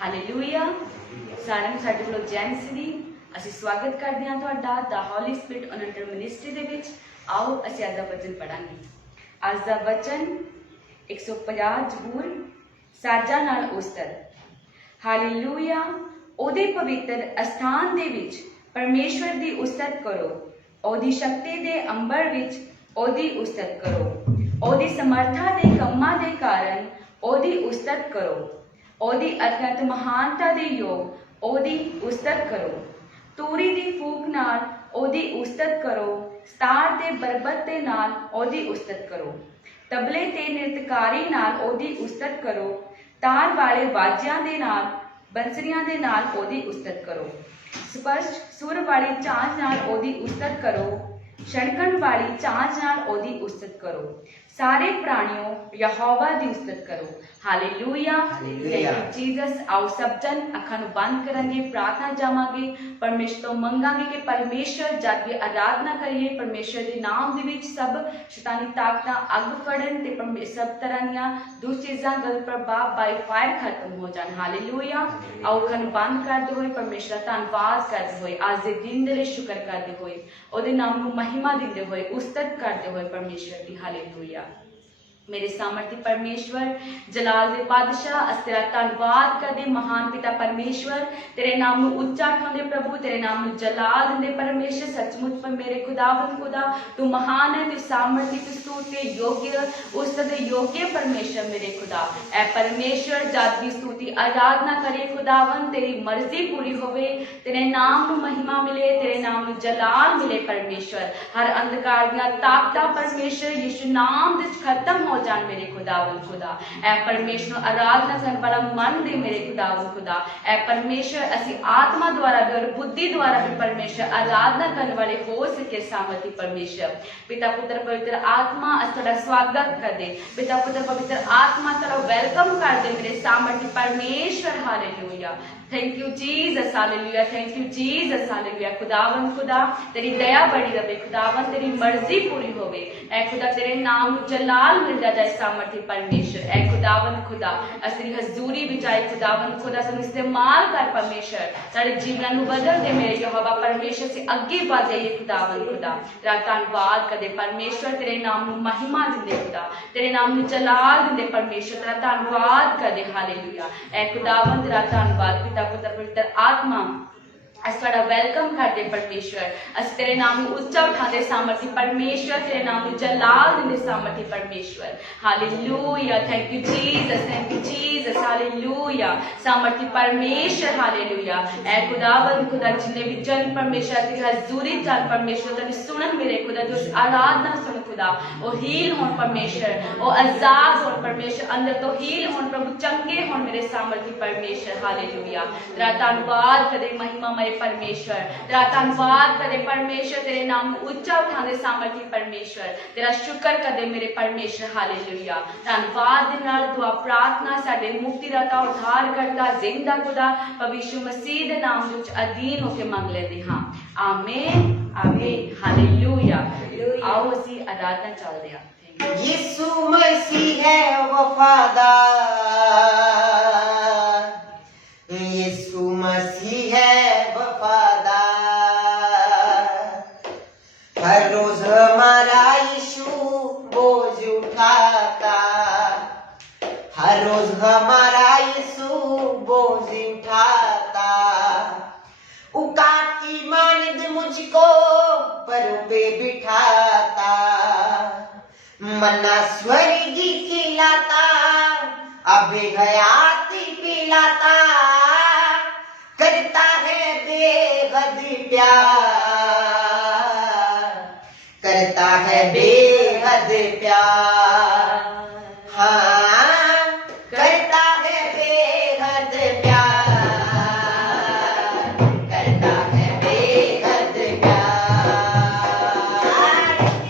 Hallelujah. साਰਿਆਂ ਨੂੰ ਸਾਡੇ ਕੋਲ ਜੈਨ ਸ੍ਰੀ ਅਸੀਂ ਸਵਾਗਤ ਕਰਦੇ ਹਾਂ ਤੁਹਾਡਾ ਦਾ ਹੋਲੀ ਸਪਿਰਿਟ ਅਨੰਟਰ ਮਿਨਿਸਟਰੀ ਦੇ ਵਿੱਚ। ਆਓ ਅਸੀਂ ਅੱਜ ਦਾ ਵਚਨ ਪੜਾਂਗੇ। ਅੱਜ ਦਾ ਵਚਨ 150 ਜ਼ਬੂਰ ਸਾਜਾਂ ਨਾਲ ਉਸਤਤ। ਹਾਲੇਲੂਇਆ। ਉਹਦੇ ਪਵਿੱਤਰ ਅਸਥਾਨ ਦੇ ਵਿੱਚ ਪਰਮੇਸ਼ਵਰ ਦੀ ਉਸਤਤ ਕਰੋ। ਉਹਦੀ ਸ਼ਕਤੀ ਦੇ ਅੰਬਰ ਵਿੱਚ ਉਹਦੀ ਉਸਤਤ ਕਰੋ। ਉਹਦੀ ਸਮਰੱਥਾ ਦੇ ਕੰਮਾਂ ਦੇ ਕਾਰਨ ਉਹਦੀ ਉਸਤਤ ਕਰੋ। ਉਹਦੀ ਅਤਿਅੰਤ ਮਹਾਨਤਾ ਦੇ ਯੋਗ ਉਹਦੀ ਉਸਤਤ ਕਰੋ। ਤੂਰੀ ਦੀ ਫੂਕ ਨਾਲ ਉਹਦੀ ਉਸਤਤ ਕਰੋ। ਸਤਾਰ ਤੇ ਬਰਬਤ ਦੇ ਨਾਲ ਉਹਦੀ ਉਸਤਤ ਕਰੋ। ਤਬਲੇ ਤੇ ਨਿਰਤਕਾਰੀ ਨਾਲ ਉਹਦੀ ਉਸਤਤ ਕਰੋ। ਤਾਰ ਵਾਲੇ ਵਾਜਿਆਂ ਦੇ ਨਾਲ ਬੰਸਰੀਆਂ ਦੇ ਨਾਲ ਉਹਦੀ ਉਸਤਤ ਕਰੋ। ਸਪਸ਼ਟ ਸੁਰ ਵਾਲੀ ਝਾਂਝ ਨਾਲ ਉਹਦੀ ਉਸਤਤ ਕਰੋ। ਛੜਕਣ ਵਾਲੀ ਝਾਂਝ ਨਾਲ ਉਹਦੀ ਉਸਤਤ ਕਰੋ। ਸਾਰੇ ਪ੍ਰਾਣੀਓ ਯਹੋਵਾ ਦੀ ਉਸਤਤ ਕਰੋ। ਹਾਲੇਲੂਇਆ। Thank you Jesus. ਆਓ ਸਭ ਜਨ ਅੱਖਾਂ ਨੂੰ ਬੰਦ ਕਰਾਂਗੇ, ਪ੍ਰਾਰਥਨਾ ਜਾਵਾਂਗੇ, ਪਰਮੇਸ਼ਰ ਤੋਂ ਮੰਗਾਂਗੇ ਕਿ ਪਰਮੇਸ਼ਰ ਜਦ ਵੀ ਆਰਾਧਨਾ ਕਰੀਏ ਪਰਮੇਸ਼ਰ ਦੇ ਨਾਮ ਦੇ ਵਿੱਚ ਸਭ ਸ਼ੈਤਾਨੀ ਤਾਕਤਾਂ ਅੱਗ ਫੜਨ ਤੇ ਸਭ ਤਰ੍ਹਾਂ ਦੀਆਂ ਦੂਸਰੀ ਚੀਜ਼ਾਂ ਗਲਤ ਪ੍ਰਭਾਵ ਬਾਈ ਫਾਇਰ ਖਤਮ ਹੋ ਜਾਣ। ਹਾਲੇਲੂਇਆ। ਆਓ ਅੱਖਾਂ ਨੂੰ ਬੰਦ ਕਰਦੇ ਹੋਏ ਪਰਮੇਸ਼ਰ ਦਾ ਧੰਨਵਾਦ ਕਰਦੇ ਹੋਏ ਅੱਜ ਦੇ ਦਿਨ ਦੇ ਲਈ ਸ਼ੁਕਰ ਕਰਦੇ ਹੋਏ ਉਹਦੇ ਨਾਮ ਨੂੰ ਮਹਿਮਾ ਦਿੰਦੇ ਹੋਏ ਉਸਤਤ ਕਰਦੇ ਹੋਏ ਪਰਮੇਸ਼ਰ ਦੀ। ਹਾਲੇਲੂਇਆ। मेरे सामर्थ्य परमेश्वर जलाल दे बादशाह अस तेरा धन्नवाद करदे। महान पिता परमेश्वर तेरे नाम नू उच्चा उठांदे प्रभु, तेरे नाम नू जलाल दिंदे परमेश्वर। सचमुच पर मेरे खुदावंद खुदा तू महान है, तू सामर्थ्य, तू स्तुति योग्य उस्तत योग्य परमेश्वर मेरे खुदा। ऐ परमेश्वर जद भी स्तुति आराधना करे खुदावंद तेरी मर्जी पूरी होवे, तेरे नाम नू महिमा मिले, तेरे नाम नू जलाल मिले परमेश्वर। हर अंधकार दियां ताकतां परमेश्वर यीशु नाम दे खत्म हो जान मेरे खुदावन खुदा। ऐ परमेश्वर आराधना करने वाला मन दे मेरे खुदावन खुदा। ऐ परमेश्वर असी आत्मा द्वारा भी और बुद्धि द्वारा भी परमेश्वर आराधना करने वाले हो सके सामर्थ्य परमेश्वर। पिता पुत्र पवित्र आत्मा अस तेरा स्वागत कर दे। पिता पुत्र पवित्र आत्मा तेरा वेलकम कर दे मेरे सामर्थ्य परमेश्वर। Hallelujah. Thank you Jesus. Hallelujah. Thank you Jesus. Hallelujah. खुदावन खुदा तेरी दया बड़ी रहे खुदावन, तेरी मर्जी पूरी होवे। ऐ खुदा तेरे नाम नू जलाल मिल जाए सामर्थ्य परमेश्वर। ऐ खुदावन खुदा अस तेरी हजूरी विच आए खुदावन खुदा सानू इस्तेमाल कर परमेश्वर। साडे जीवनां नू बदल दे मेरे यहोवा परमेश्वर से अगे बढ़ जाइए खुदावन खुदा। तेरा धन्नवाद करदे परमेश्वर, तेरे नाम नू महिमा दिंदे खुदा, तेरे नाम नू जलाल दिंदे परमेश्वर। तेरा धन्नवाद करदे। हालेलुया। ऐ खुदावन तेरा धन्नवाद पिता पुत्र पवित्र आत्मा अस तुहाडा वेलकम करते परमेश्वर। अस तेरे नाम नू उच्चा उठाते सामर्थ्य परमेश्वर, तेरे नाम नू जलाल दिंदे सामर्थ्य परमेश्वर। Hallelujah. Thank you Jesus. Thank you Jesus. Hallelujah. सामर्थ्य परमेश्वर। हालेलुया। ऐ खुदावंद खुदा जिन्ने भी जन परमेश्वर तेरी हजूरी चल परमेश्वर तेरी सुनन मेरे खुदा, जो आराधना सुन खुदा ओ हील होन परमेश्वर, ओ आजाद होन परमेश्वर, अंदर तो हील होन प्रभु, चंगे होन मेरे सामर्थ्य परमेश्वर। हालेलुया। तेरा धन्नवाद करे महिमा परमेश्वर, तेरा धन्नवाद करे परमेश्वर, तेरे नाम को उच्चा उठाने सामर्थ्य परमेश्वर। तेरा शुक्र करे मेरे परमेश्वर। हालेलुया। धन्नवाद दे नाल दुआ प्रार्थना साडे मुक्तिदाता उद्धार करता जिंदा खुदा पवित्र मसीह दे नाम विच अधीन होके मंग लेंदे हां। आमीन। आमीन। हालेलुया। आओ असी आराधना चलदे हां। यीशु मसीह है वफादार, यीशु मसीह है हर रोज हमारा यीशु बोझ उठाता, हर रोज हमारा यीशु बोझ उठाता। उकाती मानद मुझको परों पे बिठाता, मन्ना स्वर्गी खिलाता, अबे हयाती पिलाता, करता है बेहद प्यार, करता है बेहद प्यार। हाँ करता है बेहद प्यार, करता है बेहद प्यार,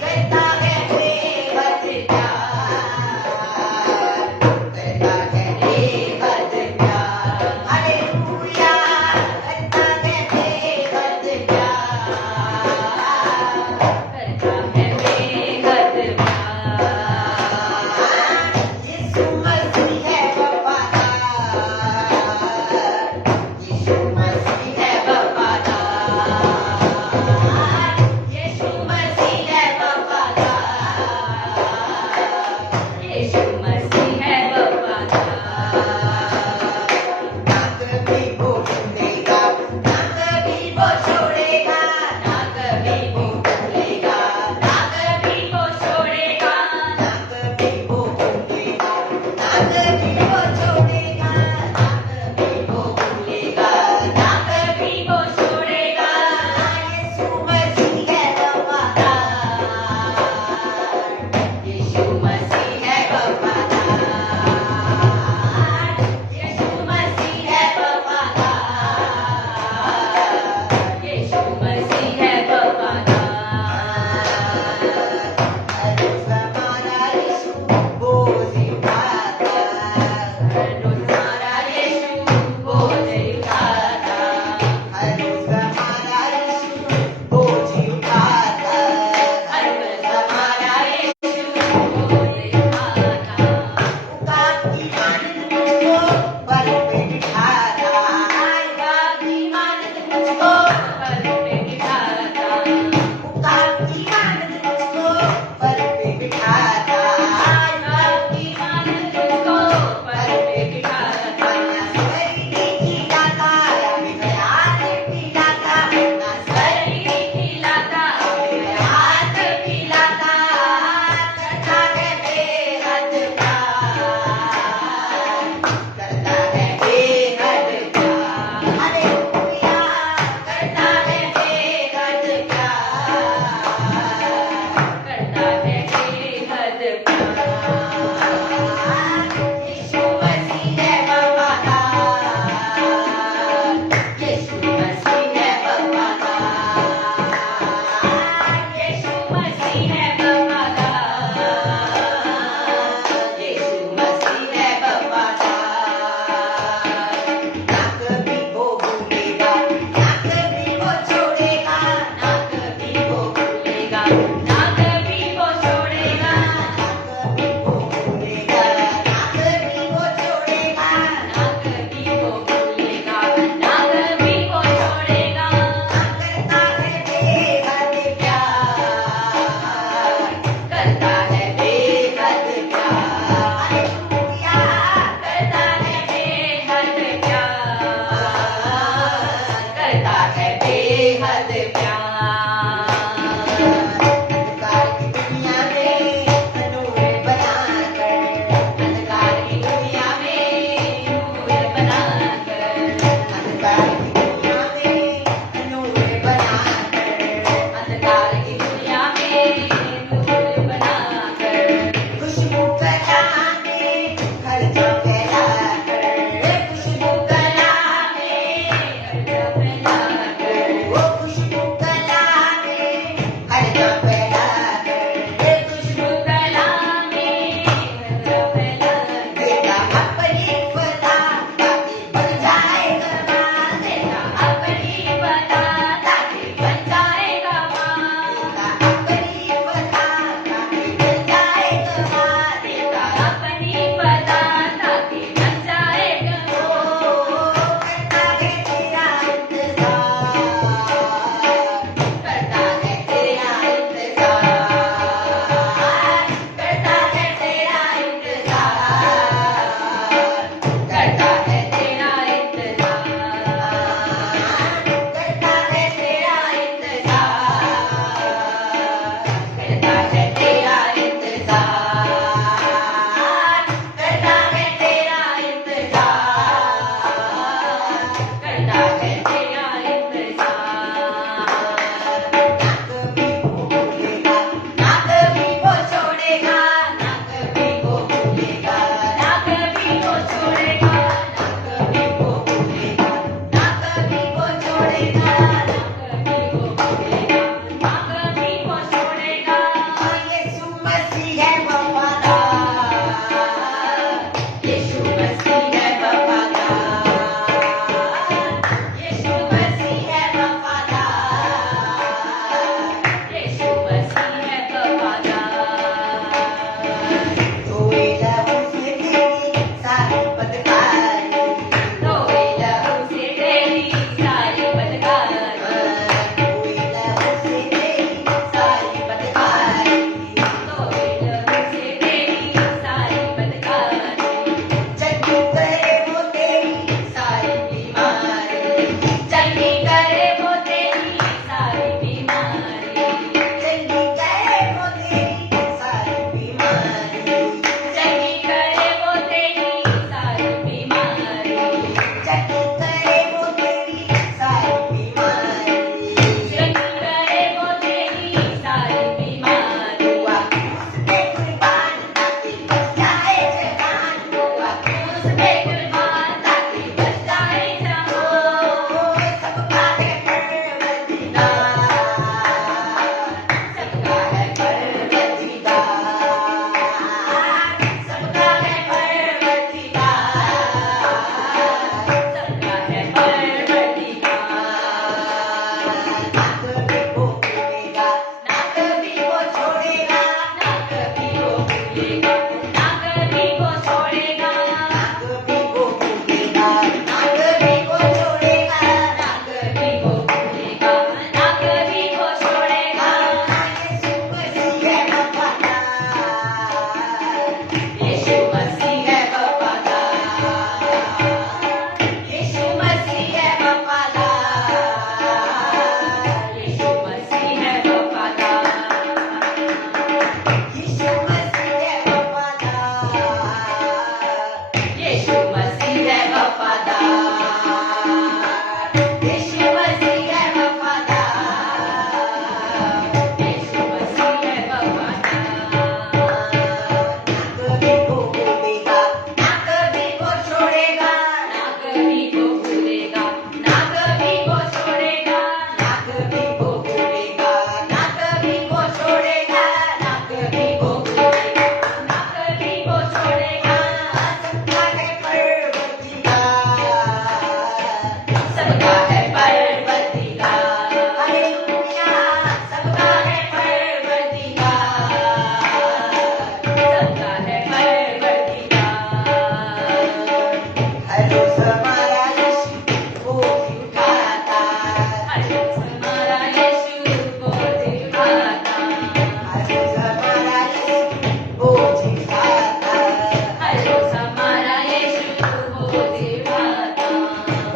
करता है बेहद प्यार, करता है बेहद प्यार। हालेलुया। करता है बेहद प्यार, करता है बेहद प्यार।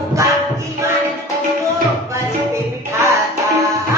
Bukan iman itu pasti berkata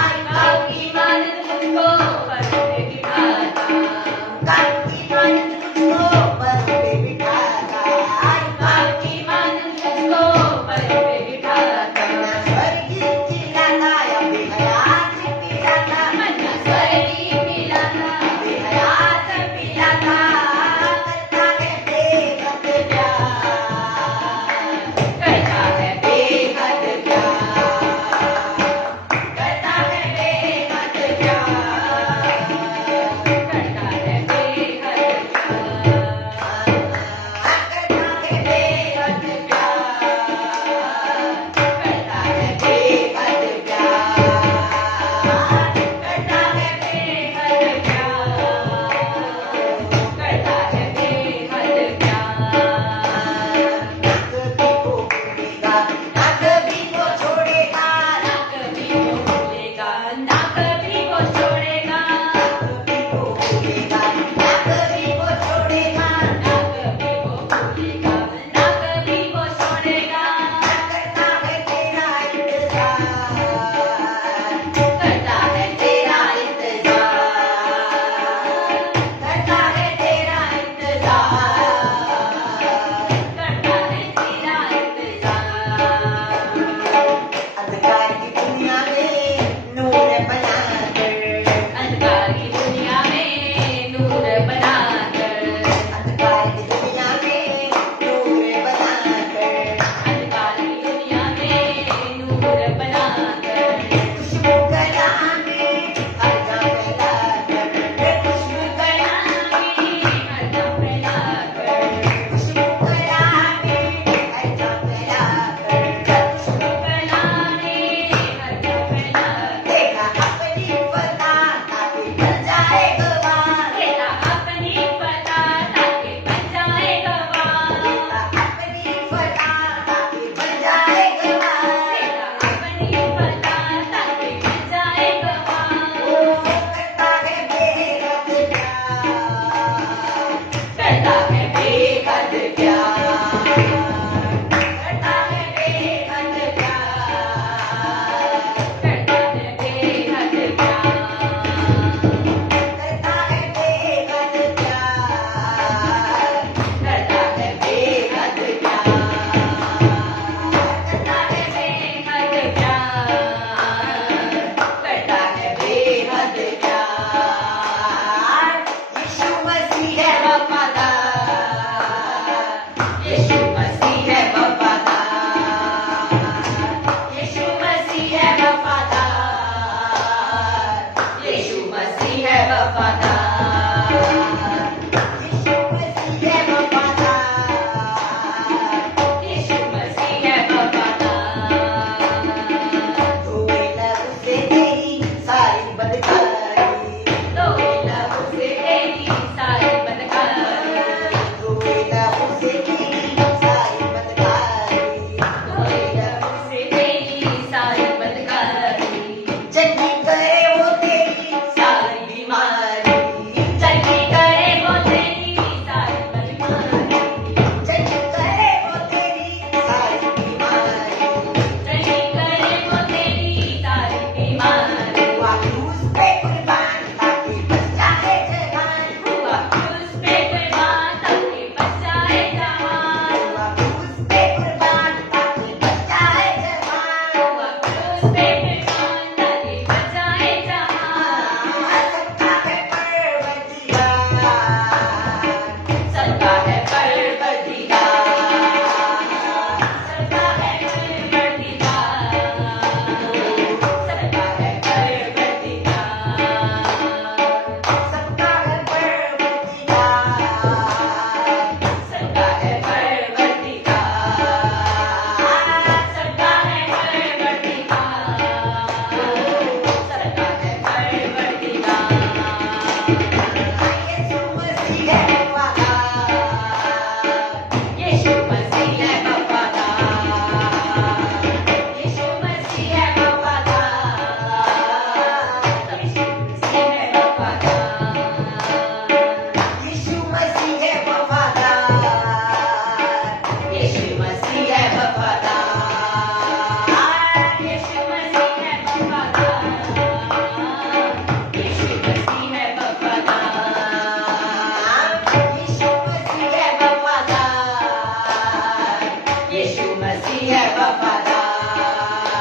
मसीह है वफादार,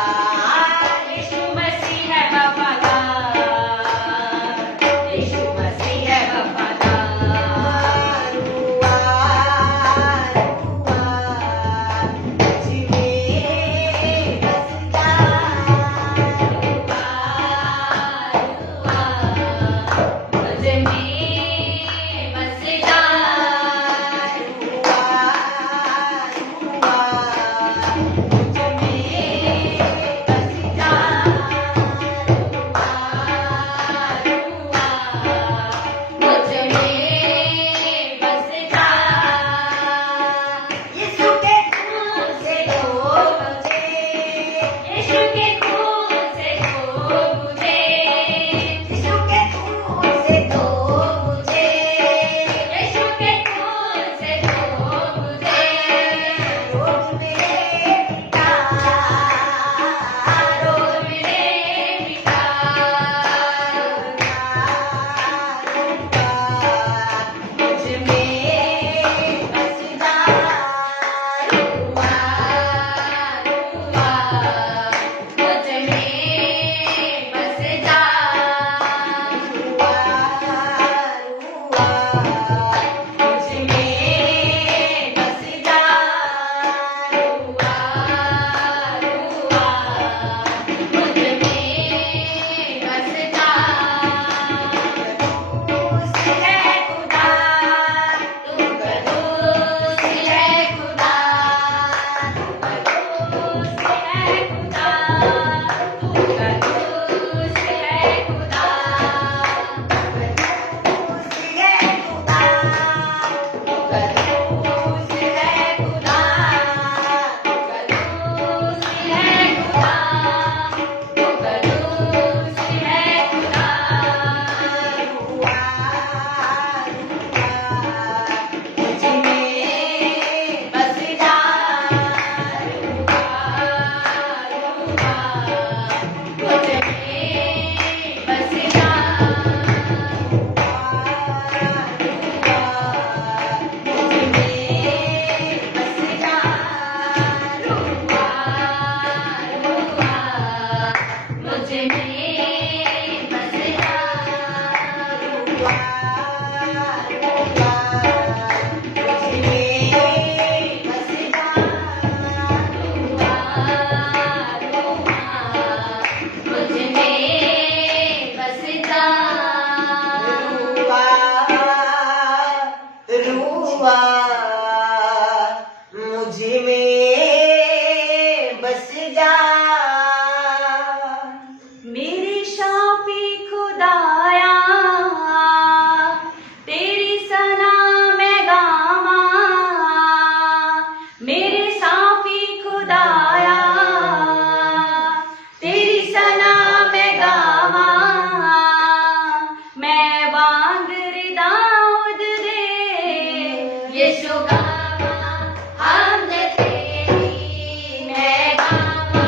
यीशु मसीह है वफादार, यीशु मसीह है वफादार। रुआ मुझ में बस जा, मुझ में बस जा, मुझ में बस जा। यीशु के खून से धो मुझे, यीशु के खून से धो मुझे, यीशु के खून से धो मुझे, यीशु के खून से धो मुझे। रोग मेरे मिटा, रोग मेरे मिटा, मुझ में बस जा, रुआ, मुझ में बस जा, मुझ में बस जा, मुझ में बस जा। कदूस है खुदा, तू कदूस है खुदा, कदूस है खुदा, तू कदूस है खुदा, कदूस है खुदा, कदूस है खुदा, कदूस है खुदा, तू कदूस है खुदा। मुझ में बस जा, मुझ में बस जा, मुझ में बस जा, मुझ में बस जा, मुझ में बस जा। रुआ मुझ में बस जा, मेरे शाफी खुदाया, तेरी सना मैं गावा, मेरे साफी खुदाया, तेरी सना मैं गावा, मैं वांगर दाऊद दे, यीशु गावा हमद तेरी, मैं गावा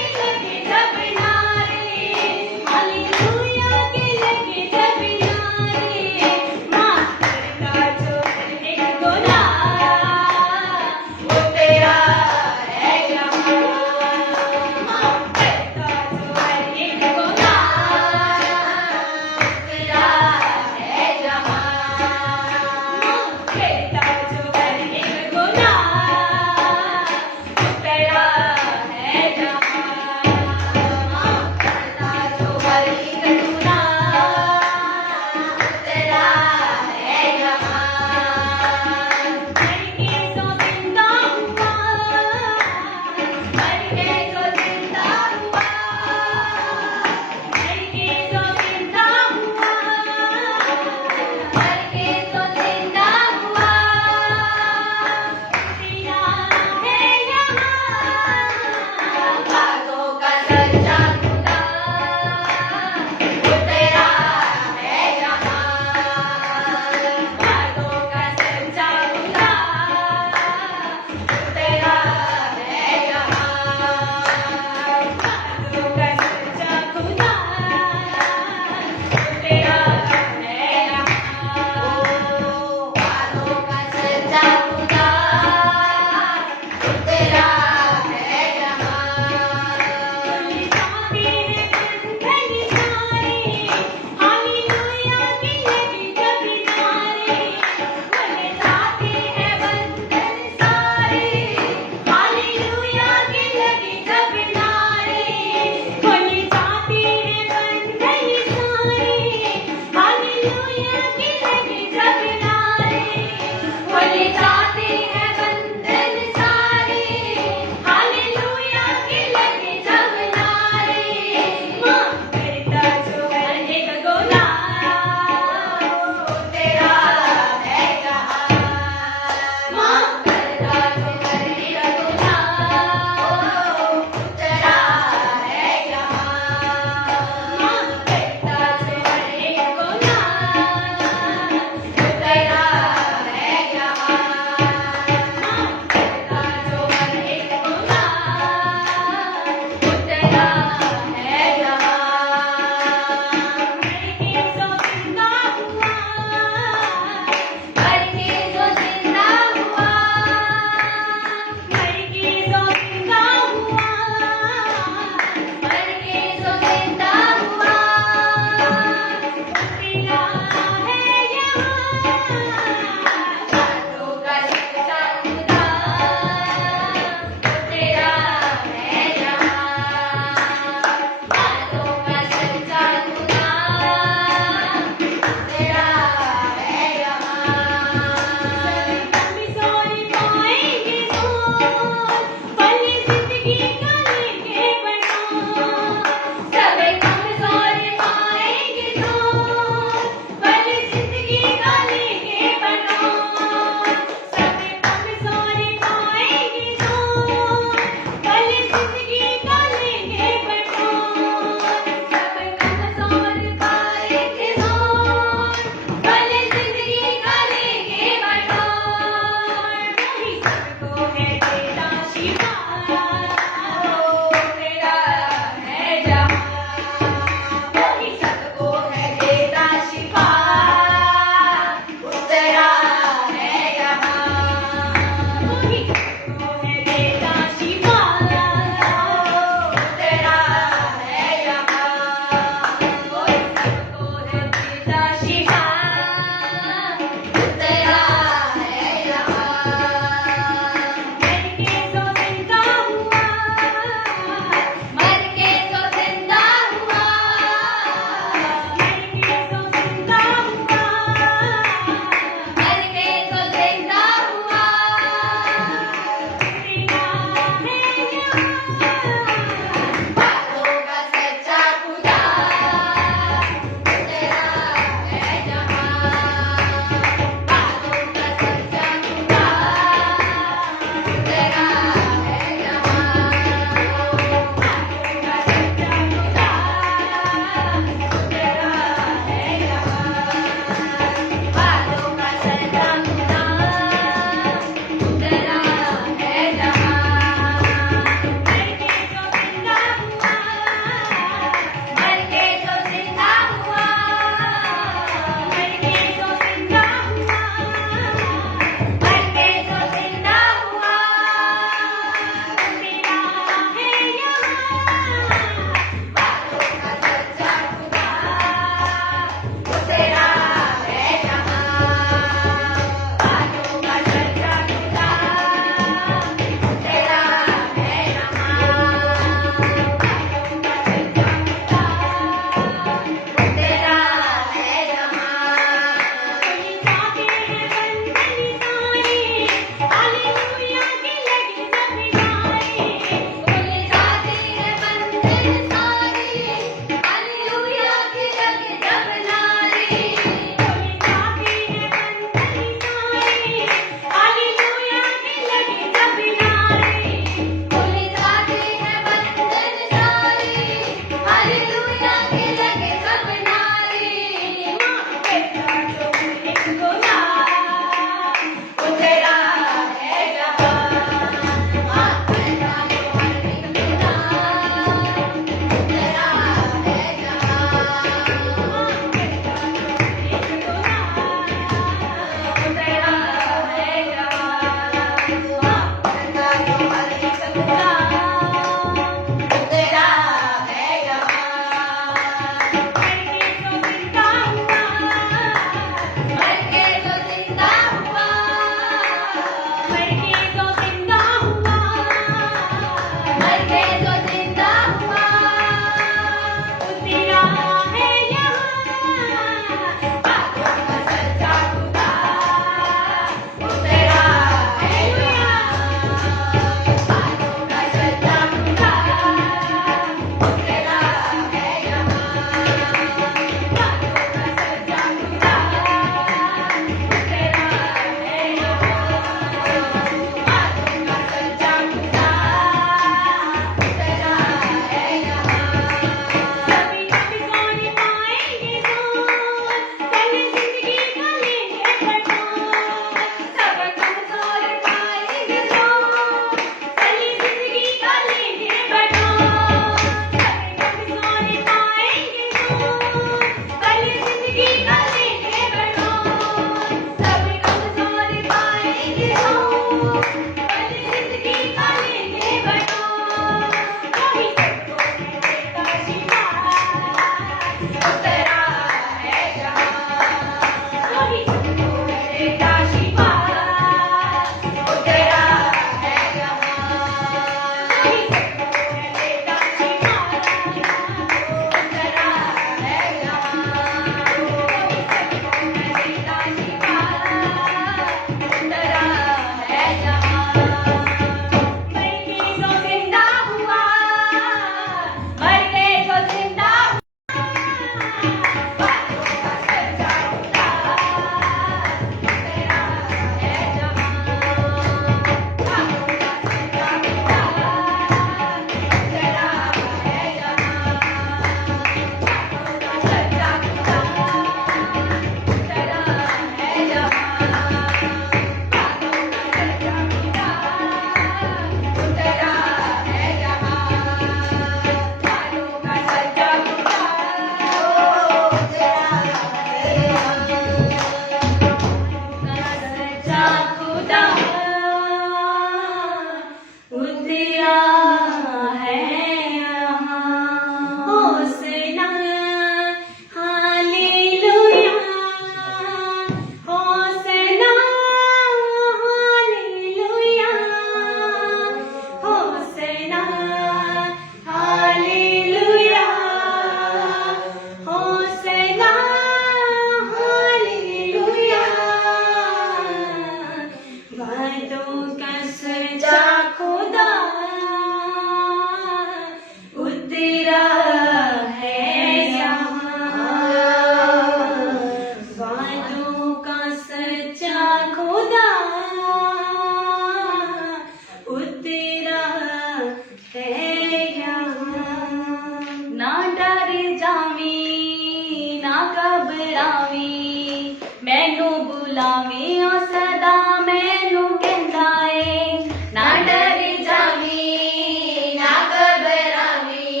ਜਾਵੀਂ ਓ ਸਦਾ ਮੈਨੂੰ ਕਹਿੰਦਾ ਏ ਨਾ ਡਰੀ ਜਾਵੀਂ ਨਾ ਘਬਰਾਵੀਂ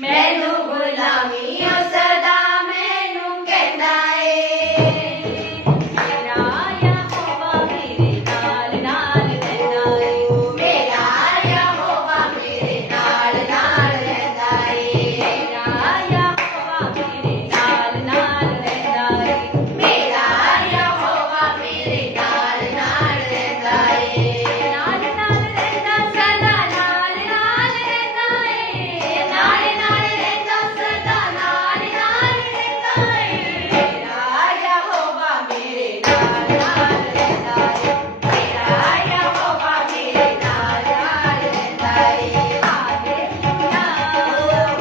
ਮੈਨੂੰ ਬੁਲਾਵੀਂ ਓ ਸਦਾ ਮੈਨੂੰ ਕਹਿੰਦਾ ਏ ਮੇਰਾ ਯਹੋਵਾ ਮੇਰੇ ਨਾਲ ਨਾਲ ਰਹਿੰਦਾ ਏ ਮੇਰਾ ਯਹੋਵਾ ਮੇਰੇ ਨਾਲ ਨਾਲ ਰਹਿੰਦਾ ਏ ਮੇਰਾ ਯਹੋਵਾ ਮੇਰੇ ਨਾਲ ਨਾਲ ਰਹਿੰਦਾ ਏ ਮੇਰਾ ਯਹੋਵਾ ਮੇਰੇ ਨਾਲ ਨਾਲ ਰਹਿੰਦਾ ਏ ਨਾਲ ਨਾਲ ਰਹਿੰਦਾ ਸਦਾ ਨਾਲ ਨਾਲ ਰਹਿੰਦਾ ਏ ਨਾਲ ਨਾਲ ਰਹਿੰਦਾ ਸਦਾ ਨਾਲ ਨਾਲ ਰਹਿੰਦਾ ਏ ਮੇਰਾ ਯਹੋਵਾ ਮੇਰੇ ਨਾਲ ਨਾਲ ਰਹਿੰਦਾ ਏ ਮੇਰਾ ਯਹੋਵਾ ਮੇਰੇ ਨਾਲ ਨਾਲ ਰਹਿੰਦਾ ਏ ਹਾਲੇਲੂਇਆ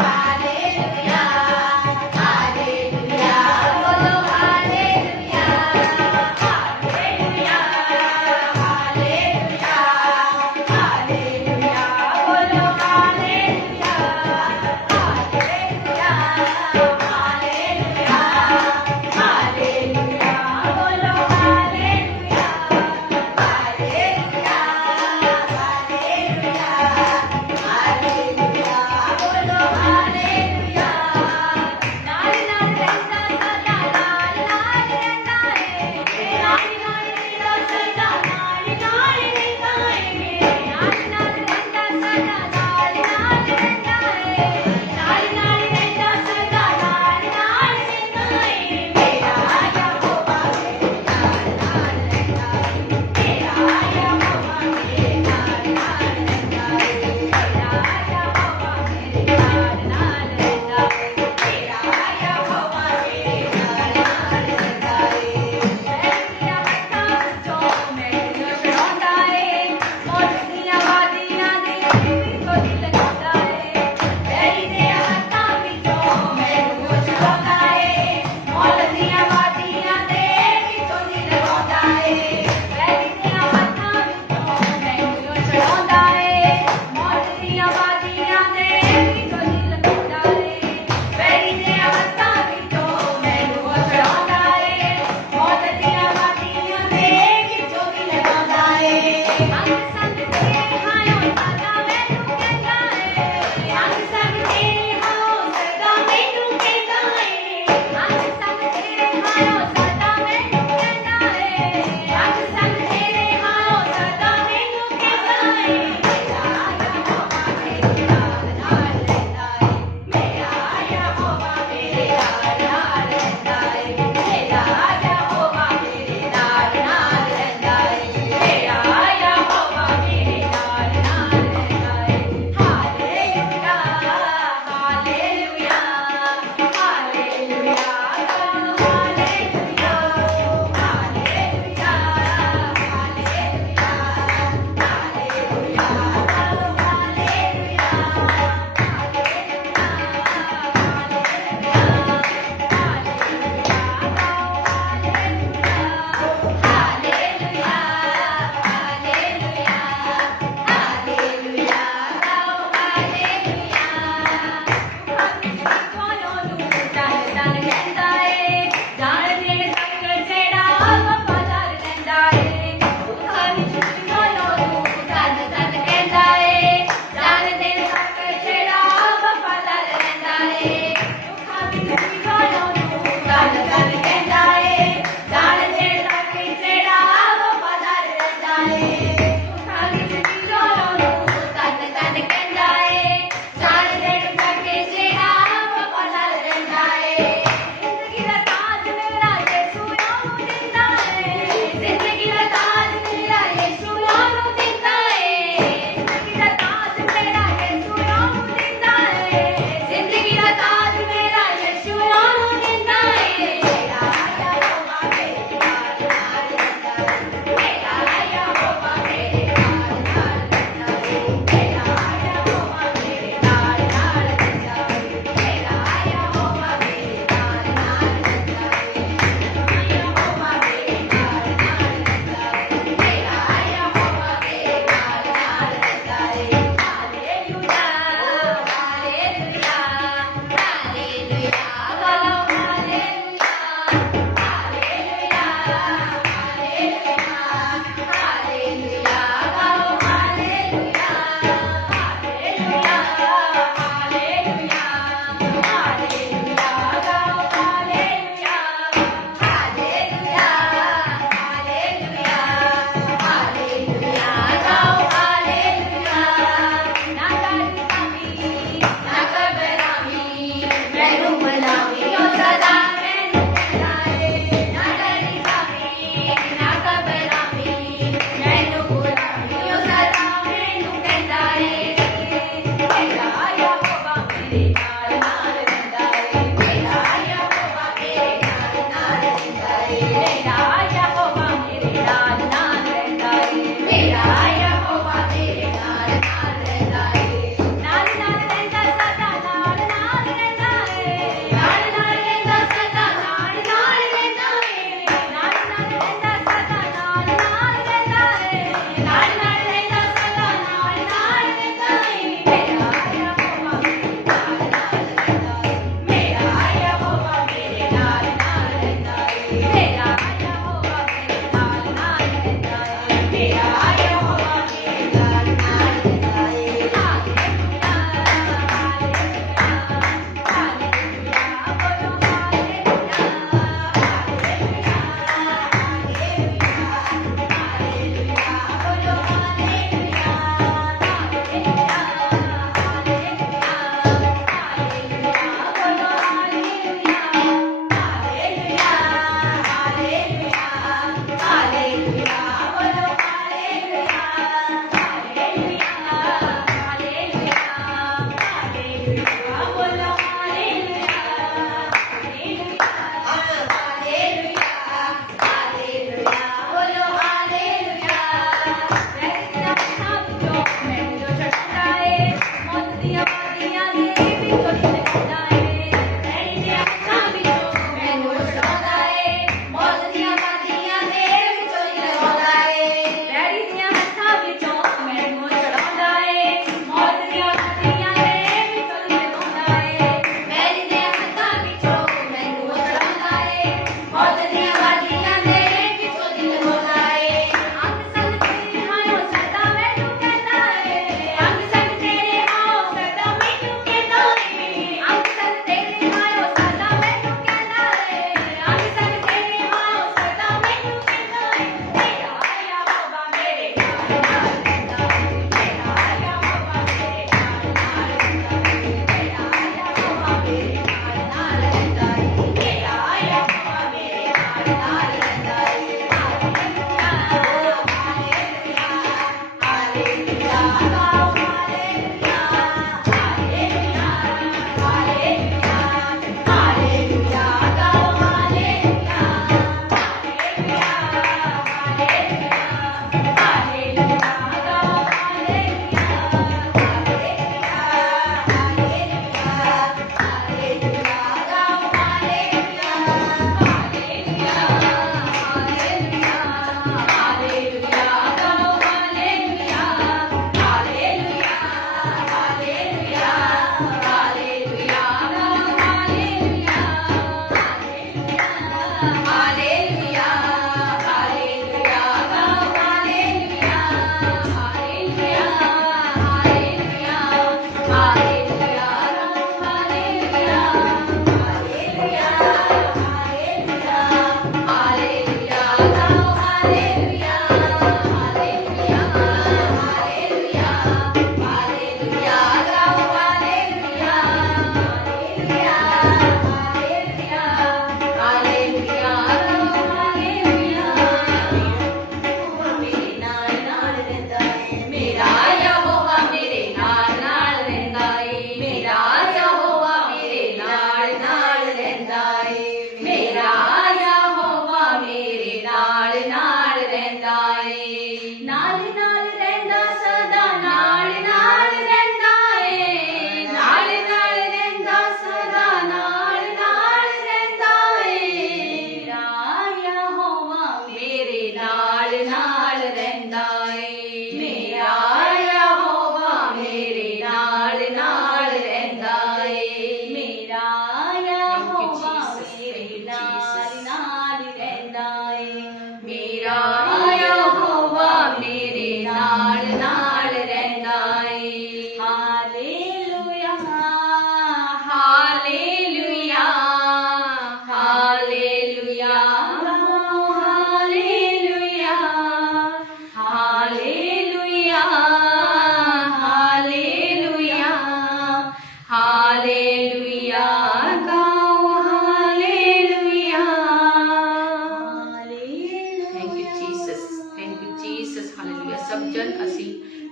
ਹਾਲੇਲੂਇਆ ਹਾਲੇਲੂਇਆ ਬੋਲੋ ਹਾਲੇਲੂਇਆ ਹਾਲੇਲੂਇਆ ਹਾਲੇਲੂਇਆ ਹਾਲੇਲੂਇਆ ਬੋਲੋ ਹਾਲੇਲੂਇਆ ਹਾਲੇਲੂਇਆ ਹਾਲੇਲੂਇਆ ਹਾਲੇਲੂਇਆ ਬੋਲੋ ਹਾਲੇਲੂਇਆ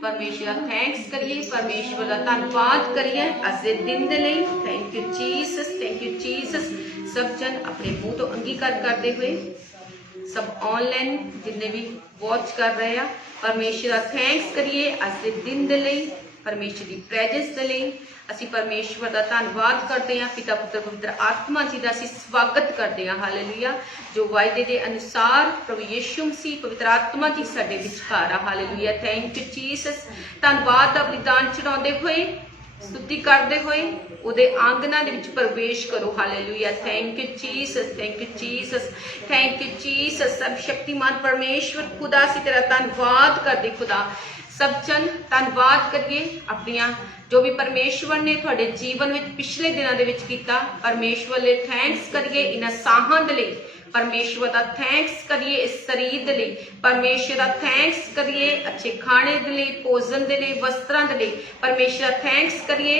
परमेश्वर का थैंक्स करिए, परमेश्वर का धन्यवाद करिए अज दे दिन दे लई। Thank you Jesus, thank you Jesus. सब जन अपने मुंह तो अंगीकार करते हुए, सब ऑनलाइन जिन्हें भी वॉच कर रहे हैं, परमेश्वर का थैंक्स करिए अज दे दिन दे लई, परमेश्वर की प्रेजेंस दे लई। ਅਸੀਂ परमेश्वर का धन्यवाद करते हैं, पिता पुत्र पवित्र आत्मा जी का ਅਸੀਂ स्वागत करते हैं। हालेलुया। जो वायदे के अनुसार प्रभु यीशु मसीह पवित्र आत्मा जी साडे विचकार आ। हालेलुया। Thank you Jesus. धन्यवाद दा बलिदान चढ़ाते हुए, स्तुति करते हुए उहदे आंगना दे विच प्रवेश करो। Hallelujah. Thank you Jesus, thank you Jesus, thank you Jesus. सब शक्तिमान परमेश्वर खुदा असीं तेरा धन्यवाद करदे। खुदा सब जन धन्यवाद करिए अपनिया जो भी परमेश्वर ने थोड़े जीवन में पिछले दिनों के किया, परमेश्वर ले थैंक्स करिए। इन्हां साहां दे लई परमेश्वर का थैंक्स करिए, इस शरीर दे लई परमेश्वर का थैंक्स करिए, अच्छे खाने दे लई, भोजन दे लई, वस्त्रां दे लई परमेश्वर का थैंक्स करिए।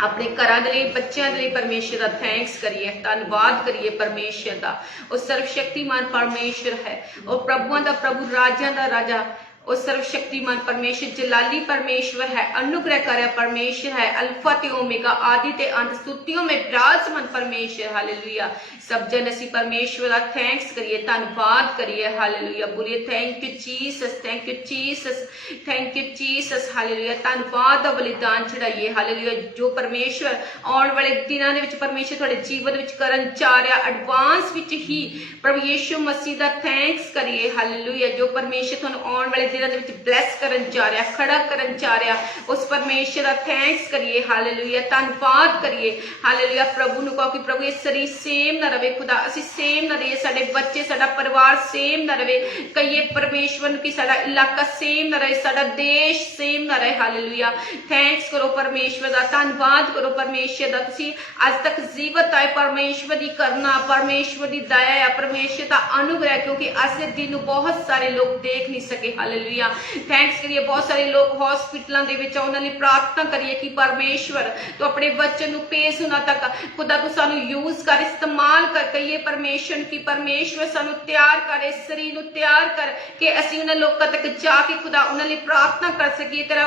ਆਪਣੇ ਘਰਾਂ ਦੇ ਲਈ ਬੱਚਿਆਂ ਦੇ ਲਈ ਪਰਮੇਸ਼ਰ ਦਾ ਥੈਂਕਸ ਕਰੀਏ, ਧੰਨਵਾਦ ਕਰੀਏ ਪਰਮੇਸ਼ਰ ਦਾ। ਉਹ ਸਰਵ ਸ਼ਕਤੀਮਾਨ ਪਰਮੇਸ਼ਰ ਹੈ, ਉਹ ਪ੍ਰਭੂਆਂ ਦਾ ਪ੍ਰਭੂ, ਰਾਜਿਆਂ ਦਾ ਰਾਜਾ, ਉਹ ਸਰਵ ਸ਼ਕਤੀਮਾਨ ਪਰਮੇਸ਼ਰ, ਜਲਾਲੀ ਪਰਮੇਸ਼ਵਰ ਹੈ, अनुग्रहकारी परमेश्वर है, अल्फा ते ओमेगा, आदि ते अंत, स्तुतियों में विराजमान परमेश्वर। हालेलुया। सब जन असी परमेश्वर का थैंक्स करिए, धन्यवाद करिए। हालेलुया। बोलिए thank you Jesus, thank you Jesus, thank you Jesus. Hallelujah. धन्यवाद दा बलिदान चढ़ाइए। हालेलुया। जो परमेश्वर आने वाले दिनों दे विच परमेश्वर तुहाडे जीवन विच करन जा रहा, एडवांस विच ही प्रभु यीशु मसीह दा थैंक्स करिए। हालेलुया। जो परमेश्वर तुहानू आने वाले दिनों दे विच ब्लैस करन जा रहा, खड़ा करन जा रहा, उस परमेश्वर का थैंक्स करिए। हालेलुया। धन्यवाद करिए। हालेलुया। प्रभु नु कहो कि प्रभु ये शरीर सेम ना रहे, खुदा असी सेम ना रहे, साडे बच्चे, साडा परिवार सेम ना रहे, कहिए परमेश्वर कि साडा इलाका सेम ना रहे, साडा देश सेम ना रहे। हालेलुया। थैंक्स करो परमेश्वर का, धन्यवाद करो परमेश्वर का। तुसी अज तक जीवित आए, परमेश्वर की करना, परमेश्वर की दया है, परमेश्वर का अनुग्रह, क्योंकि अज के दिन बहुत सारे लोग देख नहीं सके। हालेलुया। थैंक्स करिए। बहुत सारे लोग हॉस्पिटलों दे विच उन्हां लई प्रार्थना करिए कि परमेश्वर तो अपने बच्चन नूं पेश उन्हां तक खुदा तू सानू यूज कर, इस्तेमाल कर। कहिए परमेश्वर की परमेश्वर सानू तैयार कर, इस शरीर नूं तैयार कर कि असीं उन्हां लोकां तक जाके खुदा उन्हां लई प्रार्थना कर सकीए, तेरा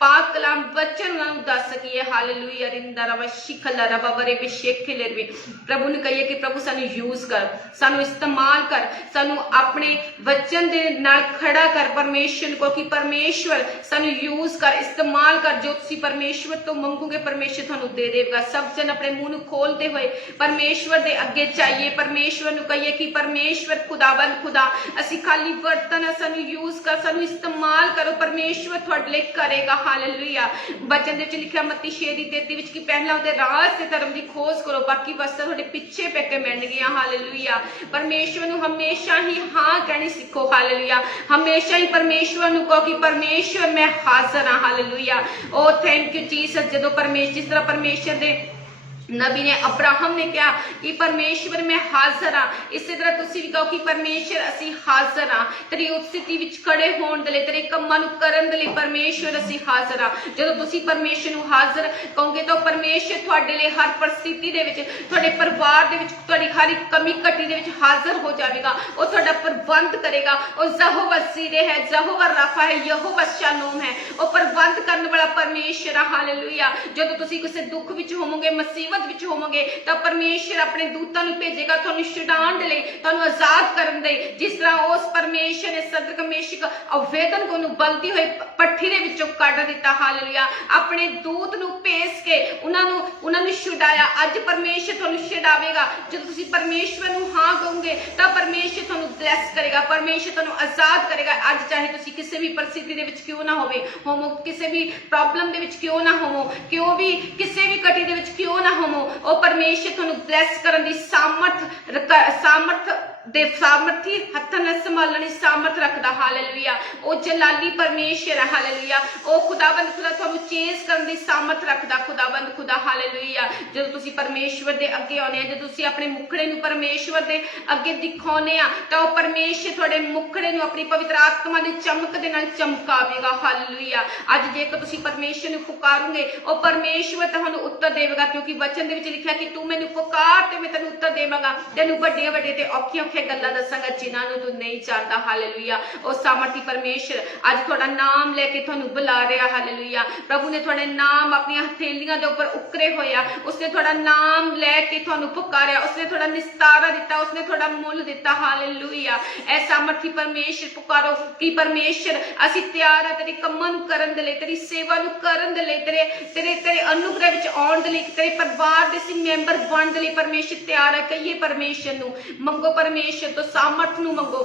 पाक कलाम वचन उन्हां नूं दस सकीए। हालेलुया। रिंदा रवा शिखला रवा बरे बेशेखे लेरवे। प्रभु ने कहिए कि प्रभु सानू यूज कर, सानू इस्तेमाल कर, सानू अपने वचन दे नाल खड़ा कर। परमेश्वर को कि परमेश्वर सानू यूज कर, इस्तेमाल कर। जो तुसी परमेश्वर तो मंगोगे परमेश्वर थानू दे देगा। सब जन अपने मुंह नूं खोलते हुए परमेश्वर दे अगे चाहिए, परमेश्वर नूं कहिए कि परमेश्वर खुदाबंद खुदा असी खाली बर्तन, सानू यूज कर, सानू इस्तेमाल करो, परमेश्वर तुहाडे लई करेगा। हालेलुया। वचन दे विच लिखिया मत्ती 6:33 विच कि पहला उहदे राज ते धर्म दी खोज करो, बाकी वस्तां तुहाडे पिछे पै के मिल गईयां। हालेलुया। परमेश्वर नूं हमेशा ही हां कहनी सीखो। हालेलुया। हमेशा ही परमेश्वर नूं कहो कि परमेश्वर मैं हाजिर हाँ। Hallelujah. Oh thank you Jesus. जदों परमेश्वर, जिस तरह परमेश्वर दे नबी ने, अब्राहम ने कहा कि परमेश्वर मैं हाजिर हाँ, इसी तरह तुसी भी कहो कि परमेश्वर असी हाजिर हाँ। तेरी उस स्थिति विच खड़े होण दे लई, तेरे कम्मां नूं करन दे लई परमेश्वर असी हाजिर हाँ। जदों तुसी परमेश्वर नूं हाजिर कहोगे तो परमेश्वर तुहाडे लई हर परिस्थिति दे विच, तुहाडे परिवार दे विच, तुहाडी हर एक कमी घटी दे विच हाजिर हो जाएगा। वो तुहाडा प्रबंध करेगा। वो यहोवा सीरे है, यहोवा राफा है, यहोवा शालोम है। वो प्रबंध करने वाला परमेश्वर है। हालेलुया। जदों तुसी किसी दुख विच होवोगे, मुसीबत विच होवोगे, तो परमेश्वर अपने दूतां नूं भेजेगा तुहानूं छुड़ाउण दे लई, तुहानूं आजाद करन दे। जिस तरह उस परमेश्वर ने सदरक मेशक अबेदनगो को नूं बलदी होई पट्ठी दे विचों कढ दिता। हालेलुया। अपने दूत नूं भेज के उन्हां नूं छुड़ाया। अज परमेश्वर तुहानूं छुड़ावेगा। जदों तुसीं परमेश्वर नूं हां कहोगे तो परमेश्वर तुहानूं ब्लैस करेगा, परमेश्वर तुहानूं आजाद करेगा। अज चाहे तुसीं किसी भी परिस्थिति दे विच क्यों ना होवो, किसी भी प्रॉब्लम दे विच क्यों ना होवो, क्यों भी किसी भी कटी दे विच क्यों ना होवो, ओ परमेश्वर तुहानूं ब्लैस करन दी सामर्थी हत्थां नाल संभालण दी सामर्थ रखदा। हालेलुया। ओ जलाली परमेश्वर है। हालेलुया। ओ खुदाबंद खुदा तुहानूं चेंज करन दी सामर्थ रखदा। खुदाबंद खुदा। हालेलुया। जदों तुसीं परमेश्वर दे अगे आउंदे आ, जदों तुसीं अपने मुखड़े नूं परमेश्वर दे अगे दिखाउने आ, तां ओ परमेश्वर तुहाडे मुखड़े नूं अपनी पवित्र आत्मा दी चमक दे नाल चमकावेगा। हालेलुया। अज जेकर तुसीं परमेश्वर नूं पुकारोगे, ओ परमेश्वर तुहानूं उत्तर देवेगा, क्योंकि वचन दे विच लिखिया कि तू मैनूं पुकार ते मैं तैनूं उत्तर देवांगा, तैनूं वड्डियां वड्डियां ते औखियां गल्लां दसांगा जिन्हां नूं तू नहीं जानदा। हालेलुया। ओ सामर्थी परमेश्वर अज तुहाडा नाम लेके तुहानूं बुला रहा। हालेलुया। प्रभु ने तुहाडे नाम अपनी हथेलियां दे उपर उकरे होया, उसने तुहाडा नाम लेके तुहानूं पुकारिया, उसने तुहाडा निस्तारा दिता, उसने तुहाडा मुल दिता। हालेलुया। ऐ सामर्थी परमेश्वर पुकारो कि परमेश्वर असीं तैयार हां तेरे कम्मां नूं करन दे लई, तेरी सेवा नूं करन दे लई, तेरे अनुग्रह विच आउण दे लई, तेरे परिवार दे सी मैंबर बणन दे लई परमेश्वर तैयार है। कहिए परमेश्वर नूं मंगो, परमेश्वर तो सामर्थ नूं मंगो,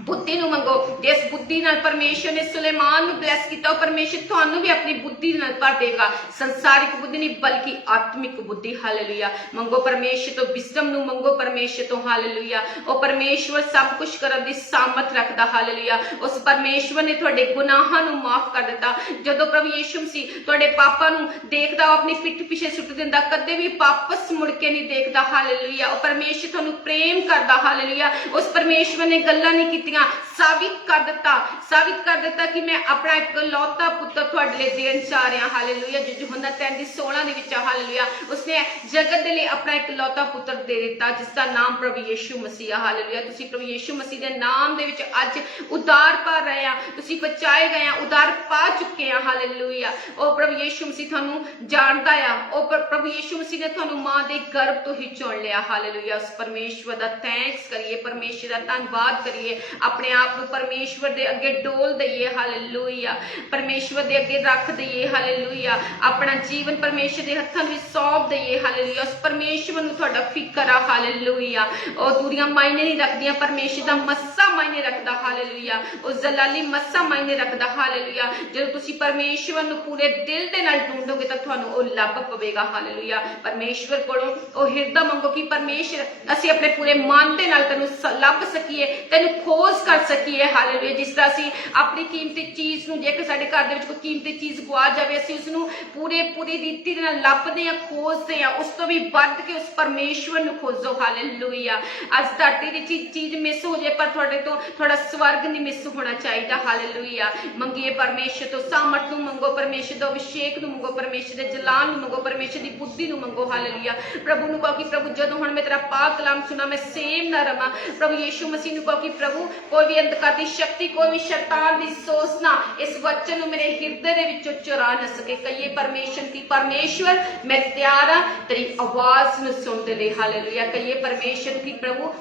बुद्धि नूं मंगो। जिस बुद्धि नाल परमेश्वर ने सुलेमान नूं ब्लैस कीता, परमेश्वर तुहानूं भी अपनी बुद्धि नाल भर देगा। संसारिक बुद्धि नहीं बल्कि आत्मिक बुद्धि। हालेलुया। मंगो परमेश्वर तो विजडम नूं मंगो परमेश्वर तो। हालेलुया। ओ परमेश्वर सब कुछ करन दी सामर्थ रखदा। हालेलुया। उस परमेश्वर ने तुहाडे गुनाहां नूं माफ कर दिता। जदों प्रभु यीशु मसीह तुहाडे पापां नूं देखदा, अपनी पिठ पिछे सुट दिंदा, कदे भी वापस मुड़ के नहीं देखदा। हालेलुया। ओ परमेश्वर तुहानूं प्रेम करदा। हालेलुया। उस परमेश्वर ने गल्लां नहीं कीतियां ਦਿੱਤੀਆਂ, ਸਾਬਿਤ ਕਰ ਦਿੱਤਾ ਕਿ ਮੈਂ ਆਪਣਾ ਇਕਲੌਤਾ ਪੁੱਤਰ ਤੁਹਾਡੇ ਲਈ ਦੇਣ ਜਾ ਰਿਹਾ। ਹਾਲੇਲੂਇਆ। ਜੋ ਯਹੋਨਾ 3:16 ਦੇ ਵਿੱਚ ਹਾਲੇਲੂਇਆ ਉਸਨੇ ਜਗਤ ਦੇ ਲਈ ਆਪਣਾ ਇਕਲੌਤਾ ਪੁੱਤਰ ਦੇ ਦਿੱਤਾ, ਜਿਸ ਦਾ ਨਾਮ ਪ੍ਰਭੂ ਯੀਸ਼ੂ ਮਸੀਹ ਆ। ਹਾਲੇਲੂਇਆ। ਤੁਸੀਂ ਪ੍ਰਭੂ ਯੀਸ਼ੂ ਮਸੀਹ ਦੇ ਨਾਮ ਦੇ ਵਿੱਚ ਅੱਜ ਉਦਾਰ ਪਾ ਰਹੇ ਆ, ਤੁਸੀਂ ਬਚਾਏ ਗਏ ਆ, ਉਦਾਰ ਪਾ ਚੁੱਕੇ ਆ। ਹਾਲੇਲੂਇਆ। ਉਹ ਪ੍ਰਭੂ ਯੀਸ਼ੂ ਮਸੀਹ ਤੁਹਾਨੂੰ ਜਾਣਦਾ ਆ, ਉਹ ਪ੍ਰਭੂ ਯੀਸ਼ੂ ਮਸੀਹ ਨੇ ਤੁਹਾਨੂੰ ਮਾਂ ਦੇ ਗਰਭ ਤੋਂ ਹੀ ਚੁਣ ਲਿਆ। ਹਾਲੇਲੂਇਆ। ਉਸ ਪਰਮੇਸ਼ਵਰ ਦਾ ਥੈਂਕਸ ਕਰੀਏ, ਪਰਮੇਸ਼ਵਰ ਦਾ ਧੰਨਵਾਦ ਕਰੀਏ, ਆਪਣੇ ਆਪ ਨੂੰ ਪਰਮੇਸ਼ਵਰ ਦੇ ਅੱਗੇ ਡੋਲ ਦਈਏ। ਹਾਲੇਲੂਇਆ। ਪਰਮੇਸ਼ਵਰ ਦੇ ਅੱਗੇ ਰੱਖ ਦਈਏ। ਹਾਲੇਲੂਇਆ। ਆਪਣਾ ਜੀਵਨ ਪਰਮੇਸ਼ਵਰ ਦੇ ਹੱਥਾਂ ਵਿੱਚ ਸੌਂਪ ਦਈਏ। ਹਾਲੇਲੂਇਆ। ਉਸ ਪਰਮੇਸ਼ਵਰ ਨੂੰ ਤੁਹਾਡਾ ਫਿਕਰ ਆ। ਹਾਲੇਲੂਇਆ। ਉਹ ਦੂਰੀਆਂ ਮਾਇਨੇ ਨਹੀਂ ਰੱਖਦੀਆਂ, ਪਰਮੇਸ਼ਵਰ ਦਾ ਮੱਸਾ ਮਾਇਨੇ ਰੱਖਦਾ। ਹਾਲੇਲੂਇਆ। ਉਹ ਜ਼ਲਾਲੀ ਮੱਸਾ ਮਾਇਨੇ ਰੱਖਦਾ। ਹਾਲੇਲੂਇਆ। ਜਦੋਂ ਤੁਸੀਂ ਪਰਮੇਸ਼ਵਰ ਨੂੰ ਪੂਰੇ ਦਿਲ ਦੇ ਨਾਲ ਢੂੰਡੋਗੇ ਤਾਂ ਤੁਹਾਨੂੰ ਉਹ ਲੱਭ ਪਵੇਗਾ। ਹਾਲੇਲੂਇਆ। ਪਰਮੇਸ਼ਵਰ ਕੋਲੋਂ ਉਹ ਹਿਰਦਾ ਮੰਗੋ ਕਿ ਪਰਮੇਸ਼ਵਰ ਅਸੀਂ ਆਪਣੇ ਪੂਰੇ ਮਨ ਦੇ ਨਾਲ ਤੈਨੂੰ ਲੱਭ ਸਕੀਏ, ਤੈਨੂੰ ਖੋਜ ਕਰ ਸਕੀਏ। ਹਾਲੇਲੂਇਆ। ਜਿਸ ਤਰ੍ਹਾਂ ਅਸੀਂ ਆਪਣੀ ਕੀਮਤੀ ਚੀਜ਼ ਨੂੰ, ਜੇਕਰ ਸਾਡੇ ਘਰ ਦੇ ਵਿੱਚ ਕੋਈ ਕੀਮਤੀ ਚੀਜ਼ ਗੁਆ ਜਾਵੇ, ਅਸੀਂ ਉਸ ਨੂੰ ਪੂਰੀ ਰੀਤੀ ਦੇ ਨਾਲ ਲੱਭਦੇ ਆ, ਖੋਜਦੇ ਆ, ਉਸ ਤੋਂ ਵੀ ਵੱਧ ਕੇ ਉਸ ਪਰਮੇਸ਼ਵਰ ਨੂੰ ਖੋਜੋ। ਹਾਲੇਲੂਇਆ। ਅੱਜ ਧਰਤੀ ਦੀ ਚੀਜ਼ ਮਿਸ ਹੋ ਜਾਏ, ਪਰ ਤੁਹਾਡੇ ਤੋਂ ਤੁਹਾਡਾ ਸਵਰਗ ਨਹੀਂ ਮਿਸ ਹੋਣਾ ਚਾਹੀਦਾ। ਹਾਲੇਲੂਇਆ। ਮੰਗੀਏ ਪਰਮੇਸ਼ਵਰ ਤੋਂ ਸਾਮਰਥ ਨੂੰ ਮੰਗੋ, ਪਰਮੇਸ਼ਵਰ ਦਾ ਅਭਿਸ਼ੇਕ ਨੂੰ ਮੰਗੋ, ਪਰਮੇਸ਼ਵਰ ਦੇ ਜਲਾਲ ਨੂੰ ਮੰਗੋ, ਪਰਮੇਸ਼ਵਰ ਦੀ ਬੁੱਧੀ ਨੂੰ ਮੰਗੋ। ਹਾਲੇਲੂਇਆ। ਪ੍ਰਭੂ ਨੂੰ ਕਹੋ ਕਿ ਪ੍ਰਭੂ ਜਦੋਂ ਹੁਣ ਮੈਂ ਤੇਰਾ ਪਾਕ ਕਲਾਮ ਸੁਣਾ ਮੈਂ ਸੇਮ ਨਾ ਰਵਾਂ। ਪ੍ਰਭੂ ਯੀਸ਼ੂ ਮਸੀਹ ਨੂੰ ਕਹੋ ਕਿ ਪ੍ਰਭੂ ਕੋਈ ਵੀ ਅੰਧਕਾਰ ਦੀ ਸ਼ਕਤੀ, ਕੋਈ ਵੀ ਸ਼ੈਤਾਨ ਦੀ ਸੋਚ ਨਾ ਇਸ ਵਚਨ ਨੂੰ ਮੇਰੇ ਹਿਰਦੇ ਦੇ ਵਿੱਚੋਂ ਚੁਰਾ ਨਾ ਸਕੇ। ਕਹੀਏ ਪਰਮੇਸ਼ਰ ਕੀ ਪਰਮੇਸ਼ਵਰ ਮੈਂ ਤਿਆਰ ਆ ਤੇਰੀ ਆਵਾਜ਼ ਨੂੰ ਸੁਣਦੇ ਲਈ। ਹਾਲੇਲੂਇਆ। ਕਹੀਏ ਪਰਮੇਸ਼ਰ ਕੀ ਪ੍ਰਭੂ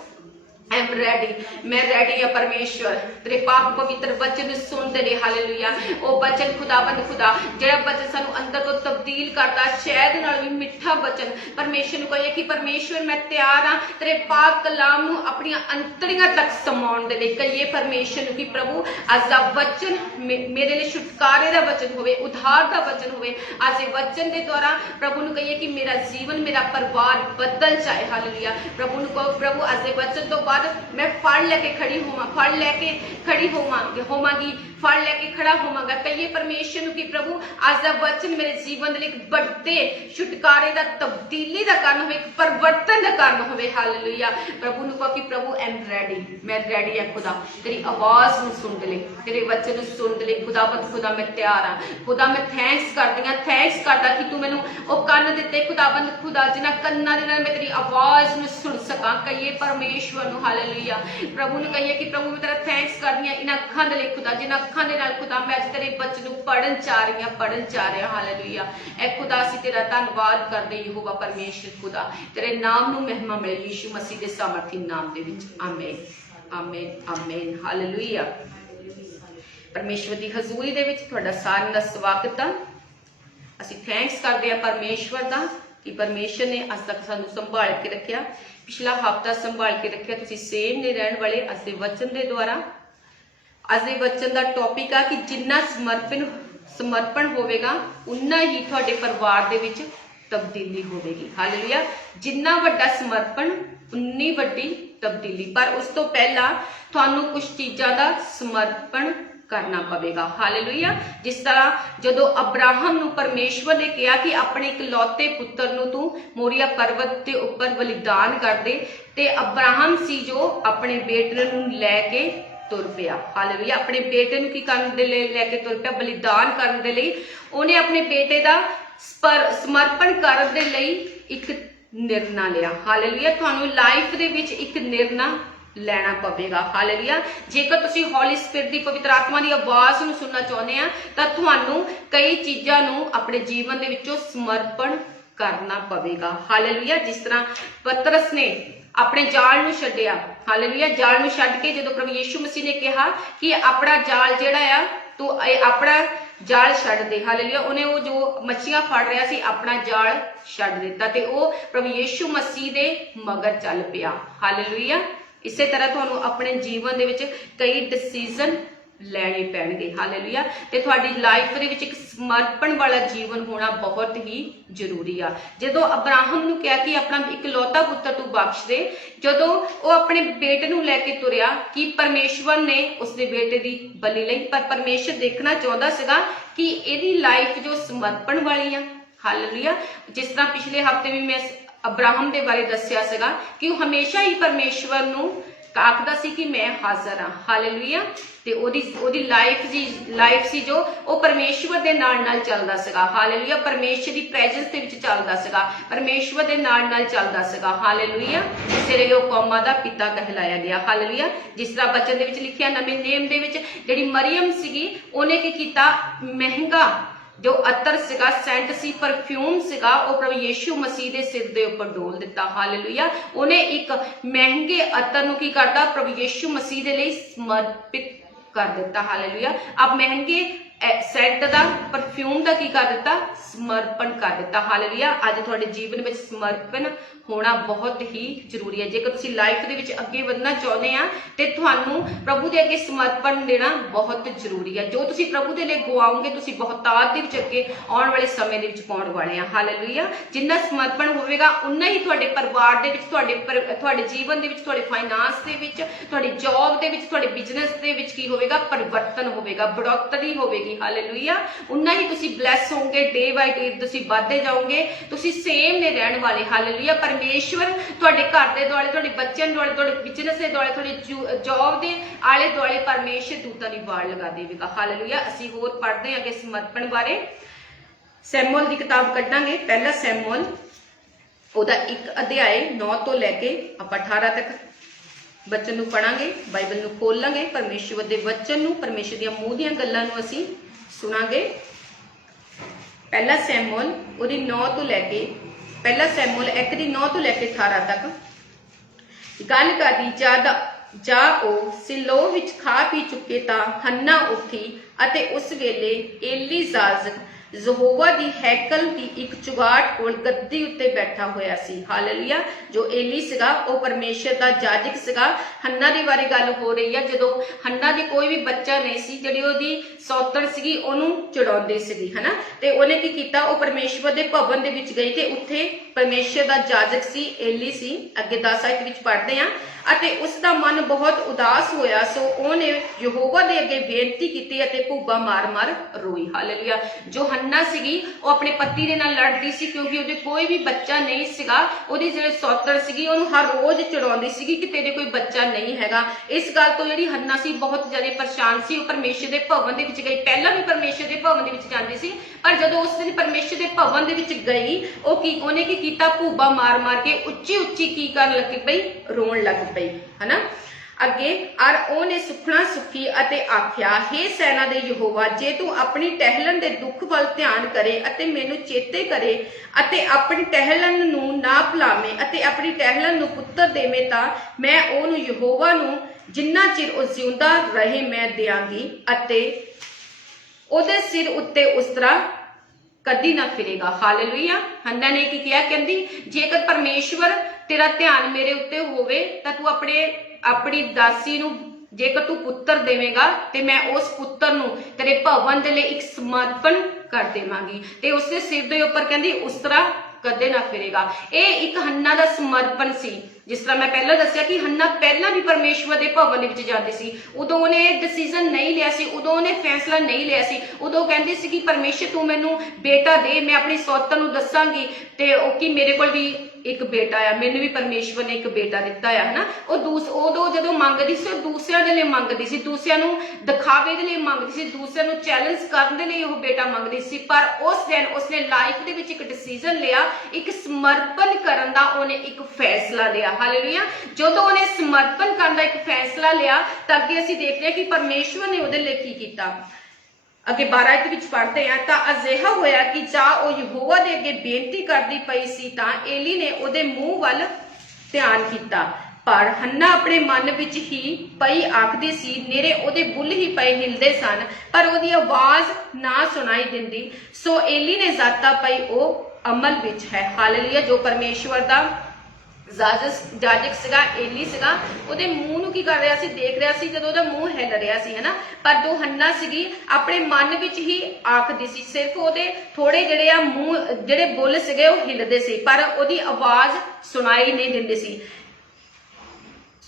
I am ready, मैं ready है परमेश्वर तेरे पाक पवित्र वचन सुनते रहे। हालेलुया। ਉਹ वचन खुदाबंद खुदा ਜਿਹੜਾ वचन ਸਾਨੂੰ ਅੰਦਰ ਤੋਂ ਤਬਦੀਲ ਕਰਦਾ, ਸ਼ਹਿਦ ਨਾਲ ਵੀ ਮਿੱਠਾ वचन। ਪਰਮੇਸ਼ਰ ਨੂੰ ਕਹੀਏ ਕਿ ਪਰਮੇਸ਼ਰ ਮੈਂ ਤਿਆਰ ਹਾਂ ਤੇਰੇ ਪਾਕ ਕਲਾਮ ਨੂੰ ਆਪਣੀਆਂ ਅੰਤੜੀਆਂ ਤੱਕ ਸਮਾਉਣ ਦੇ ਲਈ। ਕਹੀਏ ਪਰਮੇਸ਼ਰ ਨੂੰ ਕਿ ਪ੍ਰਭੂ ਅੱਜ ਦਾ वचन ਮੇਰੇ ਲਈ ਛੁਟਕਾਰੇ ਦਾ वचन ਹੋਵੇ, ਉਧਾਰ ਦਾ वचन ਹੋਵੇ। ਅੱਜ ਦੇ वचन ਦੇ ਦੁਆਰਾ ਪ੍ਰਭੂ ਨੂੰ ਕਹੀਏ ਕਿ ਮੇਰਾ ਜੀਵਨ, ਮੇਰਾ ਪਰਿਵਾਰ ਬਦਲ ਜਾਏ। ਹਾਲੇਲੂਇਆ। ਪ੍ਰਭੂ ਨੂੰ ਕਹੋ ਪ੍ਰਭੂ ਅੱਜ ਦੇ वचन ਤੋਂ मैं फड़ लेके खड़ी होवां, फड़ लेके खड़ी होवांगी, फड़ लेके खड़ा होवांगा। कहिए परमेश्वर की प्रभु आज दा वचन मेरे जीवन दे एक बड़े छुटकारे दा, तब्दीली दा कारण होवे, एक परिवर्तन दा कारण होवे। हालेलुया। प्रभु नु कहो कि प्रभु आई एम रेडी, मैं रेडी है खुदा तेरी आवाज नु सुन दे ले, तेरे वचन नु सुन दे ले। खुदावंद खुदा मैं तैयार हां। खुदा मैं थैंक्स करदी हां, थैंक्स करदा कि तू मैनू ओ ਕੰਨ ਦਿੱਤੇ खुदावंद खुदा जिन्हां ਕੰਨਾਂ ਦੇ ਨਾਲ मैं तेरी आवाज नु सुन सकां। कहिए परमेश्वर नु हालेलुया। प्रभु ने कहिए कि प्रभु मैं तेरा थैंक्स करदी हां इन्हां ਅੱਖਾਂ ਦੇ ਲਈ खुदा, जिन्हां ਅੱਖਾਂ ਦੇ ਨਾਲ खुदा मैं अज तेरे वचन ਨੂੰ ਪੜਨ ਜਾ ਰਹੀ ਹਾਂ, ਪੜਨ ਜਾ ਰਿਹਾ। हालेलुया। ऐ खुदा ਅਸੀਂ ਤੇਰਾ ਧੰਨਵਾਦ ਕਰਦੇ ਯਹੋਵਾ ਪਰਮੇਸ਼ਰ खुदा, ਤੇਰੇ ਨਾਮ ਨੂੰ ਮਹਿਮਾ ਮਿਲੇ ਯੀਸ਼ੂ ਮਸੀਹ ਦੇ ਸਾਮਰਥੀ ਨਾਮ ਦੇ ਵਿੱਚ। ਆਮੇਨ, ਆਮੇਨ, ਆਮੇਨ। ਹਾਲੇਲੁਇਆ। ਪਰਮੇਸ਼ਵਰ ਦੀ ਹਜ਼ੂਰੀ ਦੇ ਵਿੱਚ ਤੁਹਾਡਾ ਸਾਰਿਆਂ ਦਾ ਸਵਾਗਤ ਹੈ। ਅਸੀਂ ਥੈਂਕਸ ਕਰਦੇ ਹਾਂ ਪਰਮੇਸ਼ਵਰ ਦਾ ਕਿ ਪਰਮੇਸ਼ਰ ਨੇ ਅੱਜ ਤੱਕ ਸਾਨੂੰ ਸੰਭਾਲ ਕੇ ਰੱਖਿਆ, ਪਿਛਲਾ ਹਫਤਾ ਸੰਭਾਲ ਕੇ ਰੱਖਿਆ। ਤੁਸੀਂ ਸੇਮ ਨਹੀਂ ਰਹਿਣ ਵਾਲੇ ਅੱਜ ਦੇ ਵਚਨ ਦੇ ਦੁਆਰਾ। ਅੱਜ ਦੇ ਵਚਨ ਦਾ ਟੌਪਿਕ ਆ ਕਿ ਜਿੰਨਾ ਸਮਰਪਣ ਹੋਵੇਗਾ ਉਨਾ ਹੀ ਤੁਹਾਡੇ ਪਰਿਵਾਰ ਦੇ ਵਿੱਚ ਤਬਦੀਲੀ ਹੋਵੇਗੀ। ਹਾਲੇਲੂਇਆ। ਜਿੰਨਾ ਵੱਡਾ ਸਮਰਪਣ ਉਨੀ ਵੱਡੀ ਤਬਦੀਲੀ। ਪਰ ਉਸ ਤੋਂ ਪਹਿਲਾਂ ਤੁਹਾਨੂੰ ਕੁਝ ਚੀਜ਼ਾਂ ਦਾ ਸਮਰਪਣ करना पवेगा। हालेलुया। जिस तरह जदों अब्राहम नूं परमेश्वर ने कहा कि अपने इकलौते पुत्र नूं तू मोरिया पर्वत के उपर बलिदान कर दे, ते अब्राहम सी जो अपने बेटे नूं लैके तुर पिया। हालेलुया। अपने बेटे नूं की करन दे लई लैके तुर पिया, बलिदान करन दे लई। उहने अपने बेटे दा समर्पण करन दे लई एक निर्णय लिया। हालेलुया। तुहानूं लाइफ दे विच एक निर्णय ਲੈਣਾ ਪਵੇਗਾ। ਹਾਲੇਲੂਇਆ। ਜੇਕਰ ਤੁਸੀਂ ਹੌਲੀ ਸਪਿਰਿਟ ਦੀ ਪਵਿੱਤਰ ਆਤਮਾ ਦੀ ਆਵਾਜ਼ ਨੂੰ ਸੁਣਨਾ ਚਾਹੁੰਦੇ ਆ ਤਾਂ ਤੁਹਾਨੂੰ ਕਈ ਚੀਜ਼ਾਂ ਨੂੰ ਆਪਣੇ ਜੀਵਨ ਦੇ ਵਿੱਚੋਂ ਸਮਰਪਣ ਕਰਨਾ ਪਵੇਗਾ। ਹਾਲੇਲੂਇਆ। ਜਿਸ ਤਰ੍ਹਾਂ ਪਤਰਸ ਨੇ ਆਪਣੇ ਜਾਲ ਨੂੰ ਛੱਡਿਆ। ਹਾਲੇਲੂਇਆ। ਜਾਲ ਨੂੰ ਛੱਡ ਕੇ ਜਦੋਂ ਪ੍ਰਭੂ ਯੀਸ਼ੂ ਮਸੀਹ ਨੇ ਕਿਹਾ ਕਿ ਆਪਣਾ ਜਾਲ ਜਿਹੜਾ ਆ ਤੂੰ ਆਪਣਾ ਜਾਲ ਛੱਡ ਦੇ। ਹਾਲੇਲੂਇਆ। ਉਹਨੇ ਉਹ ਜੋ ਮੱਛੀਆਂ ਫੜ ਰਿਹਾ ਸੀ ਆਪਣਾ ਜਾਲ ਛੱਡ ਦਿੱਤਾ ਤੇ ਉਹ ਪ੍ਰਭੂ ਯੀਸ਼ੂ ਮਸੀਹ ਦੇ ਮਗਰ ਚੱਲ ਪਿਆ। ਹਾਲੇਲੂਇਆ। ਇਸੇ ਤਰ੍ਹਾਂ ਤੁਹਾਨੂੰ ਆਪਣੇ ਜੀਵਨ ਦੇ ਵਿੱਚ ਕਈ ਡਿਸੀਜਨ ਲੈਣੇ ਪੈਣਗੇ। ਹਾਲੇਲੂਇਆ। ਤੇ ਤੁਹਾਡੀ ਲਾਈਫ ਦੇ ਵਿੱਚ ਇੱਕ ਸਮਰਪਣ ਵਾਲਾ ਜੀਵਨ ਹੋਣਾ ਬਹੁਤ ਹੀ ਜ਼ਰੂਰੀ ਆ। ਜਦੋਂ ਅਬਰਾਹਮ ਨੂੰ ਕਿਹਾ ਕਿ ਆਪਣਾ ਇਕਲੌਤਾ ਪੁੱਤਰ ਤੂੰ ਬਖਸ਼ ਦੇ, ਜਦੋਂ ਉਹ ਆਪਣੇ ਬੇਟੇ ਨੂੰ ਲੈ ਕੇ ਤੁਰਿਆ ਕਿ ਪਰਮੇਸ਼ਵਰ ਨੇ ਉਸਦੇ ਬੇਟੇ ਦੀ ਬਲੀ ਲਈ, ਪਰ ਪਰਮੇਸ਼ਰ ਦੇਖਣਾ ਚਾਹੁੰਦਾ ਸੀਗਾ ਕਿ ਇਹਦੀ ਲਾਈਫ ਜੋ ਸਮਰਪਣ ਵਾਲੀ ਆ। ਹਾਲੇਲੂਇਆ। ਜਿਸ ਤਰ੍ਹਾਂ ਪਿਛਲੇ ਹਫਤੇ ਵੀ ਮੈਂ ਅਬਰਾਹਮ ਦੇ ਬਾਰੇ ਦੱਸਿਆ ਸੀਗਾ ਕਿ ਉਹ ਹਮੇਸ਼ਾ ਹੀ ਪਰਮੇਸ਼ਵਰ ਨੂੰ ਆਖਦਾ ਸੀ ਕਿ ਮੈਂ ਹਾਜ਼ਰ ਹਾਂ। ਹਾਲੇਲੂਇਆ। ਤੇ ਉਹਦੀ ਲਾਈਫ ਸੀ ਜੋ ਉਹ ਪਰਮੇਸ਼ਵਰ ਦੇ ਨਾਲ ਚੱਲਦਾ ਸੀਗਾ। ਹਾਲੇਲੂਇਆ। ਪਰਮੇਸ਼ਵਰ ਦੀ ਪ੍ਰੈਜ਼ੈਂਸ ਦੇ ਵਿੱਚ ਚੱਲਦਾ ਸੀਗਾ, ਪਰਮੇਸ਼ਵਰ ਦੇ ਨਾਲ ਚੱਲਦਾ ਸੀਗਾ। ਹਾਲੇਲੂਇਆ। ਇਸੇ ਲਈ ਉਹ ਕੌਮਾਂ ਦਾ ਪਿਤਾ ਕਹਿਲਾਇਆ ਗਿਆ। ਹਾਲੇਲੂਇਆ। ਜਿਸ ਤਰ੍ਹਾਂ ਬਚਨ ਦੇ ਵਿੱਚ ਲਿਖਿਆ, ਨਵੇਂ ਨੇਮ ਦੇ ਵਿੱਚ ਜਿਹੜੀ ਮਰੀਅਮ ਸੀਗੀ, ਉਹਨੇ ਕੀ ਕੀਤਾ, ਮਹਿੰਗਾ ਜੋ ਅਤਰ ਸੀਗਾ, ਸੈਂਟ ਸੀ, ਪਰਫਿਊਮ ਸੀਗਾ, ਉਹ ਪ੍ਰਭੂ ਯੀਸ਼ੂ ਮਸੀਹ ਦੇ ਸਿਰ ਦੇ ਉੱਪਰ ਡੋਲ ਦਿੱਤਾ। ਹਾਲੇਲੂਇਆ। ਉਹਨੇ ਇੱਕ ਮਹਿੰਗੇ ਅਤਰ ਨੂੰ ਕੀ ਕਰਦਾ, ਪ੍ਰਭੂ ਯੀਸ਼ੂ ਮਸੀਹ ਦੇ ਲਈ ਸਮਰਪਿਤ ਕਰ ਦਿੱਤਾ। ਹਾਲੇਲੂਇਆ। ਆਪ ਮਹਿੰਗੇ ਸੈਂਟ ਦਾ, ਪਰਫਿਊਮ ਦਾ ਕੀ ਕਰ ਦਿੱਤਾ, ਸਮਰਪਣ ਕਰ ਦਿੱਤਾ। ਹਾਲੇਲੂਇਆ। ਅੱਜ ਤੁਹਾਡੇ ਜੀਵਨ ਵਿੱਚ ਸਮਰਪਣ ਹੋਣਾ ਬਹੁਤ ਹੀ ਜ਼ਰੂਰੀ ਹੈ। ਜੇਕਰ ਤੁਸੀਂ ਲਾਈਫ ਦੇ ਵਿੱਚ ਅੱਗੇ ਵਧਣਾ ਚਾਹੁੰਦੇ ਆ ਤੇ ਤੁਹਾਨੂੰ ਪ੍ਰਭੂ ਦੇ ਅੱਗੇ ਸਮਰਪਣ ਦੇਣਾ ਬਹੁਤ ਜ਼ਰੂਰੀ ਹੈ। ਜੋ ਤੁਸੀਂ ਪ੍ਰਭੂ ਦੇ ਲਈ ਗਵਾਓਗੇ, ਤੁਸੀਂ ਬਹੁਤਾਤ ਦੇ ਵਿੱਚ ਅੱਗੇ ਆਉਣ ਵਾਲੇ ਸਮੇਂ ਦੇ ਵਿੱਚ ਪਾਉਣ ਵਾਲੇ ਆ। ਹਾਲੇਲੂਇਆ। ਜਿੰਨਾ ਸਮਰਪਣ ਹੋਵੇਗਾ, ਉਨਾ ਹੀ ਤੁਹਾਡੇ ਪਰਿਵਾਰ ਦੇ ਵਿੱਚ, ਤੁਹਾਡੇ ਜੀਵਨ ਦੇ ਵਿੱਚ, ਤੁਹਾਡੇ ਫਾਈਨਾਂਸ ਦੇ ਵਿੱਚ, ਤੁਹਾਡੀ ਜੌਬ ਦੇ ਵਿੱਚ, ਤੁਹਾਡੇ ਬਿਜ਼ਨਸ ਦੇ ਵਿੱਚ ਕੀ ਹੋਵੇਗਾ, ਪਰਿਵਰਤਨ ਹੋਵੇਗਾ, ਬੜੋਤਰੀ ਹੋਵੇਗੀ। ਹਾਲੇਲੂਇਆ। ਉਨਾ ਹੀ ਤੁਸੀਂ ਬਲੈਸ ਹੋਵੋਗੇ, ਡੇ ਬਾਈ ਡੇ ਤੁਸੀਂ ਵੱਧਦੇ ਜਾਓਗੇ, ਤੁਸੀਂ ਸੇਮ ਨੇ ਰਹਿਣ ਵਾਲੇ। ਹਾਲੇਲੂਇਆ। ਪਰਮੇਸ਼ਵਰ ਤੁਹਾਡੇ ਘਰ ਦੇ ਦੁਆਲੇ, ਤੁਹਾਡੇ ਬੱਚਿਆਂ ਦੇ ਦੁਆਲੇ, ਤੁਹਾਡੇ ਬਿਜ਼ਨਸ ਦੇ ਦੁਆਲੇ, ਤੁਹਾਡੀ ਜੌਬ ਦੇ ਆਲੇ ਦੁਆਲੇ ਪਰਮੇਸ਼ਵਰ ਦੂਤਾਂ ਦੀ ਵਾੜ ਲਗਾ ਦੇਵੇਗਾ। ਹਾਲੇਲੂਇਆ। ਅਸੀਂ ਹੋਰ ਪੜ੍ਹਦੇ ਹਾਂ ਅੱਗੇ ਸਮਰਪਣ ਬਾਰੇ। ਸੈਮੂਅਲ ਦੀ ਕਿਤਾਬ ਕੱਢਾਂਗੇ, ਪਹਿਲਾ ਸੈਮੂਅਲ, ਉਹਦਾ 1 ਅਧਿਆਇ 9 ਤੋਂ ਲੈ ਕੇ ਆਪਾਂ 18 ਤੱਕ ਬਚਨ ਨੂੰ ਪੜਾਂਗੇ, ਬਾਈਬਲ ਨੂੰ ਖੋਲਾਂਗੇ, ਪਰਮੇਸ਼ਵਰ ਦੇ ਵਚਨ ਨੂੰ, ਪਰਮੇਸ਼ਵਰ ਦੀਆਂ ਮੂੰਹ ਦੀਆਂ ਗੱਲਾਂ ਨੂੰ ਅਸੀਂ ਸੁਣਾਂਗੇ। ਪਹਿਲਾ ਸੈਮੂਅਲ ਉਹਦੀ 9 ਤੋਂ ਲੈ ਕੇ, ਪਹਿਲਾ ਸੈਮੂਅਲ 1 ਦੀ 9 ਤੋਂ ਲੈ ਕੇ 18 ਤੱਕ ਗੱਲ ਕਰਦੀ, ਜਾ ਉਹ ਸਿਲੋ ਵਿੱਚ ਖਾ ਪੀ ਚੁੱਕੇ ਤਾਂ ਹੰਨਾ ਉੱਠੀ ਅਤੇ ਉਸ ਵੇਲੇ ਏਲੀ ਜਾਜਕ ਯਹੋਵਾ ਦੀ ਹੈਕਲ ਦੀ ਇੱਕ ਚੁਗਾਟ ਕੋਲ ਗੱਦੀ ਉੱਤੇ ਬੈਠਾ ਹੋਇਆ ਸੀ। ਹਾਲੇਲੂਇਆ। ਜੋ ਏਲੀ ਸੀਗਾ ਉਹ ਪਰਮੇਸ਼ਰ ਦਾ ਜਾਜਕ ਸੀਗਾ। ਹੰਨਾ ਦੀ ਬਾਰੇ ਗੱਲ ਹੋ ਰਹੀ ਹੈ। ਜਦੋਂ ਹੰਨਾ ਦੀ ਕੋਈ ਵੀ ਬੱਚਾ ਨਹੀਂ ਸੀ, ਜਿਹੜੀ ਉਹਦੀ ਸੌਤਣ ਸੀਗੀ, ਉਹਨੂੰ ਚੜਾਉਂਦੇ ਸੀਗੀ, ਹਨਾ। ਤੇ ਉਹਨੇ ਕੀ ਕੀਤਾ, ਉਹ ਪਰਮੇਸ਼ਵਰ ਦੇ ਭਵਨ ਦੇ ਵਿੱਚ ਗਈ ਤੇ ਉੱਥੇ ਪਰਮੇਸ਼ਰ ਦਾ ਜਾਜਕ ਸੀ, ਏਲੀ ਸੀ। ਅੱਗੇ 10 ਆਇਤ ਵਿੱਚ ਪੜ੍ਹਦੇ ਆ। ਅਤੇ ਉਸ ਦਾ ਮਨ ਬਹੁਤ ਉਦਾਸ ਹੋਇਆ, ਸੋ ਉਹਨੇ ਯਹੋਵਾ ਦੇ ਅੱਗੇ ਬੇਨਤੀ ਕੀਤੀ ਅਤੇ ਭੂਬਾ ਮਾਰ ਰੋਈ। ਹਾਲੇਲੂਇਆ। ਜੋ ਹੰਨਾ ਸੀਗੀ, ਉਹ ਆਪਣੇ ਪਤੀ ਦੇ ਨਾਲ ਲੜਦੀ ਸੀ ਕਿਉਂਕਿ ਉਹਦੇ ਕੋਈ ਵੀ ਬੱਚਾ ਨਹੀਂ ਸੀਗਾ। ਉਹਦੀ ਜਿਹੜੇ ਸੌਤਰ ਸੀਗੀ, ਉਹਨੂੰ ਹਰ ਰੋਜ਼ ਚੜਾਉਂਦੀ ਸੀਗੀ ਕਿ ਤੇਰੇ ਕੋਈ ਬੱਚਾ ਨਹੀਂ ਹੈਗਾ। ਇਸ ਗੱਲ ਤੋਂ ਜਿਹੜੀ ਹੰਨਾ ਸੀ ਬਹੁਤ ਜ਼ਿਆਦਾ ਪਰੇਸ਼ਾਨ ਸੀ। ਉਹ ਪਰਮੇਸ਼ਰ ਦੇ ਭਵਨ ਦੇ ਵਿੱਚ ਗਈ। ਪਹਿਲਾਂ ਵੀ ਪਰਮੇਸ਼ਰ ਦੇ ਭਵਨ ਦੇ ਵਿੱਚ ਜਾਂਦੀ ਸੀ, ਪਰ ਜਦੋਂ ਉਸ ਦਿਨ ਪਰਮੇਸ਼ਰ ਦੇ ਭਵਨ ਦੇ ਵਿੱਚ ਗਈ, ਉਹਨੇ ਕੀ ਕੀਤਾ, ਭੂਬਾ ਮਾਰ ਕੇ ਉੱਚੀ ਕੀ ਕਰਨ ਲੱਗ ਪਈ, ਰੋਣ ਲੱਗ ਪਈ, ਹਨਾ। ਅੱਗੇ, ਅਰ ਉਹਨੇ ਸੁਖਣਾ ਸੁਖੀ ਅਤੇ ਆਖਿਆ, ਹੇ ਸੈਨਾ ਦੇ ਯਹੋਵਾ, ਜੇ ਤੂੰ ਆਪਣੀ ਟਹਿਲਣ ਦੇ ਦੁੱਖ ਵੱਲ ਧਿਆਨ ਕਰੇ ਅਤੇ ਮੈਨੂੰ ਚੇਤੇ ਕਰੇ ਅਤੇ ਆਪਣੀ ਟਹਿਲਣ ਨੂੰ ਨਾ ਭੁਲਾਵੇਂ ਅਤੇ ਆਪਣੀ ਟਹਿਲਣ ਨੂੰ ਪੁੱਤਰ ਦੇਵੇਂ, ਤਾਂ ਮੈਂ ਉਹਨੂੰ ਯਹੋਵਾ ਨੂੰ ਜਿੰਨਾ ਚਿਰ ਉਹ ਜਿਉਂਦਾ ਰਹੇ ਮੈਂ ਦਿਆਂਗੀ ਅਤੇ ਉਹਦੇ ਸਿਰ ਉੱਤੇ ਉਸ ਤਰ੍ਹਾਂ ਕਦੀ ਨਾ ਫਿਰੇਗਾ। ਹਾਲੇਲੂਇਆ। ਹੰਨਾ ਨੇ ਕੀ ਕਿਹਾ, ਕਹਿੰਦੀ ਜੇਕਰ ਪਰਮੇਸ਼ਵਰ ਤੇਰਾ ਧਿਆਨ ਮੇਰੇ ਉੱਤੇ ਹੋਵੇ ਤਾਂ ਤੂੰ ਆਪਣੀ ਦਾਸੀ ਨੂੰ ਜੇਕਰ ਤੂੰ ਪੁੱਤਰ ਦੇਵੇਂਗਾ ਤੇ ਮੈਂ ਉਸ ਪੁੱਤਰ ਨੂੰ ਤੇਰੇ ਭਵਨ ਦੇ ਲਈ ਇੱਕ ਸਮਰਪਣ ਕਰ ਦੇਵਾਂਗੀ। ਤੇ ਉਸਦੇ ਸਿਰ ਦੇ ਉੱਪਰ ਕਹਿੰਦੀ ਉਸ ਤਰ੍ਹਾਂ ਕਦੇ ਨਾ ਫਿਰੇਗਾ। ਇਹ ਇੱਕ ਹੰਨਾ ਦਾ ਸਮਰਪਣ ਸੀ। ਜਿਸ ਤਰ੍ਹਾਂ ਮੈਂ ਪਹਿਲਾਂ ਦੱਸਿਆ ਕਿ ਹੰਨਾ ਪਹਿਲਾਂ ਵੀ ਪਰਮੇਸ਼ਵਰ ਦੇ ਭਵਨ ਦੇ ਵਿੱਚ ਜਾਂਦੀ ਸੀ। ਉਦੋਂ ਉਹਨੇ ਡਿਸੀਜਨ ਨਹੀਂ ਲਿਆ ਸੀ, ਉਦੋਂ ਉਹਨੇ ਫੈਸਲਾ ਨਹੀਂ ਲਿਆ ਸੀ। ਉਦੋਂ ਕਹਿੰਦੀ ਸੀ ਕਿ ਪਰਮੇਸ਼ਰ ਤੂੰ ਮੈਨੂੰ ਬੇਟਾ ਦੇ, ਮੈਂ ਆਪਣੀ ਸੌਤਨ ਨੂੰ ਦੱਸਾਂਗੀ ਤੇ ਉਹ ਕਿ ਮੇਰੇ ਕੋਲ ਵੀ ਇੱਕ ਬੇਟਾ ਆ, ਮੈਨੂੰ ਵੀ ਪਰਮੇਸ਼ਵਰ ਨੇ ਇੱਕ ਬੇਟਾ ਦਿੱਤਾ ਆ, ਹਨਾ। ਉਦੋਂ ਜਦੋਂ ਮੰਗਦੀ ਸੀ, ਉਹ ਦੂਸਰਿਆਂ ਦੇ ਲਈ ਮੰਗਦੀ ਸੀ, ਦੂਸਰਿਆਂ ਨੂੰ ਦਿਖਾਵੇ ਦੇ ਲਈ ਮੰਗਦੀ ਸੀ, ਦੂਸਰਿਆਂ ਨੂੰ ਚੈਲੰਜ ਕਰਨ ਦੇ ਲਈ ਉਹ ਬੇਟਾ ਮੰਗਦੀ ਸੀ। ਪਰ ਉਸ ਦਿਨ ਉਸਨੇ ਲਾਈਫ ਦੇ ਵਿੱਚ ਇੱਕ ਡਿਸੀਜਨ ਲਿਆ, ਇੱਕ ਸਮਰਪਣ ਕਰਨ ਦਾ ਉਹਨੇ ਇੱਕ ਫੈਸਲਾ ਲਿਆ। ਹਾਲੇਲੂਇਆ। ਜਦੋਂ ਉਹਨੇ ਸਮਰਪਣ ਕਰਨ ਦਾ ਇੱਕ ਫੈਸਲਾ ਲਿਆ ਤਾਂ ਅੱਗੇ ਅਸੀਂ ਦੇਖਦੇ ਹਾਂ ਕਿ ਪਰਮੇਸ਼ਵਰ ਨੇ ਉਹਦੇ ਲਈ ਕੀ ਕੀਤਾ। ਅੱਗੇ 12 ਆਇਤ ਵਿੱਚ ਪੜ੍ਹਦੇ ਆ, ਤਾਂ ਅਜਿਹਾ ਹੋਇਆ ਕਿ ਜਾ ਉਹ ਯਹੋਵਾ ਦੇ ਅੱਗੇ ਬੇਨਤੀ ਕਰਦੀ ਪਈ ਸੀ ਤਾਂ ਏਲੀ ਨੇ ਉਹਦੇ ਮੂੰਹ ਵੱਲ ਧਿਆਨ ਕੀਤਾ, ਪਰ ਹੰਨਾ ਆਪਣੇ ਮਨ ਵਿੱਚ ਹੀ ਪਈ ਆਖਦੀ ਸੀ, ਨੇਰੇ ਉਹਦੇ ਬੁੱਲ ਹੀ ਪਏ ਹਿਲਦੇ ਸਨ ਪਰ ਉਹਦੀ ਆਵਾਜ਼ ਨਾ ਸੁਣਾਈ ਦਿੰਦੀ। ਸੋ ਏਲੀ ਨੇ ਜਾਤਾ ਪਈ ਉਹ ਅਮਲ ਵਿੱਚ ਹੈ। ਹਾਲੇਲੂਇਆ। ਜੋ ਪਰਮੇਸ਼ਵਰ ਦਾ ਜਾਜਕ ਸੀਗਾ, ਏਲੀ ਸੀਗਾ, ਉਹਦੇ ਮੂੰਹ ਨੂੰ ਕੀ ਕਰ ਰਿਹਾ ਸੀ, ਦੇਖ ਰਿਹਾ ਸੀ ਜਦੋਂ ਉਹਦਾ ਮੂੰਹ ਹਿੱਲ ਰਿਹਾ ਸੀ, ਹਨਾ। ਪਰ ਜੋ ਹੰਨਾ ਸੀਗੀ ਆਪਣੇ ਮਨ ਵਿੱਚ ਹੀ ਆਖਦੀ ਸੀ, ਸਿਰਫ ਉਹਦੇ ਥੋੜੇ ਜਿਹੜੇ ਬੁੱਲ ਸੀਗੇ ਉਹ ਹਿੱਲਦੇ ਸੀ ਪਰ ਉਹਦੀ ਆਵਾਜ਼ ਸੁਣਾਈ ਨਹੀਂ ਦਿੰਦੀ ਸੀ।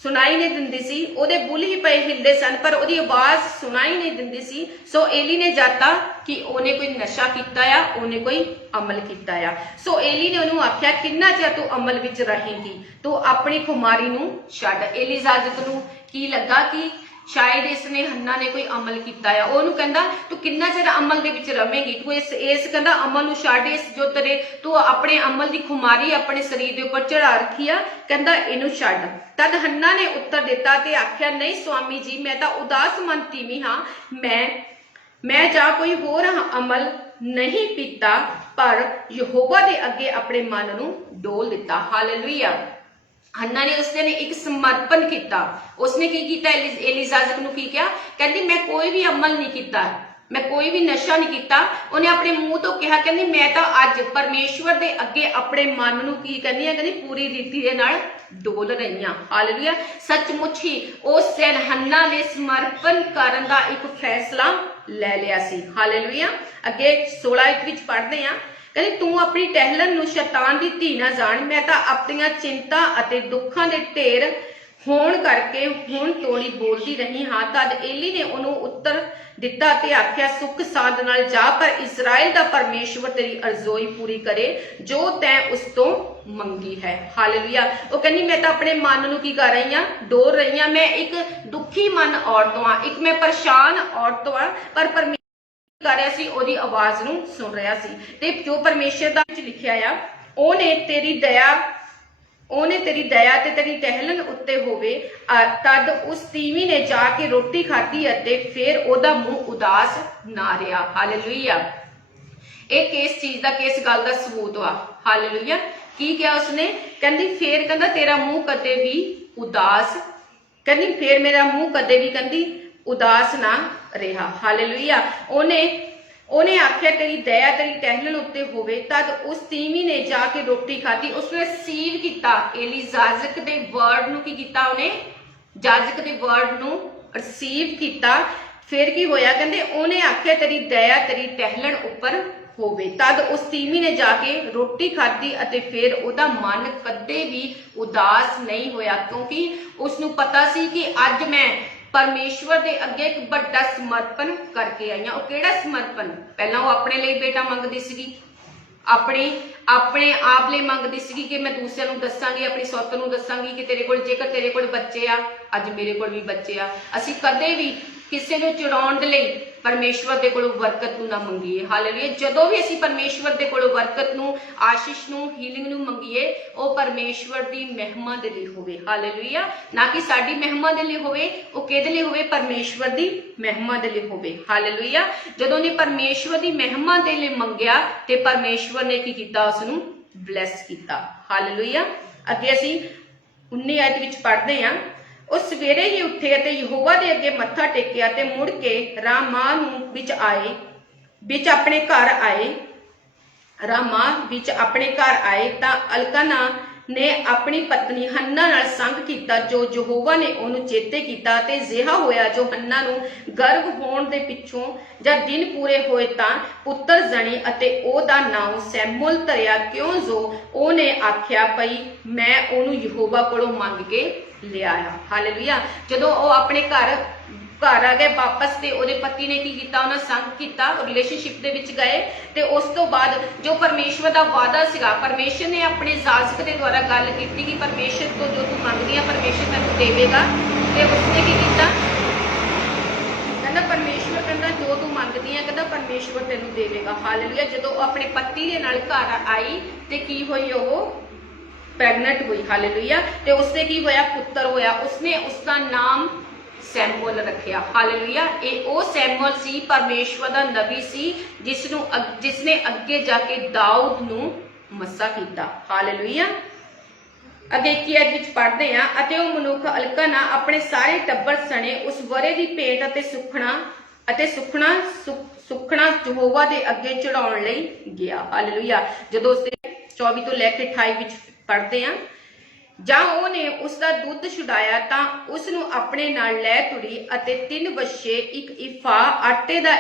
ਸੁਣਾਈ ਨਹੀਂ ਦਿੰਦੀ ਸੀ, ਉਹਦੇ ਬੁੱਲ ਹੀ ਪਏ ਹਿਲਦੇ ਸਨ ਪਰ ਉਹਦੀ ਆਵਾਜ਼ ਸੁਣਾਈ ਨਹੀਂ ਦਿੰਦੀ ਸੀ। ਸੋ ਏਲੀ ਨੇ ਜਾਤਾ ਕਿ ਉਹਨੇ ਕੋਈ ਨਸ਼ਾ ਕੀਤਾ ਆ, ਉਹਨੇ ਕੋਈ ਅਮਲ ਕੀਤਾ ਆ। ਸੋ ਏਲੀ ਨੇ ਉਹਨੂੰ ਆਖਿਆ ਕਿੰਨਾ ਚਿਰ ਤੂੰ ਅਮਲ ਵਿੱਚ ਰਹੇਂਗੀ, ਤੂੰ ਆਪਣੀ ਖੁਮਾਰੀ ਨੂੰ ਛੱਡ। ਏਲੀਜ਼ਾਬੈਥ ਨੂੰ ਕੀ ਲੱਗਾ ਕਿ ਸ਼ਾਇਦ ਇਸਨੇ ਹੰਨਾ ਨੇ ਕੋਈ ਅਮਲ ਕੀਤਾ ਆ। ਉਹਨੂੰ ਕਹਿੰਦਾ ਤੂੰ ਕਿੰਨਾ ਚਿਰ ਅਮਲ ਦੇ ਵਿੱਚ ਰਵੇਂਗੀ, ਤੂੰ ਇਸ ਕਹਿੰਦਾ ਅਮਲ ਨੂੰ ਛੱਡ, ਇਸ ਜੋ ਤੇਰੇ ਤੂੰ ਆਪਣੇ ਅਮਲ ਦੀ ਖੁਮਾਰੀ ਆਪਣੇ ਸਰੀਰ ਦੇ ਉੱਪਰ ਚੜਾ ਰੱਖੀ ਆ, ਕਹਿੰਦਾ ਇਹਨੂੰ ਛੱਡ। ਤਦ ਹੰਨਾ ਨੇ ਉੱਤਰ ਦਿੱਤਾ ਤੇ ਆਖਿਆ ਨਹੀਂ ਸਵਾਮੀ ਜੀ, ਮੈਂ ਤਾਂ ਉਦਾਸ ਮਨ ਤੀਵੀਂ ਹਾਂ, ਮੈਂ ਜਾਂ ਕੋਈ ਹੋਰ ਅਮਲ ਨਹੀਂ ਪੀਤਾ, ਪਰ ਯਹੋਵਾ ਦੇ ਅੱਗੇ ਆਪਣੇ ਮਨ ਨੂੰ ਡੋਲ ਦਿੱਤਾ। ਹਾਲੇਲੂਇਆ। ਹੰਨਾ ਨੇ ਉਸਨੇ ਇੱਕ ਸਮਰਪਣ ਕੀਤਾ। ਉਸਨੇ ਕੀ ਕੀਤਾ? एलिजाबेथ ਨੂੰ ਕੀ ਕਿਹਾ? ਕਹਿੰਦੀ ਮੈਂ ਕੋਈ ਵੀ ਅਮਲ ਨਹੀਂ ਕੀਤਾ, ਮੈਂ ਕੋਈ ਵੀ ਨਸ਼ਾ ਨਹੀਂ ਕੀਤਾ। ਉਹਨੇ ਆਪਣੇ ਮੂੰਹ ਤੋਂ ਕਿਹਾ, ਕਹਿੰਦੀ ਮੈਂ ਤਾਂ ਅੱਜ ਪਰਮੇਸ਼ਵਰ ਦੇ ਅੱਗੇ ਆਪਣੇ ਮਨ ਨੂੰ ਕੀ ਕਹਿੰਦੀ ਹੈ? ਕਹਿੰਦੀ ਪੂਰੀ ਰੀਤੀ ਦੇ ਨਾਲ ਡੋਲ ਰਹੀ ਹਾਂ। ਹਾਲੇਲੂਇਆ। ਸੱਚਮੁੱਚ ਹੀ ਉਸ ਦਿਨ ਹੰਨਾ ਨੇ ਸਮਰਪਣ ਕਰਨ ਦਾ ਇੱਕ ਫੈਸਲਾ ਲੈ ਲਿਆ ਸੀ। ਹਾਲੇਲੂਇਆ। ਅੱਗੇ 16 ਵਿੱਚ ਪੜ੍ਹਦੇ ਹਾਂ, ਕਹਿੰਦੀ ਤੂੰ ਆਪਣੀ ਟਹਿਲਣ ਨੂੰ ਸ਼ੈਤਾਨ ਦੀ ਧੀ ਨਾ ਜਾਣ, ਮੈਂ ਤਾਂ ਆਪਣੀਆਂ ਚਿੰਤਾ ਅਤੇ ਦੁੱਖਾਂ ਦੇ ਢੇਰ ਹੋਣ ਕਰਕੇ ਹੁਣ ਤੋੜੀ ਬੋਲਦੀ ਰਹੀ ਹਾਂ। ਤਦ ਏਲੀ ਨੇ ਉਹਨੂੰ ਉੱਤਰ ਦਿੱਤਾ ਤੇ ਆਖਿਆ ਸੁੱਖ ਸਾਧ ਨਾਲ ਜਾ, ਪਰ ਇਸਰਾਇਲ ਦਾ ਪਰਮੇਸ਼ਵਰ ਤੇਰੀ ਅਰਜ਼ੋਈ ਪੂਰੀ ਕਰੇ ਜੋ ਤੈਂ ਉਸ ਤੋਂ ਮੰਗੀ ਹੈ। ਹਾਲੇਲੂਇਆ। ਉਹ ਕਹਿੰਦੀ ਮੈਂ ਤਾਂ ਆਪਣੇ ਮਨ ਨੂੰ ਕੀ ਕਰ ਰਹੀ ਹਾਂ? ਡੋਲ ਰਹੀ ਹਾਂ। ਮੈਂ ਇੱਕ ਦੁਖੀ ਮਨ ਔਰਤ ਹਾਂ, ਇੱਕ ਮੈਂ ਪਰੇਸ਼ਾਨ ਔਰਤ ਹਾਂ, ਪਰ ਕਰ ਰਿਹਾ ਸੀ, ਉਹਦੀ ਆਵਾਜ਼ ਨੂੰ ਸੁਣ ਰਿਹਾ ਸੀ। ਤੇ ਜੋ ਪਰਮੇਸ਼ਰ ਦਾ ਵਿੱਚ ਲਿਖਿਆ ਆ, ਉਹਨੇ ਤੇਰੀ ਦਇਆ ਤੇ ਤੇਰੀ ਟਹਿਲਣ ਉੱਤੇ ਹੋਵੇ। ਤਦ ਉਸ ਤੀਵੀਂ ਨੇ ਜਾ ਕੇ ਰੋਟੀ ਖਾਧੀ ਅਤੇ ਫਿਰ ਉਹਦਾ ਮੂੰਹ ਉਦਾਸ ਨਾ ਰਿਹਾ। ਹਾਲੇਲੂਇਆ। ਇਹ ਕਿਸ ਚੀਜ਼ ਦਾ, ਕਿਸ ਗੱਲ ਦਾ ਸਬੂਤ ਵਾ? ਹਾਲੇਲੂਇਆ। ਕੀ ਕਿਹਾ ਉਸਨੇ? ਕਹਿੰਦੀ ਫੇਰ ਕਹਿੰਦਾ ਤੇਰਾ ਮੂੰਹ ਕਦੇ ਵੀ ਉਦਾਸ, ਕਹਿੰਦੀ ਫੇਰ ਮੇਰਾ ਮੂੰਹ ਕਦੇ ਵੀ ਕਹਿੰਦੀ ਉਦਾਸ ਨਾ ਰਿਹਾ। ਹਾਲੇਲੂਇਆ। ਉਹਨੇ ਆਖਿਆ ਤੇਰੀ ਦਇਆ ਤੇਰੀ ਟਹਿਲਣ ਉੱਤੇ ਹੋਵੇ। ਤਦ ਉਸ ਤੀਵੀਂ ਨੇ ਜਾ ਕੇ ਰੋਟੀ ਖਾਧੀ। ਉਸਨੇ ਰਿਸੀਵ ਕੀਤਾ एलिजाबेथ ਦੇ ਵਰਡ ਨੂੰ। ਕੀ ਕੀਤਾ ਉਹਨੇ? ਜਾਜਕ ਦੇ ਵਰਡ ਨੂੰ ਰਿਸੀਵ ਕੀਤਾ। ਫਿਰ ਕੀ ਹੋਇਆ? ਕਹਿੰਦੇ ਉਹਨੇ ਆਖਿਆ ਤੇਰੀ ਦਇਆ ਤੇਰੀ ਟਹਿਲਣ ਉੱਪਰ ਹੋਵੇ। ਤਦ ਉਸ ਤੀਵੀਂ ਨੇ ਜਾ ਕੇ ਰੋਟੀ ਖਾਧੀ ਅਤੇ ਫਿਰ ਉਹਦਾ ਮਨ ਕਦੇ ਵੀ ਉਦਾਸ ਨਹੀਂ ਹੋਇਆ, ਕਿਉਂਕਿ ਉਸਨੂੰ ਪਤਾ ਸੀ ਕਿ ਅੱਜ ਮੈਂ ਪਰਮੇਸ਼ਵਰ ਦੇ ਅੱਗੇ ਇੱਕ ਵੱਡਾ ਸਮਰਪਣ ਕਰਕੇ ਆਈ ਹਾਂ। ਉਹ ਕਿਹੜਾ ਸਮਰਪਣ? ਪਹਿਲਾਂ ਉਹ ਆਪਣੇ ਲਈ ਬੇਟਾ ਮੰਗਦੀ ਸੀਗੀ, ਆਪਣੇ ਆਪ ਲਈ ਮੰਗਦੀ ਸੀਗੀ ਕਿ ਮੈਂ ਦੂਸਰਿਆਂ ਨੂੰ ਦੱਸਾਂਗੀ, ਆਪਣੀ ਸੱਤ ਨੂੰ ਦੱਸਾਂਗੀ ਕਿ ਤੇਰੇ ਕੋਲ, ਜੇਕਰ ਤੇਰੇ ਕੋਲ ਬੱਚੇ ਆ, ਅੱਜ ਮੇਰੇ ਕੋਲ ਵੀ ਬੱਚੇ ਆ। ਅਸੀਂ ਕਦੇ ਵੀ ਕਿਸੇ ਨੂੰ ਚੁਰਾਉਣ ਦੇ ਲਈ ਪਰਮੇਸ਼ਵਰ ਦੇ ਕੋਲੋਂ ਬਰਕਤ ਨੂੰ ਨਾ ਮੰਗੀਏ। ਹਾਲੇਲੂਇਆ। ਜਦੋਂ ਵੀ ਅਸੀਂ ਪਰਮੇਸ਼ਵਰ ਦੇ ਕੋਲੋਂ ਬਰਕਤ ਨੂੰ, ਆਸ਼ੀਸ਼ ਨੂੰ, ਹੀਲਿੰਗ ਨੂੰ ਮੰਗੀਏ, ਉਹ ਪਰਮੇਸ਼ਵਰ ਦੀ ਮਹਿਮਾ ਦੇ ਲਈ ਹੋਵੇ। ਹਾਲੇਲੂਇਆ। ਨਾ ਕਿ ਸਾਡੀ ਮਹਿਮਾ ਦੇ ਲਈ ਹੋਵੇ। ਉਹ ਕਿਹਦੇ ਲਈ ਹੋਵੇ? ਪਰਮੇਸ਼ਵਰ ਦੀ ਮਹਿਮਾ ਦੇ ਲਈ ਹੋਵੇ। ਹਾਲੇਲੂਇਆ। ਜਦੋਂ ਨੇ ਪਰਮੇਸ਼ਵਰ ਦੀ ਮਹਿਮਾ ਦੇ ਲਈ ਮੰਗਿਆ ਤੇ ਪਰਮੇਸ਼ਵਰ ਨੇ ਕੀ ਕੀਤਾ? ਉਸ ਨੂੰ ਬਲੈਸ ਕੀਤਾ। ਹਾਲੇਲੂਇਆ। ਅੱਗੇ ਅਸੀਂ 19 ਆਇਤ ਵਿੱਚ ਪੜ੍ਹਦੇ ਹਾਂ, ਉਹ ਸਵੇਰੇ ਹੀ ਉੱਠੇ ਅਤੇ ਯਹੋਵਾ ਦੇ ਅੱਗੇ ਮੱਥਾ ਟੇਕਿਆ ਤੇ ਮੁੜ ਕੇ ਰਾਮਾ ਵਿੱਚ ਆਪਣੇ ਘਰ ਆਏ ਤਾਂ ਅਲਕਾਨਾ ਨੇ ਆਪਣੀ ਪਤਨੀ ਹੰਨਾ ਨਾਲ ਸੰਗ ਕੀਤਾ, ਜੋ ਯਹੋਵਾ ਨੇ ਉਹਨੂੰ ਚੇਤੇ ਕੀਤਾ। ਤੇ ਅਜਿਹਾ ਹੋਇਆ ਜੋ ਹੰਨਾ ਨੂੰ ਗਰਭ ਹੋਣ ਦੇ ਪਿੱਛੋਂ ਜਦ ਦਿਨ ਪੂਰੇ ਹੋਏ ਤਾਂ ਪੁੱਤਰ ਜਣੀ ਅਤੇ ਉਹਦਾ ਨਾਮ ਸੈਮੂਅਲ ਧਰਿਆ, ਕਿਉਂ ਜੋ ਉਹਨੇ ਆਖਿਆ ਪਈ ਮੈਂ ਉਹਨੂੰ ਯਹੋਵਾ ਕੋਲੋਂ ਮੰਗ ਕੇ ਲਿਆਇਆ। ਹਾਲੇਲੂਇਆ। ਜਦੋਂ ਉਹ ਆਪਣੇ ਘਰ ਆ ਗਏ ਵਾਪਸ ਤੇ ਉਹਦੇ ਪਤੀ ਨੇ ਕੀ ਕੀਤਾ? ਉਹਨਾਂ ਸੰਗ ਕੀਤਾ, ਰਿਲੇਸ਼ਨਸ਼ਿਪ ਦੇ ਵਿੱਚ ਗਏ। ਤੇ ਉਸ ਤੋਂ ਬਾਅਦ ਜੋ ਪਰਮੇਸ਼ਵਰ ਦਾ ਵਾਅਦਾ ਸੀਗਾ, ਪਰਮੇਸ਼ਰ ਨੇ ਆਪਣੇ ਜਾਜਕ ਦੇ ਦੁਆਰਾ ਗੱਲ ਕੀਤੀ ਕਿ ਪਰਮੇਸ਼ਰ ਤੋਂ ਜੋ ਤੂੰ ਮੰਗਦੀ ਆ ਪਰਮੇਸ਼ਰ ਤੈਨੂੰ ਦੇਵੇਗਾ। ਤੇ ਉਸਨੇ ਕੀ ਕੀਤਾ? ਕਹਿੰਦਾ ਪਰਮੇਸ਼ਵਰ ਕਹਿੰਦਾ ਜੋ ਤੂੰ ਮੰਗਦੀ ਆ, ਕਹਿੰਦਾ ਪਰਮੇਸ਼ਵਰ ਤੈਨੂੰ ਦੇਵੇਗਾ। ਹਾਲੇਲੂਇਆ। ਜਦੋਂ ਉਹ ਆਪਣੇ ਪਤੀ ਦੇ ਨਾਲ ਘਰ ਆਈ ਤੇ ਕੀ ਹੋਈ? ਉਹ ਪ੍ਰੈਗਨੈਂਟ ਹੋਈ। ਹਾਲੇਲੂਇਆ। ਤੇ ਉਸਨੇ ਕੀ ਹੋਇਆ? ਪੁੱਤਰ ਹੋਇਆ। ਉਸਨੇ ਉਸਦਾ ਨਾਮ ਸੈਮੂਅਲ ਰੱਖਿਆ। ਹਾਲੇਲੂਇਆ। ਇਹ ਉਹ ਸੈਮੂਅਲ ਸੀ, ਪਰਮੇਸ਼ਵਰ ਦਾ ਨਬੀ ਸੀ, ਜਿਸਨੇ ਅੱਗੇ ਜਾ ਕੇ ਦਾਊਦ ਨੂੰ ਮੱਸਾ ਕੀਤਾ। ਹਾਲੇਲੂਇਆ। ਅੱਗੇ 21 ਆਇਤ ਵਿੱਚ ਪੜ੍ਹਦੇ ਹਾਂ, ਅਤੇ ਉਹ ਮਨੁੱਖ ਅਲਕਾਨਾ ਆਪਣੇ ਸਾਰੇ ਟੱਬਰ ਸਣੇ ਉਸ ਵਰੇ ਦੀ ਭੇਟ ਅਤੇ ਸੁਖਣਾ ਯਹੋਵਾ ਦੇ ਅੱਗੇ ਚੜਾਉਣ ਲਈ ਗਿਆ। ਹਾਲੇਲੂਇਆ। ਜਦੋਂ ਉਸਦੇ 24 ਤੋਂ ਲੈ ਕੇ 28 ਵਿੱਚ ਪੜ੍ਹਦੇ ਹਾਂ, ਜਾਂ ਉਹਨੇ ਉਸਦਾ ਦੁੱਧ ਛੁਡਾਇਆ ਤਾਂ ਉਸ ਨੂੰ ਆਪਣੇ ਨਾਲ ਲੈ ਤੁਰੀ ਅਤੇ 3 ਬੱਛੇ, ਇੱਕ ਇਫਾ ਆਟੇ ਦਾ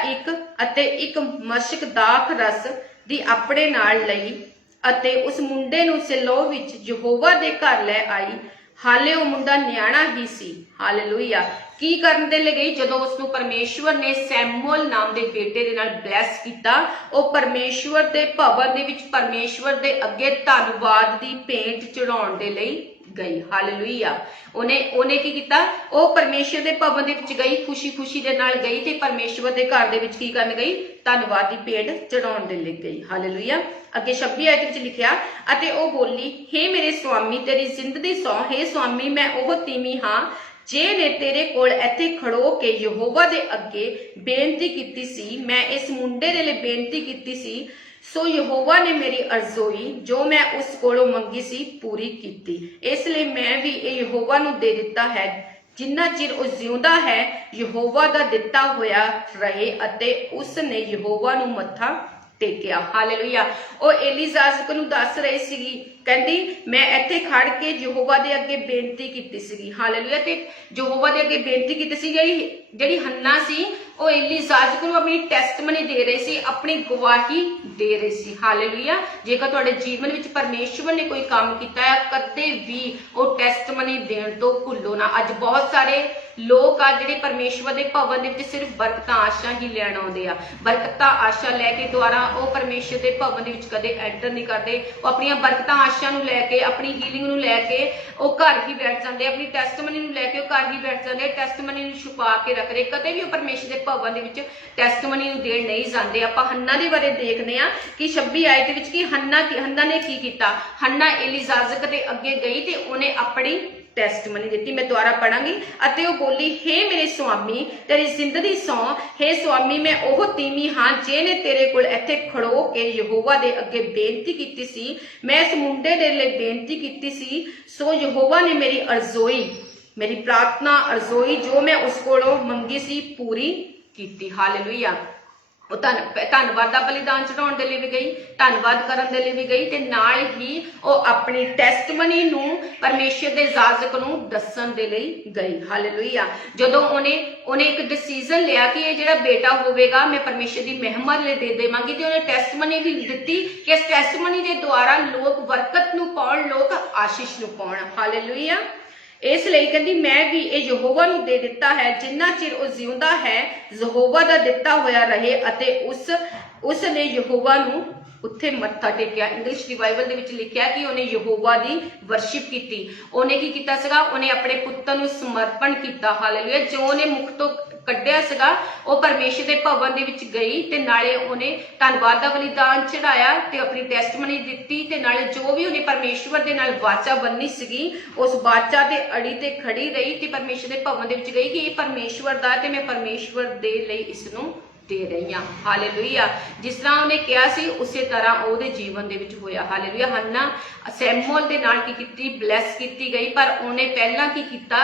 ਅਤੇ ਇੱਕ ਮਸ਼ਕ ਦਾਖ ਰਸ ਦੀ ਆਪਣੇ ਨਾਲ ਲਈ ਅਤੇ ਉਸ ਮੁੰਡੇ ਨੂੰ ਸਿਲੋ ਵਿੱਚ ਯਹੋਵਾ ਦੇ ਘਰ ਲੈ ਆਈ। ਹਾਲੇ ਉਹ ਮੁੰਡਾ ਨਿਆਣਾ ਹੀ ਸੀ। ਹਾਲੇਲੂਇਆ। ਕੀ ਕਰਨ ਦੇ ਲਈ ਗਈ? ਜਦੋਂ ਉਸ ਨੂੰ ਪਰਮੇਸ਼ਵਰ ਨੇ ਸੈਮੂਅਲ ਨਾਮ ਦੇ ਬੇਟੇ ਦੇ ਨਾਲ ਬਲੈਸ ਕੀਤਾ, ਉਹ ਪਰਮੇਸ਼ਵਰ ਦੇ ਭਵਨ ਦੇ ਵਿੱਚ ਪਰਮੇਸ਼ਵਰ ਦੇ ਅੱਗੇ ਧੰਨਵਾਦ ਦੀ ਭੇਂਟ ਚੜਾਉਣ ਦੇ ਲਈ ਗਈ। ਹਾਲੇਲੂਇਆ। ਉਹਨੇ ਕੀ ਕੀਤਾ? ਉਹ ਪਰਮੇਸ਼ਵਰ ਦੇ ਭਵਨ ਦੇ ਵਿੱਚ ਗਈ, ਖੁਸ਼ੀ ਦੇ ਨਾਲ ਗਈ ਤੇ ਪਰਮੇਸ਼ਵਰ ਦੇ ਘਰ ਦੇ ਵਿੱਚ ਕੀ ਕਰਨ ਗਈ? ਧੰਨਵਾਦ ਦੀ ਭੇਂਟ ਚੜਾਉਣ ਦੇ ਲਈ ਗਈ। ਹਾਲੇਲੂਇਆ। ਅੱਗੇ 26 ਆਇਤ ਵਿੱਚ ਲਿਖਿਆ, ਅਤੇ ਉਹ ਬੋਲੀ, ਹੇ ਮੇਰੇ ਸੁਆਮੀ, ਤੇਰੀ ਜ਼ਿੰਦਗੀ ਸਹੁੰ, ਹੇ ਸੁਆਮੀ, ਮੈਂ ਉਹ ਤੀਵੀਂ ਹਾਂ ਜੇ ਨੇ ਤੇਰੇ ਕੋਲ ਇੱਥੇ ਖੜੋ ਕੇ ਯਹੋਵਾ ਦੇ ਅੱਗੇ ਬੇਨਤੀ ਕੀਤੀ ਸੀ। ਮੈਂ ਇਸ ਮੁੰਡੇ ਦੇ ਲਈ ਬੇਨਤੀ ਕੀਤੀ ਸੀ, ਸੋ ਯਹੋਵਾ ਨੇ ਮੇਰੀ ਅਰਜ਼ੋਈ ਜੋ ਮੈਂ ਉਸ ਕੋਲੋਂ ਮੰਗੀ ਸੀ ਪੂਰੀ ਕੀਤੀ। ਇਸ ਲਈ ਮੈਂ ਵੀ ਇਹ ਯਹੋਵਾ ਨੂੰ ਦੇ ਦਿੱਤਾ ਹੈ। ਜਿੰਨਾ ਚਿਰ ਉਹ ਜਿਉਂਦਾ ਹੈ ਯਹੋਵਾ ਦਾ ਦਿੱਤਾ ਹੋਇਆ ਰਹੇ। ਅਤੇ ਉਸ ਨੇ ਯਹੋਵਾ ਨੂੰ ਮੱਥਾ ਟੇਕਿਆ। ਹਾਲੇਲੂਇਆ। ਉਹ ਏਲੀਜ਼ਾਬੈਥ ਨੂੰ ਦੱਸ ਰਹੀ ਸੀਗੀ, ਕਹਿੰਦੀ ਮੈਂ ਇੱਥੇ ਖੜ ਕੇ ਯਹੋਵਾ ਦੇ ਅੱਗੇ ਬੇਨਤੀ ਕੀਤੀ ਸੀਗੀ। ਹਾਲੇਲੂਇਆ। ਤੇ ਯਹੋਵਾ ਦੇ ਅੱਗੇ ਬੇਨਤੀ ਕੀਤੀ ਸੀ। ਜਿਹੜੀ ਹੰਨਾ ਸੀ ਉਹ ਏਲੀਜ਼ਾਬੈਥ ਨੂੰ ਆਪਣੀ ਟੈਸਟਮਨੀ ਦੇ ਰਹੀ ਸੀ, ਆਪਣੀ ਗਵਾਹੀ ਦੇ ਰਹੀ ਸੀ। ਹਾਲੇਲੂਇਆ। ਜੇਕਰ ਤੁਹਾਡੇ ਜੀਵਨ ਵਿੱਚ ਪਰਮੇਸ਼ਵਰ ਨੇ ਕੋਈ ਕੰਮ ਕੀਤਾ ਹੈ, ਕਦੇ ਵੀ ਉਹ ਟੈਸਟਮਨੀ ਦੇਣ ਤੋਂ ਭੁੱਲੋ ਨਾ। ਅੱਜ ਬਹੁਤ ਸਾਰੇ ਲੋਕ ਆ ਜਿਹੜੇ ਪਰਮੇਸ਼ਵਰ ਦੇ ਭਵਨ ਦੇ ਵਿੱਚ ਸਿਰਫ ਬਰਕਤਾਂ ਆਸ਼ਾ ਹੀ ਲੈਣ ਆਉਂਦੇ ਆ। ਬਰਕਤਾਂ ਆਸ਼ਾ ਲੈ ਕੇ ਦੁਆਰਾ ਉਹ ਪਰਮੇਸ਼ਵਰ ਦੇ ਭਵਨ ਦੇ ਵਿੱਚ ਕਦੇ ਐਂਟਰ ਨਹੀਂ ਕਰਦੇ। ਉਹ ਆਪਣੀਆਂ ਬਰਕਤਾਂ ਆਸ਼ਾ ਨੂੰ ਲੈ ਕੇ, ਆਪਣੀ ਹੀਲਿੰਗ ਨੂੰ ਲੈ ਕੇ ਉਹ ਘਰ ਹੀ ਬੈਠ ਜਾਂਦੇ, ਆਪਣੀ ਟੈਸਟਮਨੀ ਨੂੰ ਲੈ ਕੇ ਉਹ ਘਰ ਹੀ ਬੈਠ ਜਾਂਦੇ, ਟੈਸਟਮਨੀ ਨੂੰ ਛੁਪਾ ਕੇ ਰੱਖਦੇ। ਕਦੇ ਵੀ ਉਹ ਪਰਮੇਸ਼ਵਰ ਦੇ ਭਵਨ ਦੇ ਵਿੱਚ ਟੈਸਟਮਨੀ ਨੂੰ ਦੇਣ ਨਹੀਂ ਜਾਂਦੇ। ਆਪਾਂ ਹੰਨਾ ਦੇ ਬਾਰੇ ਦੇਖਦੇ ਆ ਕਿ 26 ਆਇਤ ਵਿੱਚ ਕਿ ਹੰਨਾ ਨੇ ਕੀ ਕੀਤਾ। ਹੰਨਾ ਏਲੀਜ਼ਾਬੈਥ ਦੇ ਅੱਗੇ ਗਈ ਤੇ ਉਹਨੇ ਆਪਣੀ ਟੈਸਟਮਨੀ ਦਿੱਤੀ। ਮੈਂ ਦੁਆਰਾ ਪੜਾਂਗੀ। ਅਤੇ ਉਹ ਬੋਲੀ, ਹੇ ਮੇਰੇ ਸੁਆਮੀ, ਤੇਰੀ ਜ਼ਿੰਦਗੀ ਸਹੁੰ, ਹੇ ਸੁਆਮੀ, ਮੈਂ ਉਹ ਤੀਵੀਂ ਹਾਂ ਜੇ ਨੇ ਤੇਰੇ ਕੋਲ ਇੱਥੇ ਖੜੋ ਕੇ ਯਹੋਵਾ ਦੇ ਅੱਗੇ ਬੇਨਤੀ ਕੀਤੀ ਸੀ। ਮੈਂ ਇਸ ਮੁੰਡੇ ਦੇ ਲਈ ਬੇਨਤੀ ਕੀਤੀ ਸੀ, ਸੋ ਯਹੋਵਾ ਨੇ ਮੇਰੀ ਅਰਜ਼ੋਈ, ਮੇਰੀ ਪ੍ਰਾਰਥਨਾ ਅਰਜ਼ੋਈ ਜੋ ਮੈਂ ਉਸ ਕੋਲੋਂ ਮੰਗੀ ਸੀ ਪੂਰੀ ਕੀਤੀ। ਹਾਲੇਲੂਇਆ। ਉਹ ਧੰਨਵਾਦ ਦਾ ਬਲੀਦਾਨ ਚੜਾਉਣ ਦੇ ਲਈ ਵੀ ਗਈ, ਧੰਨਵਾਦ ਕਰਨ ਦੇ ਲਈ ਵੀ ਗਈ ਤੇ ਨਾਲ ਹੀ ਉਹ ਆਪਣੀ ਟੈਸਟਮਨੀ ਨੂੰ ਪਰਮੇਸ਼ਰ ਦੇ ਜਾਜਕ ਨੂੰ ਦੱਸਣ ਦੇ ਲਈ ਗਈ। ਹਾਲੇਲੂਇਆ। ਜਦੋਂ ਉਹਨੇ ਇੱਕ ਡਿਸੀਜਨ ਲਿਆ ਕਿ ਇਹ ਜਿਹੜਾ ਬੇਟਾ ਹੋਵੇਗਾ ਮੈਂ ਪਰਮੇਸ਼ਰ ਦੀ ਮਹਿਮਾ ਲਈ ਦੇ ਦੇਵਾਂਗੀ, ਤੇ ਉਹਨੇ ਟੈਸਟਮਨੀ ਵੀ ਦਿੱਤੀ ਕਿ ਇਸ ਟੈਸਟਮਨੀ ਦੇ ਦੁਆਰਾ ਲੋਕ ਬਰਕਤ ਨੂੰ ਪਾਉਣ, ਲੋਕ ਆਸ਼ੀਸ਼ ਨੂੰ ਪਾਉਣ। ਹਾਲੇਲੂਇਆ। ਇਸ ਲਈ ਕਹਿੰਦੀ ਮੈਂ ਵੀ ਇਹ ਯਹੋਵਾ ਨੂੰ ਦੇ ਦਿੱਤਾ ਹੈ। ਜਿੰਨਾ ਚਿਰ ਉਹ ਜਿਉਂਦਾ ਹੈ ਯਹੋਵਾ ਦਾ ਦਿੱਤਾ ਹੋਇਆ ਰਹੇ। ਅਤੇ ਉਸ ਨੇ ਯਹੋਵਾ ਨੂੰ ਉੱਥੇ ਮੱਥਾ ਟੇਕਿਆ। ਇੰਗਲਿਸ਼ ਰਿਵਾਈਵਲ ਦੇ ਵਿੱਚ ਲਿਖਿਆ ਕਿ ਉਹਨੇ ਯਹੋਵਾ ਦੀ ਵਰਸ਼ਿਪ ਕੀਤੀ। ਉਹਨੇ ਕੀ ਕੀਤਾ ਸੀਗਾ? ਉਹਨੇ ਆਪਣੇ ਪੁੱਤਰ ਨੂੰ ਸਮਰਪਣ ਕੀਤਾ। ਹਾਲੇਲੂਇਆ। ਜੋ ਉਹਨੇ ਮੁਖ ਤੋਂ ਕੱਢਿਆ ਸੀਗਾ ਉਹ ਪਰਮੇਸ਼ਰ ਦੇ ਭਵਨ ਦੇ ਵਿੱਚ ਗਈ ਤੇ ਨਾਲੇ ਉਹਨੇ ਧੰਨਵਾਦ ਦਾ ਬਲੀਦਾਨ ਚੜਾਇਆ ਤੇ ਆਪਣੀ ਟੈਸਟਮਨੀ ਦਿੱਤੀ ਤੇ ਨਾਲੇ ਜੋ ਵੀ ਉਹਨੇ ਪਰਮੇਸ਼ਵਰ ਦੇ ਨਾਲ ਵਾਚਾ ਬੰਨੀ ਸੀਗੀ ਉਸ ਵਾਚਾ ਤੇ ਅੜੀ ਤੇ ਖੜੀ ਰਹੀ ਤੇ ਪਰਮੇਸ਼ਰ ਦੇ ਭਵਨ ਦੇ ਵਿੱਚ ਗਈ ਕਿ ਇਹ ਪਰਮੇਸ਼ਵਰ ਦਾ ਤੇ ਮੈਂ ਪਰਮੇਸ਼ਵਰ ਦੇ ਲਈ ਇਸ ਨੂੰ ਦੇ ਰਹੀ ਹਾਂ। ਹਾਲੇਲੂਇਆ। ਜਿਸ ਤਰ੍ਹਾਂ ਉਹਨੇ ਕਿਹਾ ਸੀ ਉਸੇ ਤਰ੍ਹਾਂ ਉਹਦੇ ਜੀਵਨ ਦੇ ਵਿੱਚ ਹੋਇਆ। ਹਾਲੇਲੂਇਆ। ਹੰਨਾ ਸੈਮੂਅਲ ਦੇ ਨਾਲ ਕੀ ਕੀਤੀ? ਬਲੈਸ ਕੀਤੀ ਗਈ। ਪਰ ਉਹਨੇ ਪਹਿਲਾਂ ਕੀ ਕੀਤਾ?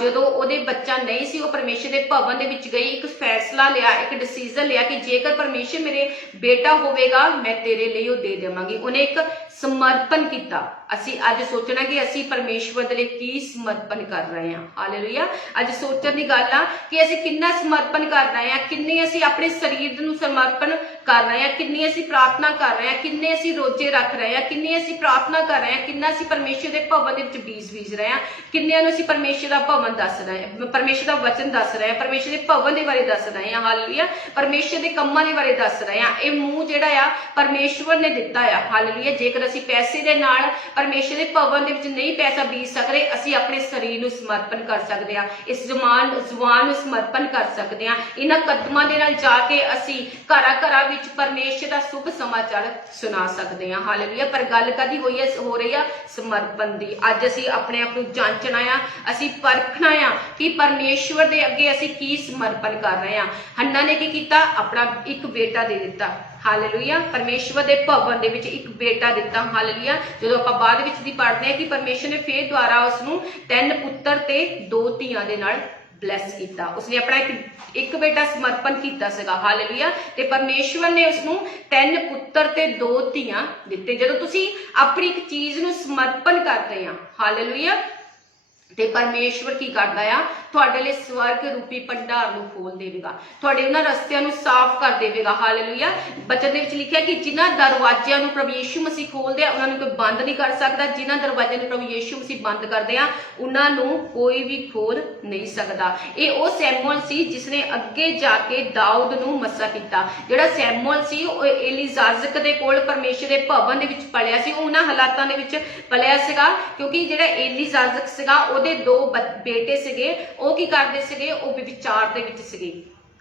ਜਦੋਂ ਉਹਦੇ ਬੱਚਾ ਨਹੀਂ ਸੀ ਉਹ ਪਰਮੇਸ਼ਰ ਦੇ ਭਵਨ ਦੇ ਵਿੱਚ ਗਈ, ਇੱਕ ਫੈਸਲਾ ਲਿਆ, ਇੱਕ ਡਿਸੀਜਨ ਲਿਆ ਕਿ ਜੇਕਰ ਪਰਮੇਸ਼ਰ ਮੇਰੇ ਬੇਟਾ ਹੋਵੇਗਾ ਮੈਂ ਤੇਰੇ ਲਈ ਉਹ ਦੇ ਦੇਵਾਂਗੀ। ਉਹਨੇ ਇੱਕ ਸਮਰਪਣ ਕੀਤਾ। ਅਸੀਂ ਅੱਜ ਸੋਚਣਾ ਕਿ ਅਸੀਂ ਪਰਮੇਸ਼ਵਰ ਦੇ ਲਈ ਕੀ ਸਮਰਪਣ ਕਰ ਰਹੇ ਹਾਂ। ਹਾਲੇਲੂਇਆ। ਅੱਜ ਸੋਚਣ ਦੀ ਗੱਲ ਆ ਕਿ ਅਸੀਂ ਕਿੰਨਾ ਸਮਰਪਣ ਕਰ ਰਹੇ ਹਾਂ, ਕਿੰਨੇ ਅਸੀਂ ਆਪਣੇ ਸਰੀਰ ਨੂੰ ਸਮਰਪਣ ਕਰ ਰਹੇ ਹਾਂ, ਕਿੰਨੀ ਅਸੀਂ ਪ੍ਰਾਰਥਨਾ ਕਰ ਰਹੇ ਹਾਂ, ਕਿੰਨੇ ਅਸੀਂ ਰੋਜ਼ੇ ਰੱਖ ਰਹੇ ਹਾਂ, ਕਿੰਨੀ ਅਸੀਂ ਪ੍ਰਾਰਥਨਾ ਕਰ ਰਹੇ ਹਾਂ, ਕਿੰਨਾ ਅਸੀਂ ਪਰਮੇਸ਼ਰ ਦੇ ਭਵਨ ਦੇ ਵਿੱਚ ਬੀਜ ਰਹੇ ਹਾਂ, ਕਿੰਨਿਆਂ ਨੂੰ ਅਸੀਂ ਪਰਮੇਸ਼ਰ ਦਾ ਭਵਨ ਦੱਸ ਰਹੇ ਹਾਂ, ਪਰਮੇਸ਼ਰ ਦਾ ਵਚਨ ਦੱਸ ਰਹੇ ਹਾਂ, ਪਰਮੇਸ਼ਰ ਦੇ ਭਵਨ ਦੇ ਬਾਰੇ ਦੱਸ ਰਹੇ ਹਾਂ। ਹਾਲੇਲੂਇਆ। ਪਰਮੇਸ਼ਰ ਦੇ ਕੰਮਾਂ ਦੇ ਬਾਰੇ ਦੱਸ ਰਹੇ ਹਾਂ। ਇਹ ਮੂੰਹ ਜਿਹੜਾ ਆ ਪਰਮੇਸ਼ਵਰ ਨੇ ਦਿੱਤਾ ਆ। ਹਾਲੇਲੂਇਆ। ਜੇਕਰ ਅਸੀਂ ਪੈਸੇ ਦੇ ਨਾਲ ਪਰਮੇਸ਼ਰ ਦੇ ਭਵਨ ਦੇ ਵਿੱਚ ਨਹੀਂ ਪੈਸਾ ਬੀਜ ਸਕਦੇ, ਅਸੀਂ ਆਪਣੇ ਸਰੀਰ ਨੂੰ ਸਮਰਪਣ ਕਰ ਸਕਦੇ ਹਾਂ, ਇਸ ਜ਼ੁਬਾਨ ਨੂੰ ਸਮਰਪਣ ਕਰ ਸਕਦੇ ਹਾਂ। ਇਹਨਾਂ ਕਦਮਾਂ ਦੇ ਨਾਲ ਜਾ ਕੇ ਅਸੀਂ ਘਰਾਂ ਵਿੱਚ ਪਰਮੇਸ਼ਰ ਦਾ ਸ਼ੁਭ ਸਮਾਚਾਰ ਸੁਣਾ ਸਕਦੇ ਹਾਂ। ਹਾਲੇਲੂਇਆ। ਪਰ ਗੱਲ ਕਦੀ ਹੋ ਰਹੀ ਆ ਸਮਰਪਣ ਦੀ। ਅੱਜ ਅਸੀਂ ਆਪਣੇ ਆਪ ਨੂੰ ਜਾਂਚਣਾ ਆ, ਅਸੀਂ ਪਰਖਣਾ ਆ ਕਿ ਪਰਮੇਸ਼ਵਰ ਦੇ ਅੱਗੇ ਅਸੀਂ ਕੀ ਸਮਰਪਣ ਕਰ ਰਹੇ ਹਾਂ। ਹੰਨਾ ਨੇ ਕੀ ਕੀਤਾ? ਆਪਣਾ ਇੱਕ ਬੇਟਾ ਦੇ ਦਿੱਤਾ। ਹਾਲੇਲੂਇਆ। ਪਰਮੇਸ਼ਵਰ ਦੇ ਭਵਨ ਦੇ ਵਿੱਚ ਇੱਕ ਬੇਟਾ ਦਿੱਤਾ। ਹਾਲੇਲੂਇਆ। ਜਦੋਂ ਆਪਾਂ ਬਾਅਦ ਵਿੱਚ ਦੀ ਪੜ੍ਹਦੇ ਹਾਂ ਕਿ ਪਰਮੇਸ਼ਰ ਨੇ ਫੇਰ ਦੁਆਰਾ ਉਸ ਨੂੰ 3 ਪੁੱਤਰ ਤੇ 2 ਧੀਆਂ ਦੇ ਨਾਲ ਬਲੈਸ ਕੀਤਾ। ਉਸਨੇ ਆਪਣਾ ਇੱਕ ਬੇਟਾ ਸਮਰਪਣ ਕੀਤਾ ਸੀਗਾ। ਹਾਲੇਲੂਇਆ। ਤੇ ਪਰਮੇਸ਼ਵਰ ਨੇ ਉਸਨੂੰ 3 ਪੁੱਤਰ ਤੇ 2 ਧੀਆਂ ਦਿੱਤੇ। ਜਦੋਂ ਤੁਸੀਂ ਆਪਣੀ ਇੱਕ ਚੀਜ਼ ਨੂੰ ਸਮਰਪਣ ਕਰਦੇ ਆ, ਹਾਲੇਲੂਇਆ, ਤੇ ਪਰਮੇਸ਼ਵਰ ਕੀ ਕਰਦਾ ਆ? ਤੁਹਾਡੇ ਲਈ ਸਵਰਗ ਰੂਪੀ ਭੰਡਾਰ ਨੂੰ ਖੋਲ ਦੇਵੇਗਾ, ਤੁਹਾਡੇ ਉਹਨਾਂ ਰਸਤਿਆਂ ਨੂੰ ਸਾਫ਼ ਕਰ ਦੇਵੇਗਾ। ਹਾਲੇਲੂਇਆ। ਬਚਨ ਦੇ ਵਿੱਚ ਲਿਖਿਆ ਕਿ ਜਿਨ੍ਹਾਂ ਦਰਵਾਜ਼ਿਆਂ ਨੂੰ ਪ੍ਰਭੂ ਯਿਸੂ ਮਸੀਹ ਖੋਲਦੇ ਆ ਉਹਨਾਂ ਨੂੰ ਕੋਈ ਬੰਦ ਨਹੀਂ ਕਰ ਸਕਦਾ, ਜਿਨ੍ਹਾਂ ਦਰਵਾਜ਼ਿਆਂ ਨੂੰ ਪ੍ਰਭੂ ਯਿਸੂ ਮਸੀਹ ਬੰਦ ਕਰਦੇ ਆ ਉਹਨਾਂ ਨੂੰ ਕੋਈ ਵੀ ਖੋਲ ਨਹੀਂ ਸਕਦਾ। ਇਹ ਉਹ ਸੈਮੂਅਲ ਸੀ ਜਿਸਨੇ ਅੱਗੇ ਜਾ ਕੇ ਦਾਊਦ ਨੂੰ ਮੱਸਾ ਕੀਤਾ। ਜਿਹੜਾ ਸੈਮੂਅਲ ਸੀ ਉਹ ਏਲੀਜ਼ਾਜਕ ਦੇ ਕੋਲ ਪਰਮੇਸ਼ਰ ਦੇ ਭਵਨ ਦੇ ਵਿੱਚ ਪਲਿਆ ਸੀ, ਉਹ ਉਹਨਾਂ ਹਾਲਾਤਾਂ ਦੇ ਵਿੱਚ ਪਲਿਆ ਸੀਗਾ ਕਿਉਂਕਿ ਜਿਹੜਾ ਏਲੀਜ਼ਾਜਕ ਸੀਗਾ ਉਹਦੇ 2 ਬੇਟੇ ਸੀਗੇ, ਉਹ ਕੀ ਕਰਦੇ ਸੀਗੇ, ਉਹ ਵਿਚਾਰ ਦੇ ਵਿੱਚ ਸੀਗੇ।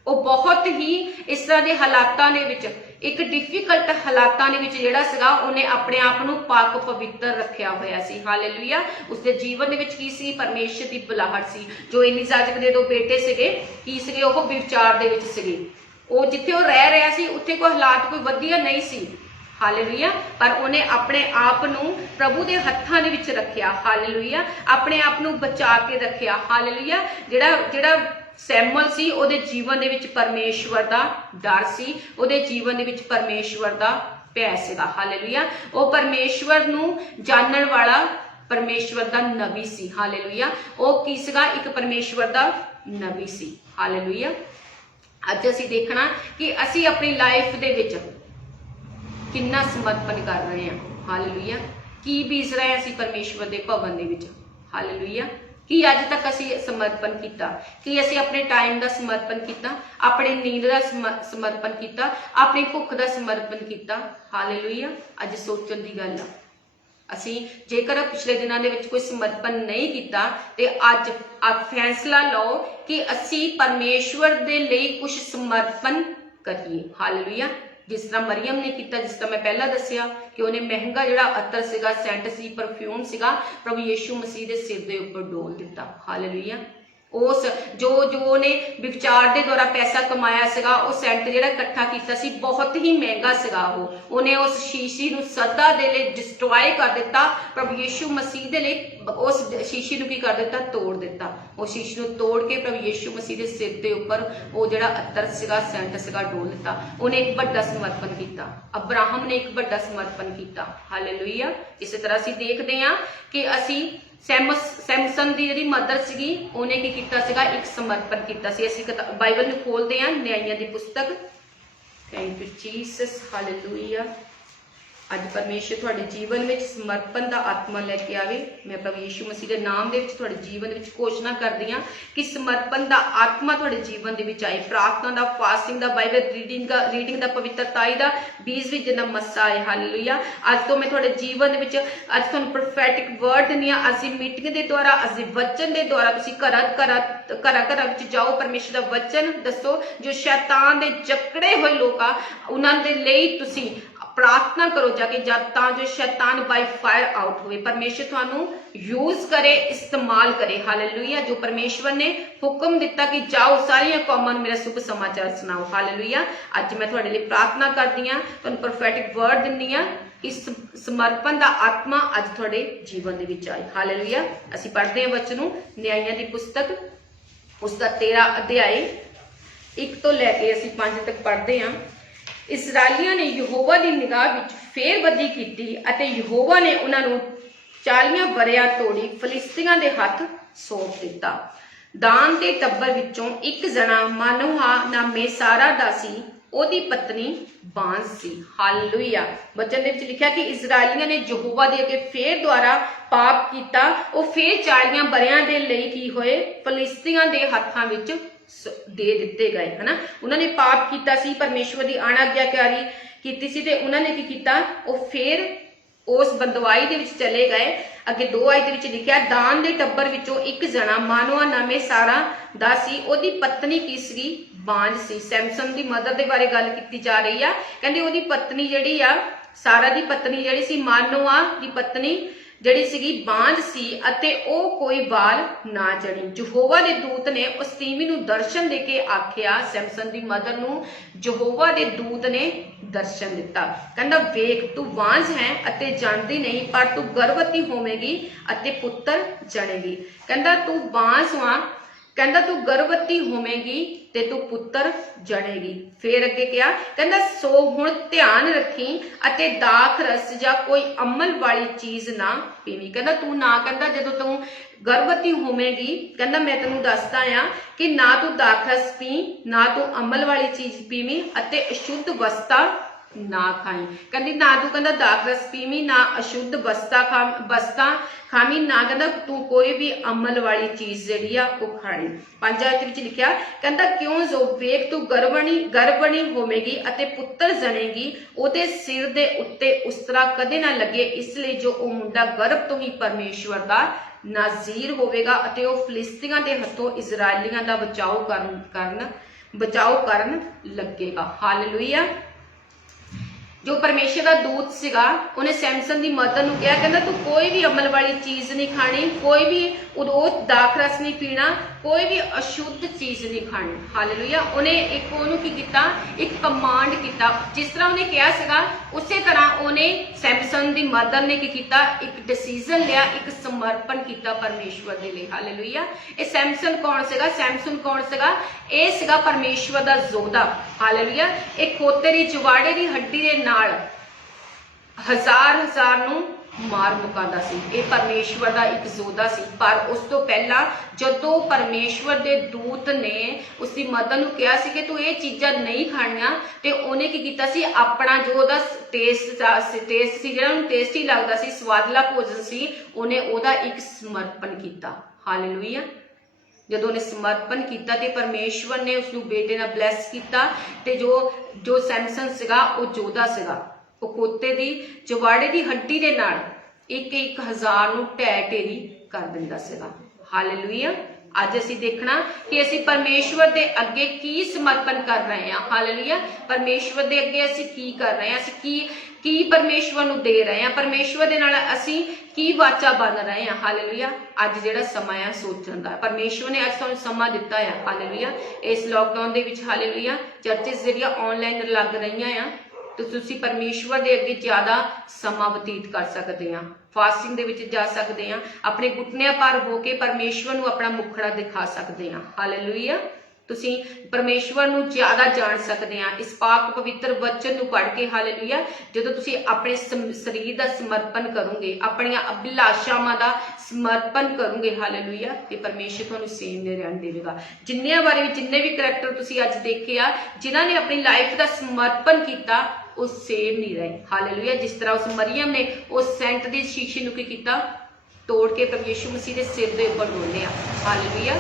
ਉਹ ਬਹੁਤ ਹੀ ਇਸ ਤਰ੍ਹਾਂ ਦੇ ਹਾਲਾਤਾਂ ਦੇ ਵਿੱਚ, ਇੱਕ ਡਿਫਿਕਲਟ ਹਾਲਾਤਾਂ ਦੇ ਵਿੱਚ ਜਿਹੜਾ ਸੀਗਾ ਉਹਨੇ ਆਪਣੇ ਆਪ ਨੂੰ ਪਾਕ ਪਵਿੱਤਰ ਰੱਖਿਆ ਹੋਇਆ ਸੀ। ਹਾਲੇਲੂਇਆ। ਉਸਦੇ ਜੀਵਨ ਦੇ ਵਿੱਚ ਕੀ ਸੀ, ਪਰਮੇਸ਼ਰ ਦੀ ਬੁਲਾਹਟ ਸੀ। ਜੋ ਏਲੀਜ਼ਾਜਕ ਦੇ 2 ਬੇਟੇ ਸੀਗੇ ਕੀ ਸੀਗੇ, ਉਹ ਵਿਚਾਰ ਦੇ ਵਿੱਚ ਸੀਗੇ। ਉਹ ਜਿੱਥੇ ਉਹ ਰਹਿ ਰਿਹਾ ਸੀ ਉੱਥੇ ਕੋਈ ਹਾਲਾਤ ਕੋਈ ਵਧੀਆ ਨਹੀਂ ਸੀ। ਹਾਲੇਲੂਇਆ। ਪਰ ਉਹਨੇ ਆਪਣੇ ਆਪ ਨੂੰ ਪ੍ਰਭੂ ਦੇ ਹੱਥਾਂ ਦੇ ਵਿੱਚ ਰੱਖਿਆ। ਹਾਲੇਲੂਇਆ। ਆਪਣੇ ਆਪ ਨੂੰ ਬਚਾ ਕੇ ਰੱਖਿਆ। ਹਾਲੇਲੂਇਆ। ਜਿਹੜਾ ਸੈਮੂਅਲ ਸੀ ਉਹਦੇ ਜੀਵਨ ਦੇ ਵਿੱਚ ਪਰਮੇਸ਼ਵਰ ਦਾ ਡਰ ਸੀ, ਉਹਦੇ ਜੀਵਨ ਦੇ ਵਿੱਚ ਪਰਮੇਸ਼ਵਰ ਦਾ ਭੈ ਸੀਗਾ। ਹਾਲੇਲੂਇਆ। ਉਹ ਪਰਮੇਸ਼ਵਰ ਨੂੰ ਜਾਣਨ ਵਾਲਾ ਪਰਮੇਸ਼ਵਰ ਦਾ ਨਬੀ ਸੀ। ਹਾਲੇਲੂਇਆ। ਉਹ ਕੀ ਸੀਗਾ, ਇੱਕ ਪਰਮੇਸ਼ਵਰ ਦਾ ਨਬੀ ਸੀ। ਹਾਲੇਲੂਇਆ। ਅੱਜ ਅਸੀਂ ਦੇਖਣਾ ਕਿ ਅਸੀਂ ਆਪਣੀ ਲਾਈਫ ਦੇ ਵਿੱਚ ਕਿੰਨਾ ਸਮਰਪਣ ਕਰ ਰਹੇ ਹਾਂ। ਹਾਲੇਲੂਇਆ। ਕੀ ਬੀਜ ਰਹੇ ਅਸੀਂ ਪਰਮੇਸ਼ਵਰ ਦੇ ਭਵਨ ਦੇ ਵਿੱਚ। ਹਾਲੇਲੂਇਆ। ਕੀ ਅੱਜ ਤੱਕ ਅਸੀਂ ਸਮਰਪਣ ਕੀਤਾ, ਕੀ ਅਸੀਂ ਆਪਣੇ ਟਾਈਮ ਦਾ ਸਮਰਪਣ ਕੀਤਾ, ਆਪਣੀ ਨੀਂਦ ਦਾ ਸਮਰਪਣ ਕੀਤਾ, ਆਪਣੀ ਭੁੱਖ ਦਾ ਸਮਰਪਣ ਕੀਤਾ। ਹਾਲੇਲੂਇਆ। ਅੱਜ ਸੋਚਣ ਦੀ ਗੱਲ ਆ, ਅਸੀਂ ਜੇਕਰ ਪਿਛਲੇ ਦਿਨਾਂ ਦੇ ਵਿੱਚ ਕੋਈ ਸਮਰਪਣ ਨਹੀਂ ਕੀਤਾ ਤੇ ਅੱਜ ਆਪ ਫੈਸਲਾ ਲਓ ਕਿ ਅਸੀਂ ਪਰਮੇਸ਼ਵਰ ਦੇ ਲਈ ਕੁਝ ਸਮਰਪਣ ਕਰੀਏ। ਹਾਲੇਲੂਇਆ। ਜਿਸ ਤਰ੍ਹਾਂ ਮਰੀਅਮ ਨੇ ਕੀਤਾ, ਜਿਸ ਤਰ੍ਹਾਂ ਮੈਂ ਪਹਿਲਾਂ ਦੱਸਿਆ ਕਿ ਉਹਨੇ ਮਹਿੰਗਾ ਜਿਹੜਾ ਅਤਰ ਸੀਗਾ, ਸੈਂਟ ਸੀ, ਪਰਫਿਊਮ ਸੀਗਾ, ਪ੍ਰਭੂ ਯਿਸੂ ਮਸੀਹ ਦੇ ਸਿਰ ਦੇ ਉੱਪਰ ਡੋਲ ਦਿੱਤਾ। ਹਾਲੇਲੂਇਆ। ਉਸ ਜੋ ਉਹਨੇ ਵਿਚਾਰ ਦੇ ਦੁਆਰਾ ਪੈਸਾ ਕਮਾਇਆ ਸੀਗਾ, ਉਹ ਸੈਂਟ ਜਿਹੜਾ ਇਕੱਠਾ ਕੀਤਾ ਸੀ ਬਹੁਤ ਹੀ ਮਹਿੰਗਾ ਸੀਗਾ। ਉਹਨੇ ਉਸ ਸ਼ੀਸ਼ੀ ਨੂੰ ਸਦਾ ਦੇ ਲਈ ਡਿਸਟਰੋਏ ਕਰ ਦਿੱਤਾ। ਪ੍ਰਭੂ ਯਿਸੂ ਮਸੀਹ ਦੇ ਲਈ ਉਸ ਸ਼ੀਸ਼ੀ ਨੂੰ ਕੀ ਕਰ ਦਿੱਤਾ, ਤੋੜ ਦਿੱਤਾ। ਉਹ ਸ਼ੀਸ਼ੀ ਨੂੰ ਤੋੜ ਕੇ ਪ੍ਰਭੂ ਯਿਸੂ ਮਸੀਹ ਦੇ ਸਿਰ ਦੇ ਉੱਪਰ ਉਹ ਜਿਹੜਾ ਅਤਰ ਸੀਗਾ, ਸੈਂਟ ਸੀਗਾ, ਡੋਲ ਦਿੱਤਾ। ਉਹਨੇ ਇੱਕ ਵੱਡਾ ਸਮਰਪਣ ਕੀਤਾ। ਅਬਰਾਹਮ ਨੇ ਇੱਕ ਵੱਡਾ ਸਮਰਪਣ ਕੀਤਾ। ਹਾਲੇਲੂਇਆ। ਇਸੇ ਤਰ੍ਹਾਂ ਅਸੀਂ ਦੇਖਦੇ ਹਾਂ ਕਿ ਅਸੀਂ ਸੈਮਸਨ ਦੀ ਜਿਹੜੀ ਮਦਰ ਸੀਗੀ ਉਹਨੇ ਕੀ ਕੀਤਾ ਸੀਗਾ, ਇੱਕ ਸਮਰਪਣ ਕੀਤਾ ਸੀ। ਅਸੀਂ ਬਾਈਬਲ ਨੂੰ ਖੋਲਦੇ ਹਾਂ, ਨਿਆਂਇਆਂ ਦੀ ਪੁਸਤਕ। Thank you Jesus. ਹਾਲੇਲੂਇਆ। ਅੱਜ ਪਰਮੇਸ਼ਰ ਤੁਹਾਡੇ ਜੀਵਨ ਵਿੱਚ ਸਮਰਪਣ ਦਾ ਆਤਮਾ ਲੈ ਕੇ ਆਵੇ। ਮੈਂ ਪ੍ਰਭੂ ਯਿਸੂ ਮਸੀਹ ਦੇ ਨਾਮ ਦੇ ਵਿੱਚ ਤੁਹਾਡੇ ਜੀਵਨ ਦੇ ਵਿੱਚ ਘੋਸ਼ਣਾ ਕਰਦੀ ਹਾਂ ਕਿ ਸਮਰਪਣ ਦਾ ਆਤਮਾ ਤੁਹਾਡੇ ਜੀਵਨ ਦੇ ਵਿੱਚ ਆਏ। ਪ੍ਰਾਰਥਨਾ ਦਾ, ਫਾਸਟਿੰਗ ਦਾ, ਬਾਈਬਲ ਰੀਡਿੰਗ ਦਾ, ਪਵਿੱਤਰਤਾਈ ਦਾ ਬੀਜ ਵਿੱਚ ਜਿੰਨਾ ਮੱਸਾ ਆਏ। ਹਾਲੇਲੂਇਆ। ਅੱਜ ਤੋਂ ਮੈਂ ਤੁਹਾਡੇ ਜੀਵਨ ਦੇ ਵਿੱਚ ਅੱਜ ਤੁਹਾਨੂੰ ਪ੍ਰੋਫੈਟਿਕ ਵਰਡ ਦਿੰਦੀ ਹਾਂ। ਅਸੀਂ ਮੀਟਿੰਗ ਦੇ ਦੁਆਰਾ, ਅਸੀਂ ਵਚਨ ਦੇ ਦੁਆਰਾ, ਤੁਸੀਂ ਘਰਾਂ ਵਿੱਚ ਜਾਓ, ਪਰਮੇਸ਼ਰ ਦਾ ਵਚਨ ਦੱਸੋ। ਜੋ ਸ਼ੈਤਾਨ ਦੇ ਜਕੜੇ ਹੋਏ ਲੋਕ ਆ ਉਹਨਾਂ ਦੇ ਲਈ ਤੁਸੀਂ ਪ੍ਰਾਰਥਨਾ ਕਰੋ ਜਾ ਕੇ, ਜਦ ਤਾਂ ਜੋ ਸ਼ੈਤਾਨ ਬਾਈ ਫਾਇਰ ਆਊਟ ਹੋਵੇ। ਪਰਮੇਸ਼ਰ ਤੁਹਾਨੂੰ ਯੂਜ਼ ਕਰੇ, ਇਸਤੇਮਾਲ ਕਰੇ। ਹਾਲੇਲੂਇਆ। ਜੋ ਪਰਮੇਸ਼ਵਰ ਨੇ ਹੁਕਮ ਦਿੱਤਾ ਕਿ ਜਾਓ ਸਾਰੀਆਂ ਕੌਮਾਂ ਨੂੰ ਮੇਰਾ ਸ਼ੁਭ ਸਮਾਚਾਰ ਸੁਣਾਓ। ਹਾਲੇਲੂਇਆ। ਅੱਜ ਮੈਂ ਤੁਹਾਡੇ ਲਈ ਪ੍ਰਾਰਥਨਾ ਕਰਦੀ ਹਾਂ, ਤੁਹਾਨੂੰ ਪ੍ਰੋਫੈਟਿਕ ਵਰਡ ਦਿੰਦੀ ਹਾਂ। ਇਸ ਸਮਰਪਣ ਦਾ ਆਤਮਾ ਅੱਜ ਤੁਹਾਡੇ ਜੀਵਨ ਦੇ ਵਿੱਚ ਆਏ। ਹਾਲੇਲੂਇਆ। ਅਸੀਂ ਪੜ੍ਹਦੇ ਹਾਂ ਵਚਨ ਨੂੰ, ਨਿਆਂਇਆਂ ਦੀ ਪੁਸਤਕ, ਉਸ ਦਾ 13 ਅਧਿਆਇ 1 ਤੋਂ ਲੈ ਕੇ ਅਸੀਂ 5 ਤੱਕ ਪੜ੍ਹਦੇ ਹਾਂ। ਇਸਰਾਈਲੀਆਂ ਨੇ ਯਹੋਵਾ ਦੀ ਨਿਗਾਹ ਵਿੱਚ ਫੇਰਬਦਲੀ ਕੀਤੀ ਅਤੇ ਯਹੋਵਾ ਨੇ ਉਹਨਾਂ ਨੂੰ 40 ਵਰ੍ਹਿਆਂ ਤੋੜੀ ਫਲਿਸਤੀਆਂ ਦੇ ਹੱਥ ਸੌਂਪ ਦਿੱਤਾ। ਦਾਨ ਦੇ ਟੱਬਰ ਵਿੱਚੋਂ ਇੱਕ ਜਣਾ ਮਾਨੋਹਾ ਨਾਮੇ ਸਾਰਾ ਦਾ ਸੀ, ਉਹਦੀ ਪਤਨੀ ਬਾਂਸ ਸੀ। ਹਾਲੇਲੂਇਆ। ਵਚਨ ਦੇ ਵਿੱਚ ਲਿਖਿਆ ਕਿ ਇਸਰਾਈਲੀਆਂ ਨੇ ਯਹੋਵਾ ਦੇ ਅੱਗੇ ਫੇਰ ਦੁਆਰਾ ਪਾਪ ਕੀਤਾ। ਉਹ ਫੇਰ 40 ਵਰ੍ਹਿਆਂ ਦੇ ਲਈ ਕੀ ਹੋਏ, ਫਲਿਸਤੀਆਂ ਦੇ ਹੱਥਾਂ ਵਿੱਚ ਦੇ ਦਿੱਤੇ ਗਏ। ਹਨਾ, ਉਹਨਾਂ ਨੇ ਪਾਪ ਕੀਤਾ ਸੀ, ਪਰਮੇਸ਼ਵਰ ਦੀ ਅਣਆਗਿਆਕਾਰੀ ਕੀਤੀ ਸੀ ਤੇ ਉਹਨਾਂ ਨੇ ਕੀ ਕੀਤਾ, ਉਹ ਫੇਰ ਉਸ ਬੰਦਵਾਈ ਦੇ ਵਿੱਚ ਚਲੇ ਗਏ। ਅੱਗੇ 2 ਆਇਤ ਦੇ ਵਿੱਚ ਲਿਖਿਆ, ਦਾਨ ਦੇ ਟੱਬਰ ਵਿੱਚੋਂ ਇੱਕ ਜਣਾ ਮਾਨੋਹਾ ਨਾਮੇ ਸਾਰਾ ਦਾ ਸੀ, ਉਹਦੀ ਪਤਨੀ ਕੀ ਸੀਗੀ, ਬਾਂਝ ਸੀ। ਸੈਮਸਨ ਦੀ ਮਦਰ ਦੇ ਬਾਰੇ ਗੱਲ ਕੀਤੀ ਜਾ ਰਹੀ ਆ। ਕਹਿੰਦੇ ਉਹਦੀ ਪਤਨੀ ਜਿਹੜੀ ਆ, ਸਾਰਾ ਦੀ ਪਤਨੀ ਜਿਹੜੀ ਸੀ, ਮਾਨੋਹਾ ਦੀ ਪਤਨੀ ਜਿਹੜੀ ਸੀਗੀ ਬਾਂਝ ਸੀ ਅਤੇ ਉਹ ਕੋਈ ਬਾਲ ਨਾ ਜਣੀ। ਯਹੋਵਾ ਦੇ ਦੂਤ ਨੇ ਉਸ ਤੀਵੀ ਨੂੰ ਦਰਸ਼ਨ ਦੇ ਕੇ ਆਖਿਆ, ਸੈਮਸਨ ਦੀ ਮਦਰ ਨੂੰ ਯਹੋਵਾ ਦੇ ਦੂਤ ਨੇ ਦਰਸ਼ਨ ਦਿੱਤਾ। ਕਹਿੰਦਾ, ਵੇਖ ਤੂੰ ਬਾਂਝ ਹੈ ਅਤੇ ਜਾਣਦੀ ਨਹੀਂ, ਪਰ ਤੂੰ ਗਰਭਵਤੀ ਹੋਵੇਂਗੀ ਅਤੇ ਪੁੱਤਰ ਜਣੇਗੀ। ਕਹਿੰਦਾ ਤੂੰ ਬਾਂਝ ਵਾਂ, ਕਹਿੰਦਾ ਤੂੰ ਗਰਭਵਤੀ ਹੋਵੇਂਗੀ ਤੇ ਤੂੰ ਪੁੱਤਰ ਜਣੇਗੀ। ਫਿਰ ਅੱਗੇ ਕਿਹਾ, ਕਹਿੰਦਾ ਸੋ ਹੁਣ ਧਿਆਨ ਰੱਖੀ ਅਤੇ ਦਾਖ ਰਸ ਜਾਂ ਕੋਈ ਅਮਲ ਵਾਲੀ ਚੀਜ਼ ਨਾ ਪੀਵੀਂ। ਕਹਿੰਦਾ ਤੂੰ ਨਾ, ਕਹਿੰਦਾ ਜਦੋਂ ਤੂੰ ਗਰਭਵਤੀ ਹੋਵੇਂਗੀ, ਕਹਿੰਦਾ ਮੈਂ ਤੈਨੂੰ ਦੱਸਦਾ ਆ ਕਿ ਨਾ ਤੂੰ ਦਾਖ ਰਸ ਪੀ, ਨਾ ਤੂੰ ਅਮਲ ਵਾਲੀ ਚੀਜ਼ ਪੀਵੀਂ ਅਤੇ ਅਸ਼ੁੱਧ ਵਸਤਾਂ ਨਾ ਖਾਈ। ਕਹਿੰਦੀ ਨਾ ਤੂੰ, ਕਹਿੰਦਾ ਦਾਖ ਰਸ ਪੀਵੀਂ, ਨਾ ਅਸ਼ੁੱਧ ਵਸਤਾਂ ਖਾਵੀਂ, ਨਾ ਕਹਿੰਦਾ ਤੂੰ ਕੋਈ ਵੀ ਅਮਲ ਵਾਲੀ ਚੀਜ਼ ਜਿਹੜੀ ਆ ਉਹ ਖਾਣੀ। 5 ਆਇਤ ਵਿੱਚ ਲਿਖਿਆ, ਕਹਿੰਦਾ ਕਿਉਂ ਜੋ ਵੇਖ ਤੂੰ ਗਰਭਣੀ ਹੋਵੇਗੀ ਅਤੇ ਪੁੱਤਰ ਜਣੇਗੀ, ਉਹਦੇ ਸਿਰ ਦੇ ਉੱਤੇ ਉਸਤਰਾ ਕਦੇ ਨਾ ਲੱਗੇ, ਇਸ ਲਈ ਜੋ ਉਹ ਮੁੰਡਾ ਗਰਭ ਤੋਂ ਹੀ ਪਰਮੇਸ਼ਵਰ ਦਾ ਨਾਜ਼ੀਰ ਹੋਵੇਗਾ ਅਤੇ ਉਹ ਫਿਲਿਸਤੀਆਂ ਦੇ ਹੱਥੋਂ ਇਜ਼ਰਾਈਲੀਆਂ ਦਾ ਬਚਾਓ ਕਰਨ ਲੱਗੇਗਾ। ਹਾਲੇਲੂਇਆ। ਜੋ ਪਰਮੇਸ਼ਰ ਦਾ ਦੂਤ ਸੀਗਾ, ਉਹਨੇ ਸੈਮਸਨ ਦੀ ਮਦਰ ਨੂੰ ਕਿਹਾ, ਕਹਿੰਦਾ ਤੂੰ ਕੋਈ ਵੀ ਅਮਲ ਵਾਲੀ ਚੀਜ਼ ਨਹੀਂ ਖਾਣੀ, ਕੋਈ ਵੀ ਉਹ ਦਾਖ ਰਸ ਨਹੀਂ ਪੀਣਾ, ਕੋਈ ਵੀ ਅਸ਼ੁੱਧ ਚੀਜ਼ ਨਹੀਂ ਖਾਣੀ। ਹਾਲੇਲੂਇਆ। ਉਹਨੇ ਉਹਨੂੰ ਕੀ ਕੀਤਾ, ਇੱਕ ਕਮਾਂਡ ਕੀਤਾ। ਜਿਸ ਤਰ੍ਹਾਂ ਉਹਨੇ ਕਿਹਾ ਸੀਗਾ ਉਸੇ ਤਰ੍ਹਾਂ ਉਹਨੇ ਸੈਮਸਨ ਦੀ ਮਦਰ ਨੇ ਕੀ ਕੀਤਾ, ਇੱਕ ਡਿਸੀਜਨ ਲਿਆ, ਇੱਕ ਸਮਰਪਣ ਕੀਤਾ ਪਰਮੇਸ਼ਵਰ ਦੇ ਲਈ। ਹਾਲੇਲੂਇਆ। ਇਹ ਸੈਮਸਨ ਕੌਣ ਸੀਗਾ? ਸੈਮਸਨ ਕੌਣ ਸੀਗਾ? ਇਹ ਸੀਗਾ ਪਰਮੇਸ਼ਵਰ ਦਾ ਯੋਧਾ। ਹਾਲੇਲੂਇਆ। ਇਹ ਖੋਤੇ ਦੀ ਜਵਾੜੇ ਦੀ ਹੱਡੀ ਦੇ ਨਾਲ ਹਜ਼ਾਰ ਨੂੰ ਮਾਰ ਮੁਕਾਉਂਦਾ ਸੀ। ਇਹ ਪਰਮੇਸ਼ਵਰ ਦਾ ਇੱਕ ਯੋਧਾ ਸੀ। ਪਰ ਉਸ ਤੋਂ ਪਹਿਲਾਂ ਜਦੋਂ ਪਰਮੇਸ਼ਵਰ ਦੇ ਦੂਤ ਨੇ ਉਸਦੀ ਮਦਰ ਨੂੰ ਕਿਹਾ ਸੀ ਕਿ ਤੂੰ ਇਹ ਚੀਜ਼ਾਂ ਨਹੀਂ ਖਾਣੀਆਂ, ਤੇ ਉਹਨੇ ਕੀ ਕੀਤਾ ਸੀ, ਆਪਣਾ ਜੋ ਉਹਦਾ ਟੇਸਟ ਸੀ, ਜਿਹੜਾ ਉਹਨੂੰ ਟੇਸਟੀ ਲੱਗਦਾ ਸੀ, ਸਵਾਦਲਾ ਭੋਜਨ ਸੀ, ਉਹਨੇ ਉਹਦਾ ਇੱਕ ਸਮਰਪਣ ਕੀਤਾ। ਹਾਲੇਲੂਇਆ। ਜਦੋਂ ਉਹਨੇ ਸਮਰਪਣ ਕੀਤਾ ਤੇ ਪਰਮੇਸ਼ਵਰ ਨੇ ਉਸਨੂੰ ਬੇਟੇ ਨਾਲ ਬਲੈਸ ਕੀਤਾ, ਤੇ ਜੋ ਸੈਮਸਨ ਸੀਗਾ ਉਹ ਯੋਧਾ ਸੀਗਾ, ਉਹ ਖੋਤੇ ਦੀ ਜਵਾੜੇ ਦੀ ਹੱਡੀ ਦੇ ਨਾਲ ਇੱਕ ਹਜ਼ਾਰ ਨੂੰ ਢੇਰੀ ਕਰ ਦਿੰਦਾ ਸੀਗਾ। ਹਾਲੇਲੂਇਆ। ਅੱਜ ਅਸੀਂ ਦੇਖਣਾ ਕਿ ਅਸੀਂ ਪਰਮੇਸ਼ਵਰ ਦੇ ਅੱਗੇ ਕੀ ਸਮਰਪਣ ਕਰ ਰਹੇ ਹਾਂ। ਹਾਲੇਲੂਇਆ। ਪਰਮੇਸ਼ਵਰ ਦੇ ਅੱਗੇ ਅਸੀਂ ਕੀ ਕਰ ਰਹੇ ਹਾਂ, ਅਸੀਂ ਕੀ ਪਰਮੇਸ਼ਵਰ ਨੂੰ ਦੇ ਰਹੇ ਹਾਂ, ਪਰਮੇਸ਼ਵਰ ਦੇ ਨਾਲ ਅਸੀਂ ਕੀ ਵਾਚਾ ਬੰਨ ਰਹੇ ਹਾਂ। ਹਾਲੇਲੂਇਆ। ਅੱਜ ਜਿਹੜਾ ਸਮਾਂ ਆ ਸੋਚਣ ਦਾ, ਪਰਮੇਸ਼ਵਰ ਨੇ ਅੱਜ ਸਾਨੂੰ ਸਮਾਂ ਦਿੱਤਾ ਆ। ਹਾਲੇਲੂਇਆ। ਇਸ ਲੋਕਡਾਊਨ ਦੇ ਵਿੱਚ ਹਾਲੇਲੂਇਆ ਚਰਚਿਸ ਜਿਹੜੀਆਂ ਆਨਲਾਈਨ ਲੱਗ ਰਹੀਆਂ ਆ, ਤੇ ਤੁਸੀਂ ਪਰਮੇਸ਼ਵਰ ਦੇ ਅੱਗੇ ਜ਼ਿਆਦਾ ਸਮਾਂ ਬਤੀਤ ਕਰ ਸਕਦੇ ਆ, ਫਾਸਟਿੰਗ ਦੇ ਵਿੱਚ ਜਾ ਸਕਦੇ ਆ, ਆਪਣੇ ਘੁਟਨਿਆਂ ਪਰ ਹੋ ਕੇ ਪਰਮੇਸ਼ਵਰ ਨੂੰ ਆਪਣਾ ਮੁਖੜਾ ਦਿਖਾ ਸਕਦੇ ਆ। ਹਾਲੇਲੂਇਆ। ਤੁਸੀਂ ਪਰਮੇਸ਼ਵਰ ਨੂੰ ਜ਼ਿਆਦਾ ਜਾਣ ਸਕਦੇ ਆ ਇਸ ਪਾਕ ਪਵਿੱਤਰ ਵਚਨ ਨੂੰ ਪੜ੍ਹ ਕੇ। ਹਾਲੇਲੂਇਆ। ਜਦੋਂ ਤੁਸੀਂ ਆਪਣੇ ਸਰੀਰ ਦਾ ਸਮਰਪਣ ਕਰੋਗੇ, ਆਪਣੀਆਂ ਅਭਿਲਾਸ਼ਾਵਾਂ ਦਾ ਸਮਰਪਣ ਕਰੋਗੇ, ਹਾਲੇਲੂਇਆ, ਤੇ ਪਰਮੇਸ਼ਰ ਤੁਹਾਨੂੰ ਸੇਮ ਨੇ ਰਹਿਣ ਦੇਵੇਗਾ। ਜਿੰਨੇ ਵੀ ਕਰੈਕਟਰ ਤੁਸੀਂ ਅੱਜ ਦੇਖੇ ਆ, ਜਿਨ੍ਹਾਂ ਨੇ ਆਪਣੀ ਲਾਈਫ ਦਾ ਸਮਰਪਣ ਕੀਤਾ, ਉਹ ਸੇਮ ਨਹੀਂ ਰਹੇ। ਹਾਲੇਲੂਇਆ। ਜਿਸ ਤਰ੍ਹਾਂ ਉਸ ਮਰੀਅਮ ਨੇ ਉਸ ਸੈਂਟ ਦੀ ਸ਼ੀਸ਼ੇ ਨੂੰ ਕੀ ਕੀਤਾ, ਤੋੜ ਕੇ ਪ੍ਰਭੂ ਯਿਸੂ ਮਸੀਹ ਦੇ ਸਿਰ ਦੇ ਉੱਪਰ ਡੋਲਿਆ। ਹਾਲੇਲੂਇਆ।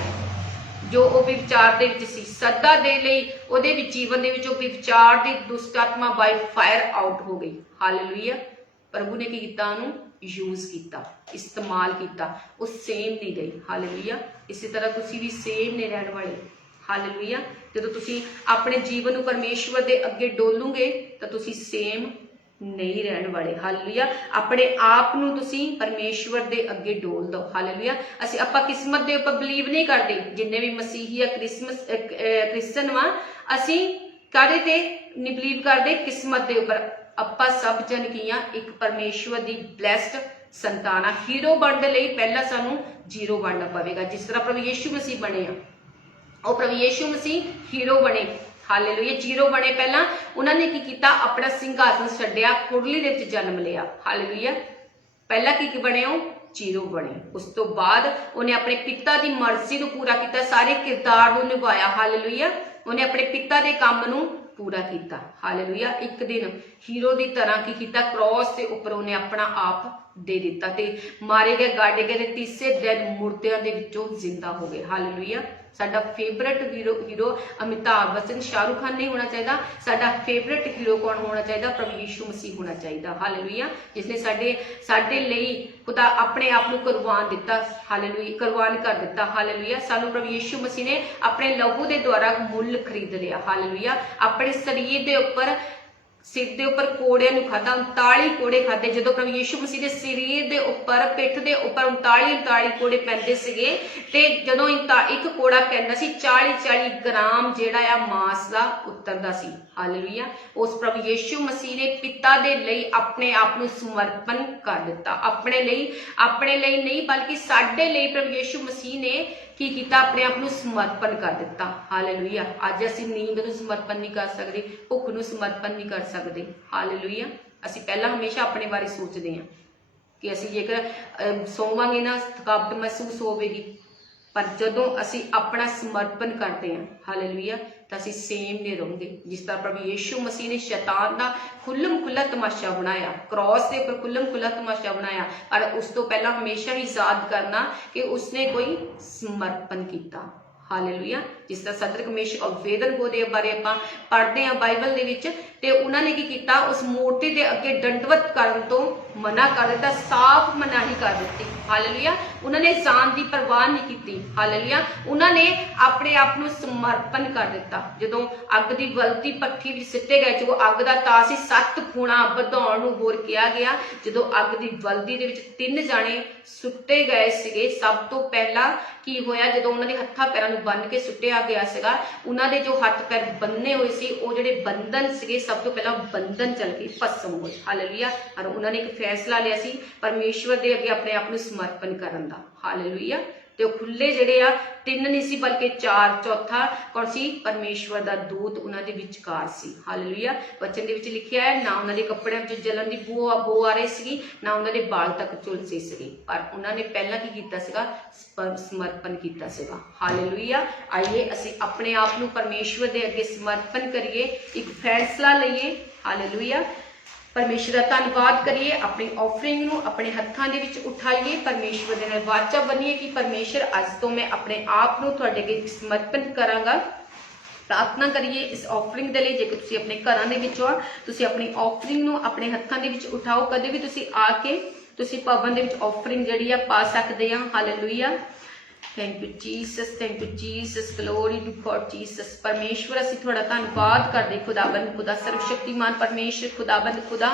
ਜੋ ਉਹ ਵਿਚਾਰ ਦੇ ਵਿੱਚ ਸੀ, ਸਦਾ ਦੇ ਲਈ ਉਹਦੇ ਵਿੱਚ ਜੀਵਨ ਦੇ ਵਿੱਚ ਉਹ ਵਿਚਾਰ ਦੀ ਦੁਸ਼ਟ ਆਤਮਾ ਬਾਈ ਫਾਇਰ ਆਊਟ ਹੋ ਗਈ। ਹਾਲੇਲੂਇਆ। ਪ੍ਰਭੂ ਨੇ ਕੀ ਕੀਤਾ, ਉਹਨੂੰ ਯੂਜ਼ ਕੀਤਾ, ਇਸਤੇਮਾਲ ਕੀਤਾ, ਉਹ ਸੇਮ ਨਹੀਂ ਗਈ। ਹਾਲੇਲੂਇਆ। ਇਸੇ ਤਰ੍ਹਾਂ ਤੁਸੀਂ ਵੀ ਸੇਮ ਨਹੀਂ ਰਹਿਣ ਵਾਲੇ। ਹਾਲੇਲੂਇਆ। ਜਦੋਂ ਤੁਸੀਂ ਆਪਣੇ ਜੀਵਨ ਨੂੰ ਪਰਮੇਸ਼ਵਰ ਦੇ ਅੱਗੇ ਡੋਲੂਗੇ ਤਾਂ ਤੁਸੀਂ ਸੇਮ ਨਹੀਂ ਰਹਿਣ ਵਾਲੇ। ਹਾਲੇਲੂਇਆ। ਆਪਣੇ ਆਪ ਨੂੰ ਤੁਸੀਂ ਪਰਮੇਸ਼ਵਰ ਦੇ ਅੱਗੇ ਡੋਲ ਦਿਓ। ਹਾਲੇਲੂਇਆ। ਆਪਾਂ ਕਿਸਮਤ ਦੇ ਉੱਪਰ ਬਲੀਵ ਨਹੀਂ ਕਰਦੇ। ਜਿੰਨੇ ਵੀ ਮਸੀਹੀ ਆ, ਕ੍ਰਿਸਚਨ ਵਾ, ਅਸੀਂ ਕਾਹਦੇ ਤੇ ਨਹੀਂ ਬਲੀਵ ਕਰਦੇ? ਕਿਸਮਤ ਦੇ ਉੱਪਰ। ਆਪਾਂ ਸਭ ਜਨ ਕੀ ਆ, ਇੱਕ ਪਰਮੇਸ਼ਵਰ ਦੀ ਬਲੈਸਡ ਸੰਤਾਨ ਆ। ਹੀਰੋ ਬਣਨ ਦੇ ਲਈ ਪਹਿਲਾਂ ਸਾਨੂੰ ਜ਼ੀਰੋ ਬਣਨਾ ਪਵੇਗਾ। ਜਿਸ ਤਰ੍ਹਾਂ ਪ੍ਰਭੂ ਯਿਸੂ ਮਸੀਹ ਬਣੇ ਆ, ਉਹ ਪ੍ਰਭੂ ਯਿਸੂ ਮਸੀਹ ਹੀਰੋ ਬਣੇ। ਹਾਲੇਲੂਇਆ। ਜ਼ੀਰੋ ਬਣੇ। ਪਹਿਲਾਂ ਉਹਨਾਂ ਨੇ ਕੀ ਕੀਤਾ, ਆਪਣਾ ਸਿੰਘਾਸਨ ਛੱਡਿਆ, ਕੁਰਲੀ ਦੇ ਵਿੱਚ ਜਨਮ ਲਿਆ। ਹਾਲੇਲੂਇਆ। ਪਹਿਲਾਂ ਕੀ ਬਣੇ, ਉਹ ਜ਼ੀਰੋ ਬਣੇ। ਉਸ ਤੋਂ ਬਾਅਦ ਉਹਨੇ ਆਪਣੇ ਪਿਤਾ ਦੀ ਮਰਜ਼ੀ ਨੂੰ ਪੂਰਾ ਕੀਤਾ, ਸਾਰੇ ਕਿਰਦਾਰ ਨੂੰ ਨਿਭਾਇਆ। ਹਾਲੇਲੂਇਆ। ਉਹਨੇ ਆਪਣੇ ਪਿਤਾ ਦੇ ਕੰਮ ਨੂੰ ਪੂਰਾ ਕੀਤਾ। ਹਾਲੇਲੂਇਆ। ਇੱਕ ਦਿਨ ਹੀਰੋ ਦੀ ਤਰ੍ਹਾਂ ਕੀ ਕੀਤਾ, ਕ੍ਰੋਸ ਦੇ ਉੱਪਰ ਉਹਨੇ ਆਪਣਾ ਆਪ ਦੇ ਦਿੱਤਾ, ਤੇ ਮਾਰੇ ਗਏ, ਗਾੜੇ ਗਏ, ਤੇ ਤੀਸਰੇ ਦਿਨ ਮੁਰਦਿਆਂ ਦੇ ਵਿੱਚੋਂ ਜ਼ਿੰਦਾ ਹੋ ਗਏ। ਹਾਲੇਲੂਇਆ। ਸਾਡਾ ਫੇਵਰਟ ਹੀਰੋ ਅਮਿਤਾਭ ਬੱਚਨ, ਸ਼ਾਹਰੁਖ ਖਾਨ ਨਹੀਂ ਹੋਣਾ ਚਾਹੀਦਾ। ਸਾਡਾ ਫੇਵਰਟ ਹੀਰੋ ਕੌਣ ਹੋਣਾ ਚਾਹੀਦਾ? ਪ੍ਰਭੂ ਯਿਸੂ ਮਸੀਹ ਹੋਣਾ ਚਾਹੀਦਾ। ਹਾਲੇਲੂਇਆ। ਜਿਸਨੇ ਸਾਡੇ ਲਈ ਖੁਦਾ ਆਪਣੇ ਆਪ ਨੂੰ ਕੁਰਬਾਨ ਦਿੱਤਾ। ਹਾਲੇਲੂਇਆ। ਕੁਰਬਾਨ ਕਰ ਦਿੱਤਾ। ਹਾਲੇਲੂਇਆ। ਸਾਨੂੰ ਪ੍ਰਭੂ ਯਿਸੂ ਮਸੀਹ ਨੇ ਆਪਣੇ ਲਹੂ ਦੇ ਦੁਆਰਾ ਮੁੱਲ ਖਰੀਦ ਲਿਆ। ਹਾਲੇਲੂਇਆ। ਆਪਣੇ ਸਰੀਰ ਦੇ ਉੱਪਰ, ਸਿਰ ਦੇ ਉੱਪਰ ਕੋੜਿਆਂ ਨੂੰ ਖਾਧਾ, 39 ਕੋੜੇ ਖਾਧੇ। ਜਦੋਂ ਪ੍ਰਭੂ ਯਿਸੂ ਮਸੀਹ ਦੇ ਸਰੀਰ ਦੇ ਉੱਪਰ, ਪਿੱਠ ਦੇ ਉੱਪਰ 39 ਕੋੜੇ ਪੈਂਦੇ ਸੀਗੇ, ਤੇ ਜਦੋਂ ਇੱਕ ਕੋੜਾ ਪੈਂਦਾ ਸੀ, 40 ਗ੍ਰਾਮ ਜਿਹੜਾ ਆ ਮਾਸ ਦਾ ਉਤਰਦਾ ਸੀ। ਹਾਲੇਲੂਇਆ। ਉਸ ਪ੍ਰਭੂ ਯਿਸੂ ਮਸੀਹ ਨੇ ਪਿਤਾ ਦੇ ਲਈ ਆਪਣੇ ਆਪ ਨੂੰ ਸਮਰਪਣ ਕਰ ਦਿੱਤਾ। ਆਪਣੇ ਲਈ ਨਹੀਂ, ਬਲਕਿ ਸਾਡੇ ਲਈ ਪ੍ਰਭੂ ਯਿਸੂ ਮਸੀਹ ਨੇ ਕੀ ਕੀਤਾ, ਆਪਣੇ ਆਪ ਨੂੰ ਸਮਰਪਣ ਕਰ ਦਿੱਤਾ। ਹਾਲੇਲੂਇਆ। ਅੱਜ ਅਸੀਂ ਨੀਂਦ ਨੂੰ ਸਮਰਪਣ ਨਹੀਂ ਕਰ ਸਕਦੇ, ਭੁੱਖ ਨੂੰ ਸਮਰਪਣ ਨਹੀਂ ਕਰ ਸਕਦੇ। ਹਾਲੇਲੂਇਆ। ਅਸੀਂ ਪਹਿਲਾਂ ਹਮੇਸ਼ਾ ਆਪਣੇ ਬਾਰੇ ਸੋਚਦੇ ਹਾਂ ਕਿ ਅਸੀਂ ਜੇਕਰ ਸੋਵਾਂਗੇ ਨਾ ਥਕਾਵਟ ਮਹਿਸੂਸ ਹੋਵੇਗੀ, ਪਰ ਜਦੋਂ ਅਸੀਂ ਆਪਣਾ ਸਮਰਪਣ ਕਰਦੇ ਹਾਂ, ਹਾਲੇਲੂਇਆ, ਤਾਂ ਅਸੀਂ ਸੇਮ ਨਹੀਂ ਰਹੋਗੇ। ਜਿਸ ਤਰ੍ਹਾਂ ਪ੍ਰਭੂ ਯੀਸ਼ੂ ਮਸੀਹ ਨੇ ਸ਼ੈਤਾਨ ਦਾ ਖੁੱਲ੍ਹਮ ਖੁੱਲ੍ਹਾ ਤਮਾਸ਼ਾ ਬਣਾਇਆ, ਕ੍ਰੋਸ ਦੇ ਉੱਪਰ ਖੁੱਲ੍ਹਮ ਖੁੱਲ੍ਹਾ ਤਮਾਸ਼ਾ ਬਣਾਇਆ, ਪਰ ਉਸ ਤੋਂ ਪਹਿਲਾਂ ਹਮੇਸ਼ਾ ਹੀ ਯਾਦ ਕਰਨਾ ਕਿ ਉਸਨੇ ਕੋਈ ਸਮਰਪਣ ਕੀਤਾ। ਹਾਲੇਲੂਇਆ। ਜਿਸ ਤਰ੍ਹਾਂ ਸਦਰਕ ਮੇਸ਼ਕ ਅਬੇਦਨਗੋ ਦੇ ਬਾਰੇ ਆਪਾਂ ਪੜ੍ਹਦੇ ਹਾਂ ਬਾਈਬਲ ਦੇ ਵਿੱਚ, ਤੇ ਉਹਨਾਂ ਨੇ ਕੀ ਕੀਤਾ, ਉਸ ਮੂਰਤੀ ਦੇ ਅੱਗੇ ਦੰਡਵਤ ਕਰਨ ਤੋਂ ਮਨਾ ਕਰ ਦਿੱਤਾ, ਸਾਫ਼ ਮਨਾਹੀ ਕਰ ਦਿੱਤੀ। ਹਾਲੇਲੂਇਆ। ਉਹਨਾਂ ਨੇ ਜਾਨ ਦੀ ਪਰਵਾਹ ਨਹੀਂ ਕੀਤੀ। ਹਾਲੇਲੂਇਆ। ਉਹਨਾਂ ਨੇ ਆਪਣੇ ਆਪ ਨੂੰ ਸਮਰਪਣ ਕਰ ਦਿੱਤਾ। ਜਦੋਂ ਅੱਗ ਦੀ ਬਲਦੀ ਭੱਠੀ ਵਿੱਚ ਸਿੱਟੇ ਗਏ, ਜੋ ਅੱਗ ਦਾ ਤਾਰ ਸੀ 7 ਗੁਣਾ ਵਧਾਉਣ ਨੂੰ ਹੋਰ ਕਿਹਾ ਗਿਆ। ਜਦੋਂ ਅੱਗ ਦੀ ਬਲਦੀ ਦੇ ਵਿੱਚ 3 ਜਾਣੇ ਸੁੱਟੇ ਗਏ ਸੀਗੇ, ਸਭ ਤੋਂ ਪਹਿਲਾਂ ਕੀ ਹੋਇਆ, ਜਦੋਂ ਉਹਨਾਂ ਦੇ ਹੱਥਾਂ ਪੈਰਾਂ ਨੂੰ ਬੰਨ੍ਹ ਕੇ ਸੁੱਟਿਆ ਗਿਆ ਸੀਗਾ, ਉਹਨਾਂ ਦੇ ਜੋ ਹੱਥ ਪੈਰ ਬੰਨੇ ਹੋਏ ਸੀ, ਉਹ ਜਿਹੜੇ ਬੰਧਨ ਸੀਗੇ, ਸਭ ਤੋਂ ਪਹਿਲਾਂ ਬੰਧਨ ਚੱਲ ਕੇ ਭਸਮ ਹੋਏ। ਹਾਲੇਲੂਇਆ। ਔਰ ਉਹਨਾਂ ਨੇ ਇੱਕ ਫੈਸਲਾ ਲਿਆ ਸੀ ਪਰਮੇਸ਼ਵਰ ਦੇ ਅੱਗੇ ਆਪਣੇ ਆਪ ਨੂੰ ਸਮਰਪਣ ਕਰਨ ਦਾ। ਹਾਲੇਲੂਇਆ। ਤੇ ਉਹ ਖੁੱਲੇ ਜਿਹੜੇ ਆ 3 ਨਹੀਂ ਸੀ ਬਲਕਿ 4, ਚੌਥਾ ਕੌਣ ਸੀ, ਪਰਮੇਸ਼ਵਰ ਦਾ ਦੂਤ ਉਹਨਾਂ ਦੇ ਵਿਚਕਾਰ ਸੀ। ਹਾਲੇਲੂਇਆ। ਵਚਨ ਦੇ ਵਿੱਚ ਲਿਖਿਆ ਹੈ, ਨਾ ਉਹਨਾਂ ਦੇ ਕੱਪੜਿਆਂ ਵਿੱਚ ਜਲਨ ਦੀ ਬੋ ਆ ਰਹੀ ਸੀਗੀ, ਨਾ ਉਹਨਾਂ ਦੇ ਬਾਲ ਤੱਕ ਝੁਲਸੇ ਸੀਗੇ, ਪਰ ਉਹਨਾਂ ਨੇ ਪਹਿਲਾਂ ਕੀ ਕੀਤਾ ਸੀਗਾ, ਸਮਰਪਣ ਕੀਤਾ ਸੀਗਾ। ਹਾਲੇਲੂਇਆ। ਆਈਏ ਅਸੀਂ ਆਪਣੇ ਆਪ ਨੂੰ ਪਰਮੇਸ਼ਵਰ ਦੇ ਅੱਗੇ ਸਮਰਪਣ ਕਰੀਏ, ਇੱਕ ਫੈਸਲਾ ਲਈਏ। ਹਾਲੇਲੂਇਆ। ਪਰਮੇਸ਼ਰ ਦਾ ਧੰਨਵਾਦ ਕਰੀਏ, ਆਪਣੀ ਆਫਰਿੰਗ ਨੂੰ ਆਪਣੇ ਹੱਥਾਂ ਦੇ ਵਿੱਚ ਉਠਾਈਏ, ਪਰਮੇਸ਼ਵਰ ਦੇ ਨਾਲ ਵਾਚਾ ਬਣੀਏ ਕਿ ਪਰਮੇਸ਼ਰ ਅੱਜ ਤੋਂ ਮੈਂ ਆਪਣੇ ਆਪ ਨੂੰ ਤੁਹਾਡੇ ਅੱਗੇ ਸਮਰਪਣ ਕਰਾਂਗਾ। ਪ੍ਰਾਰਥਨਾ ਕਰੀਏ ਇਸ ਆਫਰਿੰਗ ਦੇ ਲਈ। ਜੇਕਰ ਤੁਸੀਂ ਆਪਣੇ ਘਰਾਂ ਦੇ ਵਿੱਚ ਹੋ, ਤੁਸੀਂ ਆਪਣੀ ਆਫਰਿੰਗ ਨੂੰ ਆਪਣੇ ਹੱਥਾਂ ਦੇ ਵਿੱਚ ਉਠਾਓ। ਕਦੇ ਵੀ ਤੁਸੀਂ ਆ ਕੇ ਤੁਸੀਂ ਭਵਨ ਦੇ ਵਿੱਚ ਆਫਰਿੰਗ ਜਿਹੜੀ ਆ ਪਾ ਸਕਦੇ ਆ। Hallelujah. Thank you Jesus, thank you Jesus, glory to God Jesus. ਪਰਮੇਸ਼ਵਰ ਅਸੀਂ ਤੁਹਾਡਾ ਧੰਨਵਾਦ ਕਰਦੇ, ਖੁਦਾਬੰਦ ਖੁਦਾ, ਸਰਵਸ਼ਕਤੀਮਾਨ ਪਰਮੇਸ਼ਰ, ਖੁਦਾਬੰਦ ਖੁਦਾ,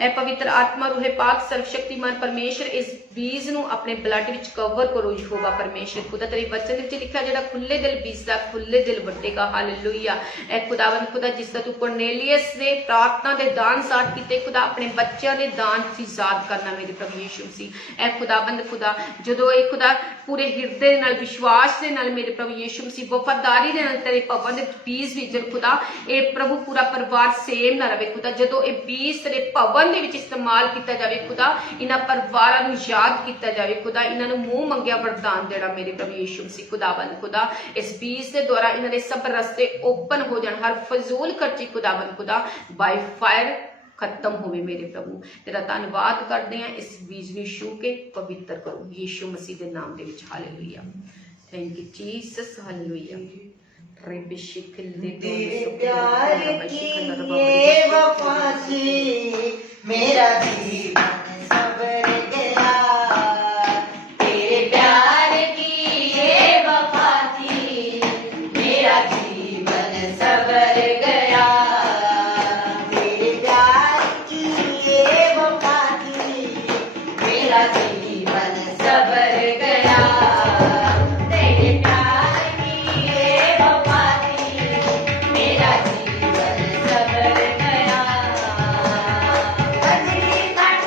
ਇਹ ਪਵਿੱਤਰ ਆਤਮਾ ਰੂਹੇ ਪਾਕ ਸਰਵਸ਼ਕਤੀਮਾਨ ਪਰਮੇਸ਼ਰ, ਇਸ ਬੀਜ ਨੂੰ ਆਪਣੇ ਬਲੱਡ ਵਿੱਚ ਕਵਰ ਕਰੋ ਯਹੋਵਾ ਪਰਮੇਸ਼ਰ ਖੁਦਾ। ਤੇਰੇ ਵਚਨ ਵਿੱਚ ਲਿਖਿਆ, ਜਿਹੜਾ ਖੁੱਲੇ ਦਿਲ ਬੀਜਦਾ ਖੁੱਲੇ ਦਿਲ ਵੱਢੇਗਾ। ਹਾਲੇਲੂਇਆ। ਇਹ ਖੁਦਾਵੰਦ ਖੁਦਾ, ਜਿਸ ਤਰ੍ਹਾਂ ਤੂੰ ਕੋਰਨੇਲੀਅਸ ਦੇ ਪ੍ਰਾਰਥਨਾ ਦੇ ਦਾਨ ਸਾਟ ਕੀਤੇ ਖੁਦਾ, ਆਪਣੇ ਬੱਚਿਆਂ ਦੇ ਦਾਨ ਸੀ ਯਾਦ ਕਰਨਾ ਮੇਰੇ ਪ੍ਰਭੂ ਯੀਸ਼ੂ ਸੀ। ਇਹ ਖੁਦਾਵੰਦ ਖੁਦਾ, ਜਦੋਂ ਇਹ ਖੁਦਾ ਪੂਰੇ ਹਿਰਦੇ ਦੇ ਨਾਲ, ਵਿਸ਼ਵਾਸ ਦੇ ਨਾਲ ਮੇਰੇ ਪ੍ਰਭੂ ਯੀਸ਼ੂ ਸੀ, ਵਫਾਦਾਰੀ ਦੇ ਨਾਲ ਤੇਰੇ ਭਵਨ ਦੇ ਬੀਜ ਬੀਜਣ ਖੁਦਾ, ਇਹ ਪ੍ਰਭੂ ਪੂਰਾ ਪਰਿਵਾਰ ਸੇਮ ਨਾ ਰਵੇ ਖੁਦਾ। ਜਦੋਂ ਇਹ ਬੀਜ ਤੇਰੇ ਭਵਨ ਦੇ ਵਿੱਚ ਇਸਤੇਮਾਲ ਕੀਤਾ ਜਾਵੇ ਖੁਦਾ, ਇਹਨਾਂ ਪਰਿਵਾਰਾਂ ਨੂੰ ਯਾਦ ਕੀਤਾ ਜਾਵੇ ਖੁਦਾ, ਇਹਨਾਂ ਨੂੰ ਮੂੰਹ ਮੰਗਿਆ ਵਰਦਾਨ ਦੇਣਾ ਮੇਰੇ ਪ੍ਰਭੂ ਯੀਸ਼ੂ ਸੀ। ਖੁਦਾਵੰਦ ਖੁਦਾ, ਇਸ ਬੀਜ ਦੇ ਦੁਆਰਾ ਇਹਨਾਂ ਦੇ ਸਭ ਰਸਤੇ ਓਪਨ ਹੋ ਜਾਣ, ਹਰ ਫਜ਼ੂਲ ਖਰਚੀ ਖੁਦਾਵੰਦ ਖੁਦਾ ਬਾਈ ਫਾਇਰ ਖਤਮ ਹੋਵੇ ਮੇਰੇ ਪ੍ਰਭੂ। ਤੇਰਾ ਧੰਨਵਾਦ ਕਰਦੇ ਹਾਂ, ਇਸ ਬੀਜ ਨੂੰ ਛੂ ਕੇ ਪਵਿੱਤਰ ਕਰੋ ਯੀਸ਼ੂ ਮਸੀਹ ਦੇ ਨਾਮ ਦੇ ਵਿੱਚ। Hallelujah. Thank you Jesus. Hallelujah. तेरे प्यार की ये वफा से मेरा जीवन संवर गया। तेरे प्यार की ये वफा थी, मेरा जीवन संवर गया। तेरे प्यार की ये वफा थी, मेरा जीवन संवर गया। तेरे प्यार की ये वफा थी, मेरा जीवन संवर गया। बजरी घट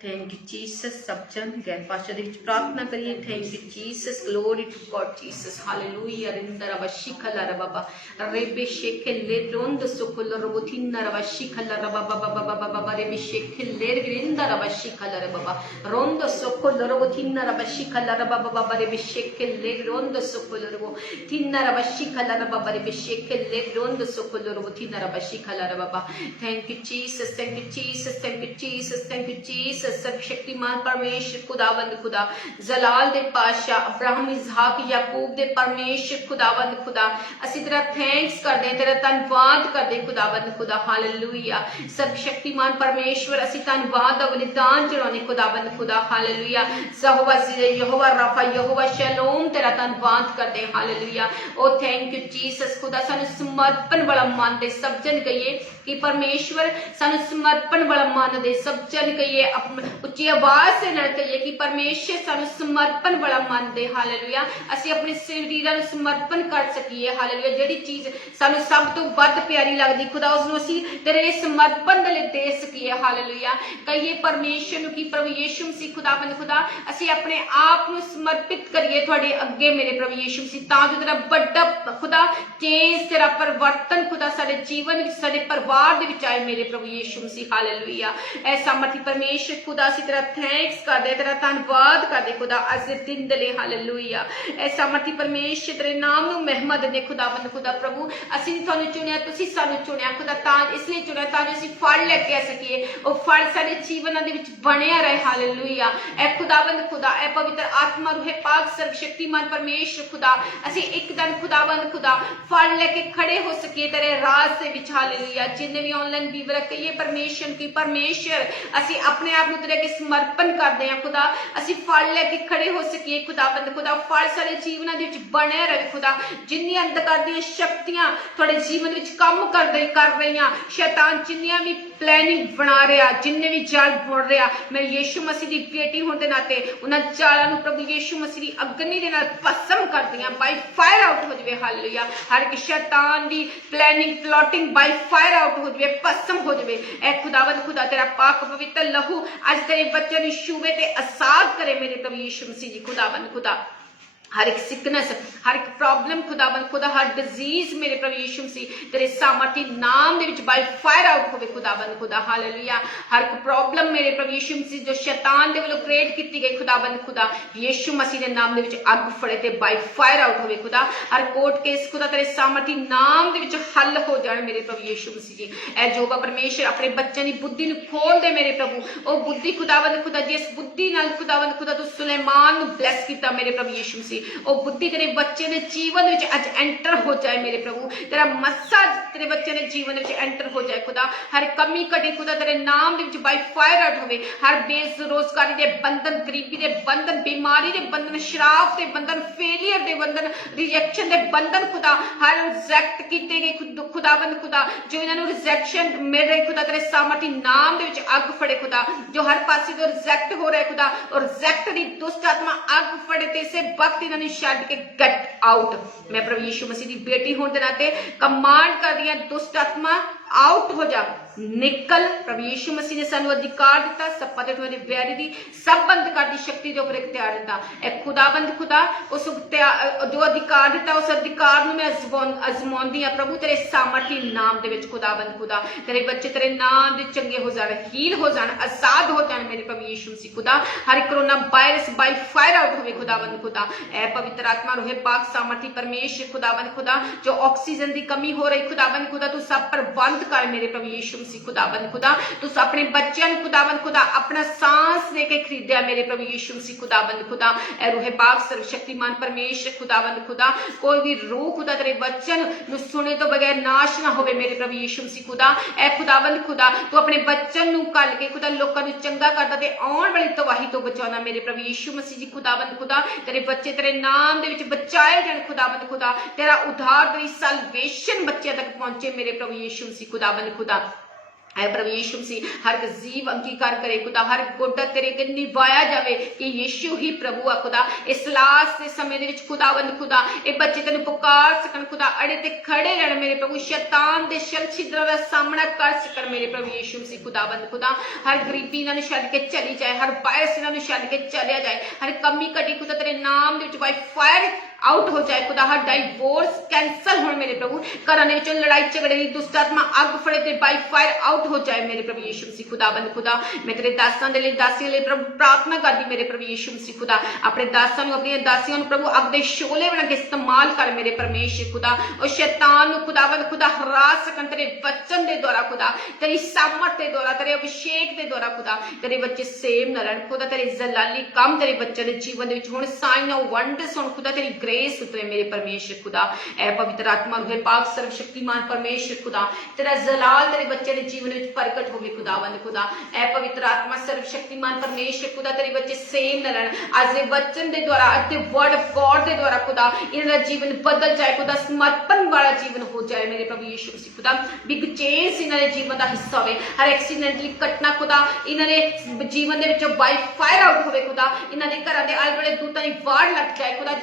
थैंक यू जीसस। सब जन गैर भाषा ਦੇ ਵਿੱਚ प्रार्थना करिए। Thank you Jesus, glory to God Jesus, hallelujah. रिंदर अवशिखल रबाबा रेबे शेखल ले रोंद सुकुल रबुथिन रवशिखल रबाबा बाबा बाबा बाबा रेबे शेखल ले रिंदर अवशिखल रबाबा रोंद सुकुल रबुथिन रवशिखल रबाबा बाबा रेबे शेखल ले रोंद सुकुल रबुथिन रवशिखल रबाबा रेबे शेखल ले रोंद सुकुल रबुथिन रवशिखल रबाबा। Thank you Jesus, thank you Jesus, thank you Jesus, thank you Jesus. सर्वशक्तिमान परमेश्वर खुदावंद खुदा, जलाल दे पातशाह, अब्राहम इसहाक याकूब दे परमेश्वर खुदावंद खुदा, ਅਸੀਂ तेरा थैंक्स करदे, तेरा धन्नवाद करदे खुदावंद खुदा, हालेलुया। सर्वशक्तिमान परमेश्वर ਅਸੀਂ ਧੰਨਵਾਦ ਦਾ ਬਲਿਦਾਨ ਚੜਾਉਂਦੇ खुदावंद खुदा, हालेलुया। यहोवा जिरे, यहोवा रफा, यहोवा शलोम, तेरा धन्नवाद करदे, hallelujah. Oh thank you Jesus. खुदा ਸਾਨੂੰ ਸਮਰਪਣ ਵਾਲਾ ਮਨ ਦੇ ਸਭ ਜਨ ਕਹੀਏ ਕਿ परमेश्वर ਸਾਨੂੰ ਸਮਰਪਣ ਵਾਲਾ ਮਨ ਦੇ ਸਭ ਜਨ ਕਹੀਏ, ਉੱਚੀ ਆਵਾਜ਼ ਦੇ ਨਾਲ ਕਹੀਏ ਕਿ परमेश्वर ਸਾਨੂੰ ਸਮਰਪਣ ਵਾਲਾ ਮਨ ਦੇ, ਹਾਲੇਲੂਇਆ। ਅਸੀਂ ਆਪਣੇ ਸਰੀਰਾਂ ਨੂੰ ਸਮਰਪਣ ਕਰ ਸਕੀਏ, ਹਾਲੇਲੂਇਆ। ਜਿਹੜੀ ਚੀਜ਼ ਸਾਨੂੰ ਸਭ ਤੋਂ ਵੱਧ ਪਿਆਰੀ ਲੱਗਦੀ खुदा, ਉਸ ਨੂੰ ਅਸੀਂ ਤੇਰੇ ਲਈ ਸਮਰਪਣ ਦੇ ਲਈ ਦੇ ਸਕੀਏ, ਹਾਲੇਲੂਇਆ। ਕਹੀਏ परमेश्वर ਨੂੰ ਕਿ प्रभु यीशु मसीह खुदावंद खुदा, ਅਸੀਂ ਆਪਣੇ ਆਪ ਨੂੰ ਸਮਰਪਿਤ ਕਰੀਏ ਤੁਹਾਡੇ ਅੱਗੇ ਮੇਰੇ प्रभु यीशु मसीह, ਤਾਂ ਜੋ ਤੇਰਾ ਵੱਡਾ खुदा ਚੇਂਜ, ਤੇਰਾ ਪਰਿਵਰਤਨ खुदा ਸਾਡੇ ਜੀਵਨ ਵਿੱਚ, ਸਾਡੇ ਪਰਿਵਾਰ ਦੇ ਵਿੱਚ ਆਏ ਮੇਰੇ प्रभु यीशु मसीह, हालेलुया। ऐ सामर्थी परमेश्वर खुदा, ਅਸੀਂ ਤੇਰਾ थैंक्स ਕਰਦੇ, ਤੇਰਾ ਧੰਨਵਾਦ ਕਰਦੇ खुदा ਅੱਜ ਦੇ ਦਿਨ ਦੇ ਲਈ, ਹਾਲੇਲੁया। ऐ सामर्थी परमेश्वर ਤੇਰੇ ਨਾਮ ਨੂੰ ਮਹਿਮਾ ਦਿੰਦੇ खुदावंद खुदा। प्रभु ਅਸੀਂ ਤੁਹਾਨੂੰ ਚੁਣਿਆ, ਤੁਸੀਂ ਸਾਨੂੰ ਚੁਣਿਆ खुदा, ਤਾਂ ਇਸ ਲਈ ਚੁਣਿਆ ਤਾਂ ਜੋ ਅਸੀਂ ਫਲ ਲੈ ਕੇ ਆ ਸਕੀਏ, ਉਹ ਫਲ ਸਾਡੇ ਜੀਵਨਾਂ ਦੇ ਵਿੱਚ ਬਣਿਆ ਰਹੇ, ਹਾਲੇਲੁया। ऐ खुदावंद खुदा, ऐ पवित्र आत्मा रूहे पाक सर्वशक्तिमान परमेश्वर खुदा, ਅਸੀਂ ਇੱਕ ਦਿਨ खुदावंद खुदा फल लेके खड़े हो सके तेरे राज ਦੇ ਵਿੱਚ, हालेलुया। जिन्ने भी ऑनलाइन ਵੀਵਰ ਕਹੀਏ परमेश्वर की परमेश्वर ਅਸੀਂ ਆਪਣੇ ਆਪ ਨੂੰ ਤੇਰੇ ਅੱਗੇ ਸਮਰਪਣ ਕਰਦੇ ਹਾਂ खुदा, ਅਸੀਂ ਫਲ ਲੈ ਕੇ ਖੜੇ ਹੋ ਸਕੀਏ खुदावंद खुदा, ਫਲ ਸਾਡੇ ਜੀਵਨਾਂ ਦੇ ਵਿੱਚ ਬਣਿਆ ਰਹੇ खुदा। ਜਿੰਨੀਆਂ ਅੰਧਕਾਰ ਦੀਆਂ ਸ਼ਕਤੀਆਂ ਤੁਹਾਡੇ ਜੀਵਨ ਵਿੱਚ ਕੰਮ ਕਰ ਰਹੀਆਂ, ਸ਼ੈਤਾਨ ਜਿੰਨੀਆਂ ਵੀ ਪਲੈਨਿੰਗ ਬਣਾ ਰਿਹਾ, ਜਿੰਨੇ ਵੀ ਜਾਲ ਬੁਣ ਰਿਹਾ, ਮੈਂ ਯੀਸ਼ੂ ਮਸੀਹ ਦੀ ਬੇਟੀ ਹੋਣ ਦੇ ਨਾਤੇ ਉਹਨਾਂ ਜਾਲਾਂ ਨੂੰ ਪ੍ਰਭੂ ਯੀਸ਼ੂ ਮਸੀਹ ਦੀ ਅਗਨੀ ਦੇ ਨਾਲ ਭਸਮ ਕਰਦੀ ਹਾਂ, ਬਾਈ ਫਾਇਰ ਆਊਟ ਹੋ ਜਾਵੇ, ਹਾਲੇਲੂਇਆ। ਹਰ ਇੱਕ ਸ਼ੈਤਾਨ ਦੀ ਪਲੈਨਿੰਗ ਪਲੋਟਿੰਗ ਬਾਈ ਫਾਇਰ ਆਊਟ ਹੋ ਜਾਵੇ, ਭਸਮ ਹੋ ਜਾਵੇ। ਐ खुदावंद खुदा, तेरा पाक पवित्र लहू आज तेरे बच्चों ने छूवे ते आजाद करे मेरे प्रभु यीशु मसीह जी, खुदावंद खुदा। हर एक सिकनेस, हर एक प्रॉब्लम खुदाबंद खुदा, हर डिजीज मेरे प्रभु यीशु मसीह तेरे सामर्थी नाम दे विच बाय फायर आउट होवे खुदाबंद खुदा। हालेलुया। हर एक प्रॉब्लम मेरे प्रभु यीशु मसीह जो शैतान दे वल्लों क्रिएट कीती गई खुदाबंद खुदा, यीशु मसीह दे नाम दे विच अग फड़े ते बाय फायर आउट होवे खुदा। हर कोर्ट केस खुदा तेरे सामर्थी नाम दे विच हल हो जाण मेरे प्रभु यीशु मसीह जी। ऐ जोबा परमेश्वर अपने बच्चों की बुद्धि नूं खोल दे मेरे प्रभु, ओ बुद्धि खुदाबंद खुदा जिस बुद्धि नाल खुदाबंद खुदा तू सुलेमान नूं ब्लेस कीता मेरे प्रभु यीशु मसीह, ओ बुद्धि तेरे बच्चे ने जीवन विच अज एंटर हो जाए मेरे प्रभु। तेरा मस्सा तेरे बच्चे ने जीवन विच एंटर हो जाए खुदा। हर कमी घटी खुदा तेरे नाम दे विच बाय फायर आउट होवे। हर बेरोजगारी दे बंधन, गरीबी दे बंधन, बीमारी दे बंधन, शराब दे बंधन, फेलियर दे बंधन, रिजेक्शन दे बंधन खुदा हर रिजेक्ट कीते गए खुदाबंद खुदा, जो इन्हां नूं रिजेक्शन मिल रही खुदा तेरे सामर्थी नाम दे विच अग फड़े खुदा। जो हर पासे तो रिजेक्ट हो रहा है खुदा, और रिजेक्ट दी दुष्ट आत्मा अग फड़े ते इसे वक्त इन्हां नूं छड्ड के गेट आउट। मैं प्रभु यीशु मसीह की बेटी होने के नाते कमांड कर रही हूं, दुष्ट आत्मा आउट हो जा, निकल। प्रभु यीशु मसीह ने सानू अधिकार दिता, सप्पा ते तुम्हारी बैरी दी सब बंद कर दी शक्ति के ऊपर इख्तियार दिता। ए खुदाबंद खुदा उस जो अधिकार दिता, उस अधिकार नूं मैं अजमाउंदी हां प्रभु तेरे सामर्थी नाम दे विच खुदाबंद खुदा। तेरे बच्चे तेरे नाम दे चंगे हो जाण, हील हो जाण, आजाद हो जाण मेरे प्रभु यीशु मसीह खुदा। हर corona virus by fire out होवे खुदाबंद खुदा। ए पवित्र आत्मा रोहे पाक सामर्थी परमेश्वर खुदाबंद खुदा, जो ऑक्सीजन की कमी हो रही खुदाबंद खुदा तू सब पर बंद कर मेरे प्रभु यीशु मसीह खुदाबंद खुदा। तू अपने बच्चों खुदाबंद खुदा अपना सांस लेके खरीदया मेरे प्रभु यीशु मसीह खुदाबंद खुदा। ए रूहे पाक सर्वशक्तिमान परमेश्वर खुदाबंद खुदा, कोई भी रूह खुदा तेरे वचन नु सुने तो बगैर नाश ना होवे मेरे प्रभु यीशु मसीह खुदा। ए खुदाबंद खुदा तू अपने बच्चन नु कल के खुदा लोकां नु चंगा करदा ते आउण वाली तबाही तो बचाना मेरे प्रभु यीशु मसीह जी खुदाबंद खुदा। तेरे बच्चे तेरे नाम दे विच बचाए जाण खुदाबंद खुदा। तेरा उद्धार, तेरी सल्वेशन बच्चे तक पहुंचे मेरे प्रभु यीशु मसीह खुदाबंद खुदा। ऐ प्रभु यीशु मसीह हर जीव अंगीकार करे खुदा, हर गोडा तेरे के निभाया जावे कि यीशु ही प्रभु आ खुदा। इस लास्ट के समय दे विच खुदाबंद खुदा ए बच्चे तेन पुकार सकन खुदा, अड़े ते खड़े रहन मेरे प्रभु, शैतान दे छल छिद्रां दा सामना कर सकन मेरे प्रभु यीशु मसीह खुदाबंद खुदा। हर गरीबी इन्हां नूं छड्ड के चली जाए, हर वायरस इन्हां नूं छड्ड के चलिया जाए, हर कमी घटी खुदा तेरे नाम दे विच बाय फायर आउट हो जाए खुदा। हर डाइवोर्स कैंसल हो मेरे प्रभु, घरां दे विचों लड़ाई झगड़े दी दुष्ट आत्मा अग फड़े ते बाय फायर आउट हो जाए मेरे प्रभु यीशु मसीह खुदाबंद खुदा। मैं तेरे दासां दे लई दासियां लई प्रभु प्रार्थना करदी मेरे प्रभु यीशु मसीह खुदा। अपने दासां नूं अपनी दासियां नूं प्रभु अग दे शोले बना के इस्तेमाल कर मेरे परमेश्वर खुदा। और शैतान नूं खुदाबंद खुदा हरा सकन तेरे वचन दे द्वारा खुदा, तेरी सामर्थ दे द्वारा, तेरे अभिषेक दे द्वारा खुदा। तेरे बच्चे सेव न रहन खुदा, तेरे जलाली काम तेरे बच्चों दे जीवन दे विच हुण साइन ऑफ वंडर्स हुण खुदा, तेरी ग्रेस उतरे मेरे परमेश्वर खुदा। ऐ पवित्र आत्मा रूहे पाक सर्वशक्तिमान परमेश्वर खुदा, तेरा जलाल तेरे बच्चे दे जीवन विच प्रकट होवे खुदावंद खुदा। ऐ पवित्र आत्मा सर्वशक्तिमान परमेश्वर खुदा, तेरे बच्चे सेम न रहन, आज दे वचन दे द्वारा, आज दे वर्ड ऑफ गॉड दे द्वारा खुदा इन्हां दा जीवन बदल जाए खुदा, समर्पण वाला जीवन हो जाए मेरे प्रभु यीशु मसीह खुदा। बिग चेंज इन्हां दे जीवन दा हिस्सा होवे, हर एक्सीडेंटली घटना खुदा इन्हां दे जीवन दे विचों बाय फायर आउट होवे खुदा। इन्हां दे घरां दे आले दुआले दूतां दी वाड़ लग जाए खुदा,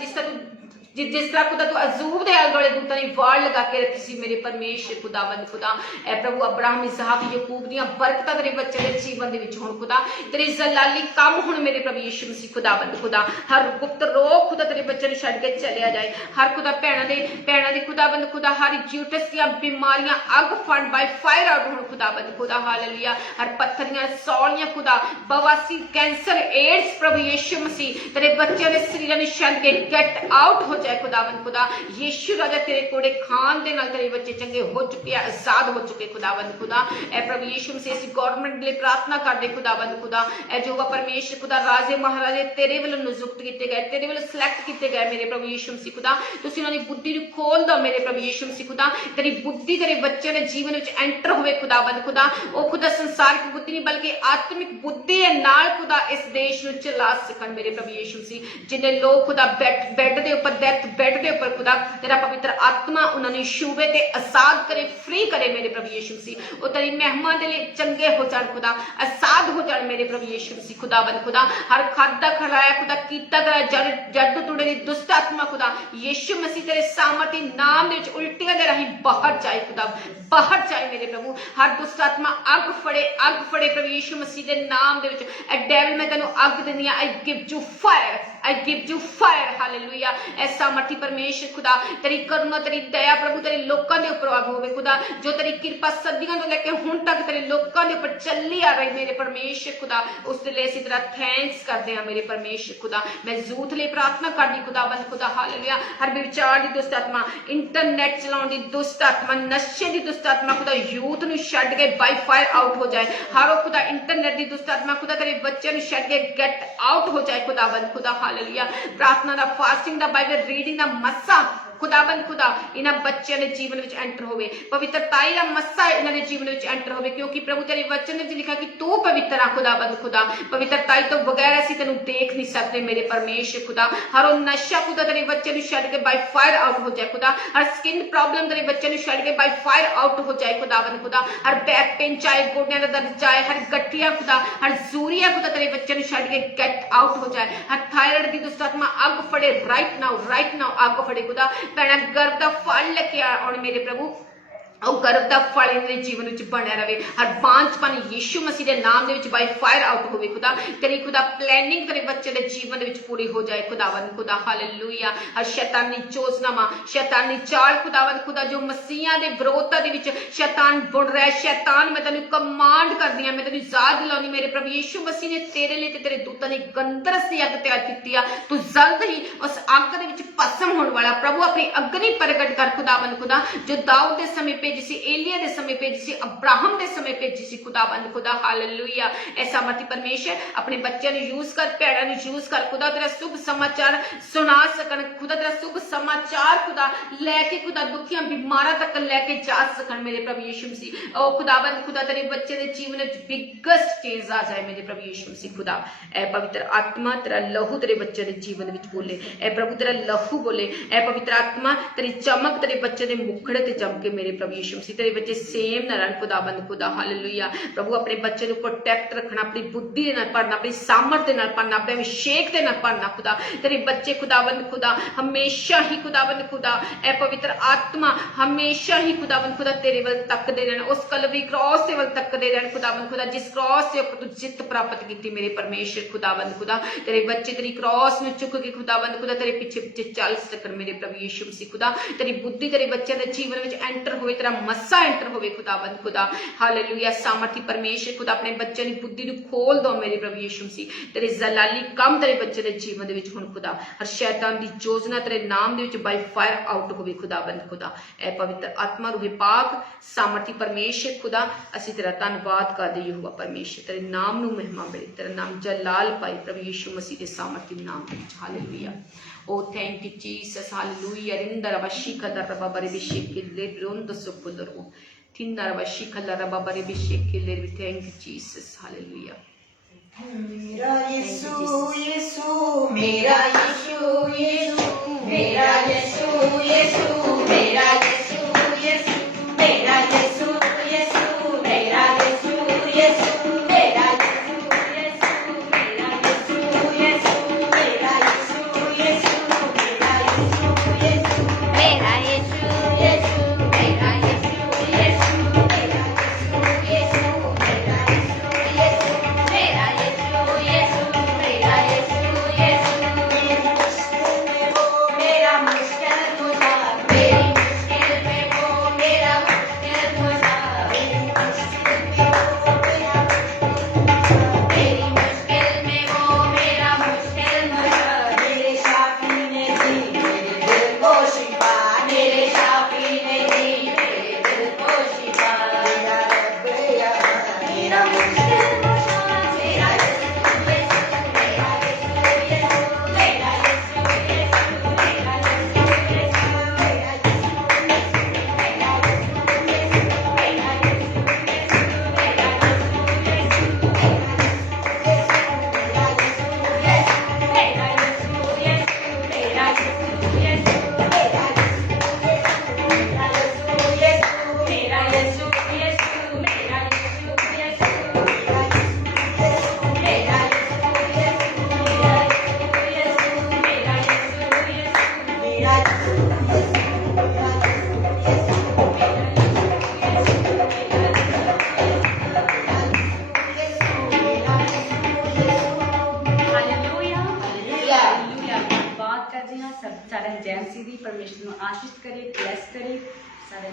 जिस तरह खुदा तू अजूब दे आले दुआले दूतां दी वाड़ लगा के रखी सी मेरे परमेश्वर खुदावंद खुदा। ऐ प्रभु अब्राहम इसहाक याकूब दियां बरकतां तेरे बच्चे दे जीवन दे विच होण खुदा, तेरे जलाली काम हुण मेरे प्रभु यीशु मसीह खुदावंद खुदा। हर गुप्त रोग खुदा तेरे बच्चे नूं छड्ड के चलिया जाए, हर खुदा भैणां दे खुदावंद खुदा, हर यूट्रस दियां बीमारियां अग फड़ बाय फायर आउट होण खुदावंद खुदा। हालेलुया। हर पत्थरियां सौलियां खुदा, बवासीर, कैंसर, एड्स प्रभु यीशु मसीह तेरे बच्चे दे शरीरां नूं छड्ड के गेट आउट हो जाए खुदावंद खुदा। यीशु राजा तेरे कोड़े खान दे नाल तेरे बच्चे चंगे हो चुके, आजाद हो चुके खुदावंद खुदा। ऐ प्रभु यीशु मसीह असीं गवर्नमेंट लिए प्रार्थना करदे खुदावंद खुदा। ऐ जोगा परमेश्वर खुदा, राजे महाराजे तेरे वल्लों नियुक्त कीते गए, तेरे वल्लों सिलेक्ट कीते गए मेरे प्रभु यीशु मसीह खुदा। तुसीं उन्हां दी बुद्धि नूं खोल दो मेरे प्रभु यीशु मसीह खुदा, तेरी बुद्धि तेरे बच्चे दे जीवन विच एंटर होवे खुदावंद खुदा। ओ खुदा संसारिक बुद्धि नहीं बल्कि आत्मिक बुद्धि दे नाल खुदा इस देश नूं चला सकन मेरे प्रभु यीशु मसीह। जिन्ने लोग खुदा बेड दे उपर बेड के ऊपर खुदा तेरा पवित्र आत्मा उन्होंने छूवे ते आजाद करे, फ्री करे मेरे प्रभु यीशु मसीह। और तेरी महिमा दे लिए चंगे हो जाण खुदा, आजाद हो जाण मेरे प्रभु यीशु मसीह खुदावंद खुदा। हर खादा खड़ाया खुदा कीता गया जड़ टुड़े दी दुष्ट आत्मा खुदा यीशु मसीह तेरे सामर्थी नाम दे विच उल्टियां दे राही बाहर जाए खुदा, बाहर जाए मेरे प्रभु। हर दुष्ट आत्मा अग फड़े प्रभु यीशु मसीह दे नाम दे विच। ए डेविल मैं तेनू अग दिंदी आ, I give you fire, I give you fire hallelujah. ऐ सामर्थी परमेश्वर खुदा तेरी करुणा तेरी दया प्रभु तेरे लोगों के ऊपर आग होवे खुदा, जो तेरी कृपा सदियों तो लेके हुण तक तेरे लोगों के ऊपर चली आ रही मेरे परमेश्वर खुदा, उसके लिए इसी तरह थैंक्स करते हैं मेरे परमेश्वर खुदा। मैं यूथ लिए प्रार्थना करदी खुदाबंद खुदा हालेलुया। हर विचार की दुष्ट आत्मा, इंटरनेट चलाउण दी दुष्ट आत्मा, नशे की दुष्ट आत्मा खुदा यूथ नूं छड्ड के बाय फायर आउट हो जाए। हर खुदा इंटरनेट की दुष्ट आत्मा खुदा तेरे बच्चे नूं छड्ड के गेट आउट हो जाए खुदाबंद खुदा हालेलुया। प्रार्थना दा, फास्टिंग दा, बाइबल रीडिंग दा मस्सा खुदाबंद खुदा इन्हां बच्चों के जीवन में एंटर होवे, पवित्रताई का मस्सा इन्हां दे जीवन में एंटर होवे, क्योंकि प्रभु तेरे वचन में लिखा कि तू पवित्र आ खुदाबंद खुदा। पवित्रताई तो बगैर असीं तैनूं देख नहीं सकते मेरे परमेश्वर खुदा। हर वो नशा खुदा तेरे बच्चे नूं छड्ड के बाय फायर आउट हो जाए खुदा। हर स्किन प्रॉब्लम तेरे बच्चे नूं छड्ड के बाय फायर आउट हो जाए खुदाबंद खुदा। हर बैक पेन चाहे, गोडियां दा दर्द चाहे, हर गठिया खुदा, हर जूरिया खुदा तेरे बच्चे नूं छड्ड के गेट आउट हो जाए। हर थायराइड की दुष्ट आत्मा अग फड़े राइट नाउ अग फड़े खुदा। भैणा गर्भ का फल लेके आउण मेरे प्रभु, और गर्भ का फल इन्हें जीवन में बनया रहे। हर बांझपन यीशु मसीह के नाम दे बाय फायर आउट होवे खुदा। तेरी खुदा प्लानिंग तेरे बच्चे के जीवन में पूरी हो जाए खुदावंद खुदा हालेलुया। हर शैतानी योजनावां, शैतानी चाल खुदावंद खुदा जो मसीहा के विरोधता दे विच शैतान बुन रहा है, शैतान मैं तेनू कमांड कर दी, मैं तेनू याद दिलाउणी मेरे प्रभु यीशु मसीह ने तेरे लिए तेरे दूतां ने गंधरस दी अग तैयार की। तू जल्द ही उस अग दे विच भस्म होने वाला प्रभु अपनी अग्नि प्रगट कर खुदावंद खुदा, जो दाऊद के समय पे जिसे एलिया के समय पे जिसे अब्राहम के समय पे जिसे खुदाबंद खुदा हालेलुया। ऐसा मती परमेश्वर अपने बच्चों ने यूज कर, भैड़ा ने यूज कर खुदा तेरा शुभ समाचार सुना सकन, खुदा तेरा शुभ समाचार खुदा लेके खुदा दुखियां बीमारा तक लेके जा सकन मेरे प्रभु यीशु मसीह। ओ खुदाबंद खुदा तेरे बच्चे के जीवन में बिगेस्ट चेंज आ जाए मेरे प्रभु यीशु मसीह खुदा। ए पवित्र आत्मा तेरा लहू तेरे बच्चे के जीवन में बोले, ए प्रभु तेरा लहू बोले, ए पवित्र आत्मा तेरी चमक तेरे बच्चे के मुखड़े ते चमके मेरे प्रभु यीशु मसीह। तेरे बच्चे सेम न रहन खुदाबंद खुदा हालेलुया। प्रभु अपने बच्चे को प्रोटेक्ट रखना, अपनी बुद्धि दे नाल भरना, अपनी सामर्थ दे नाल भरना, अपने अभिषेक दे नाल भरना खुदा। तेरे बच्चे खुदाबंद खुदा हमेशा ही खुदाबंद खुदा ए पवित्र आत्मा हमेशा ही खुदाबंद खुदा तेरे वल तकदे रहन, उस कलवरी क्रॉस दे वल तकदे रहन खुदाबंद खुदा, जिस क्रॉस से तू जित प्राप्त की मेरे परमेश्वर खुदाबंद खुदा। तेरे बच्चे तेरी क्रॉस में चुक के खुदाबंद खुदा तेरे पीछे पीछे चल सकन मेरे प्रभु यीशु मसीह खुदा। तेरी बुद्धि तेरे बच्चे के जीवन में एंटर होवे, तेरा मस्सा एंटर होवे खुदाबंद खुदा हालेलुया। सामर्थी परमेश्वर खुदा अपने बच्चे की बुद्धि को खोल दो मेरे प्रभु यीशु मसीह। तेरे जलाली कम तेरे बच्चे के जीवन में हुण खुदा, हर शैतान की योजना तेरे नाम दे बाय फायर आउट होवे खुदाबंद खुदा। ए पवित्र आत्मा रूहे पाक सामर्थी परमेश्वर खुदा असीं तेरा धन्नवाद करदे यहोवा परमेश्वर, तेरे नाम नूं महिमा मिले, तेरा नाम जलाल पाए प्रभु यीशु मसीह के सामर्थी नाम में hallelujah. Oh, thank you, Jesus. Hallelujah. Rindara bashika dara babare bishike le rondo sopoloro. Tindara bashika dara babare bishike le. Thank you, Jesus. Hallelujah. मेरा यीशु यीशु मेरा यीशु यीशु मेरा यीशु यीशु मेरा यीशु यीशु मेरा यीशु यीशु मेरा यीशु यीशु मेरा यीशु यीशु मेरा यीशु यीशु मेरा यीशु यीशु मेरा यीशु यीशु मेरा यीशु यीशु मेरा यीशु यीशु मेरा यीशु यीशु मेरा यीशु यीशु मेरा यीशु यीशु मेरा यीशु यीशु मेरा मुश्किल खुदा मेरी मुश्किल में वो मेरा मुश्किल खुदा मेरी मुश्किल में वो मेरा मुश्किल खुदा मेरे शाफी ने दी मेरे दिल को शिफा, मेरे शाफी ने दी मेरे दिल को शिफा। मेरा रब मेरा मुश्किल खुदा मेरा यीशु यीशु मेरा यीशु यीशु मेरा यीशु यीशु मेरा यीशु यीशु मेरा यीशु मेरा यीशु यीशु मेरा यीशु यीशु मेरा यीशु यीशु मेरा यीशु यीशु मेरा यीशु यीशु मेरा यीशु यीशु मेरा यीशु यीशु मेरा यीशु यीशु Hallelujah. आशीष करे, ब्लैस करे। सारे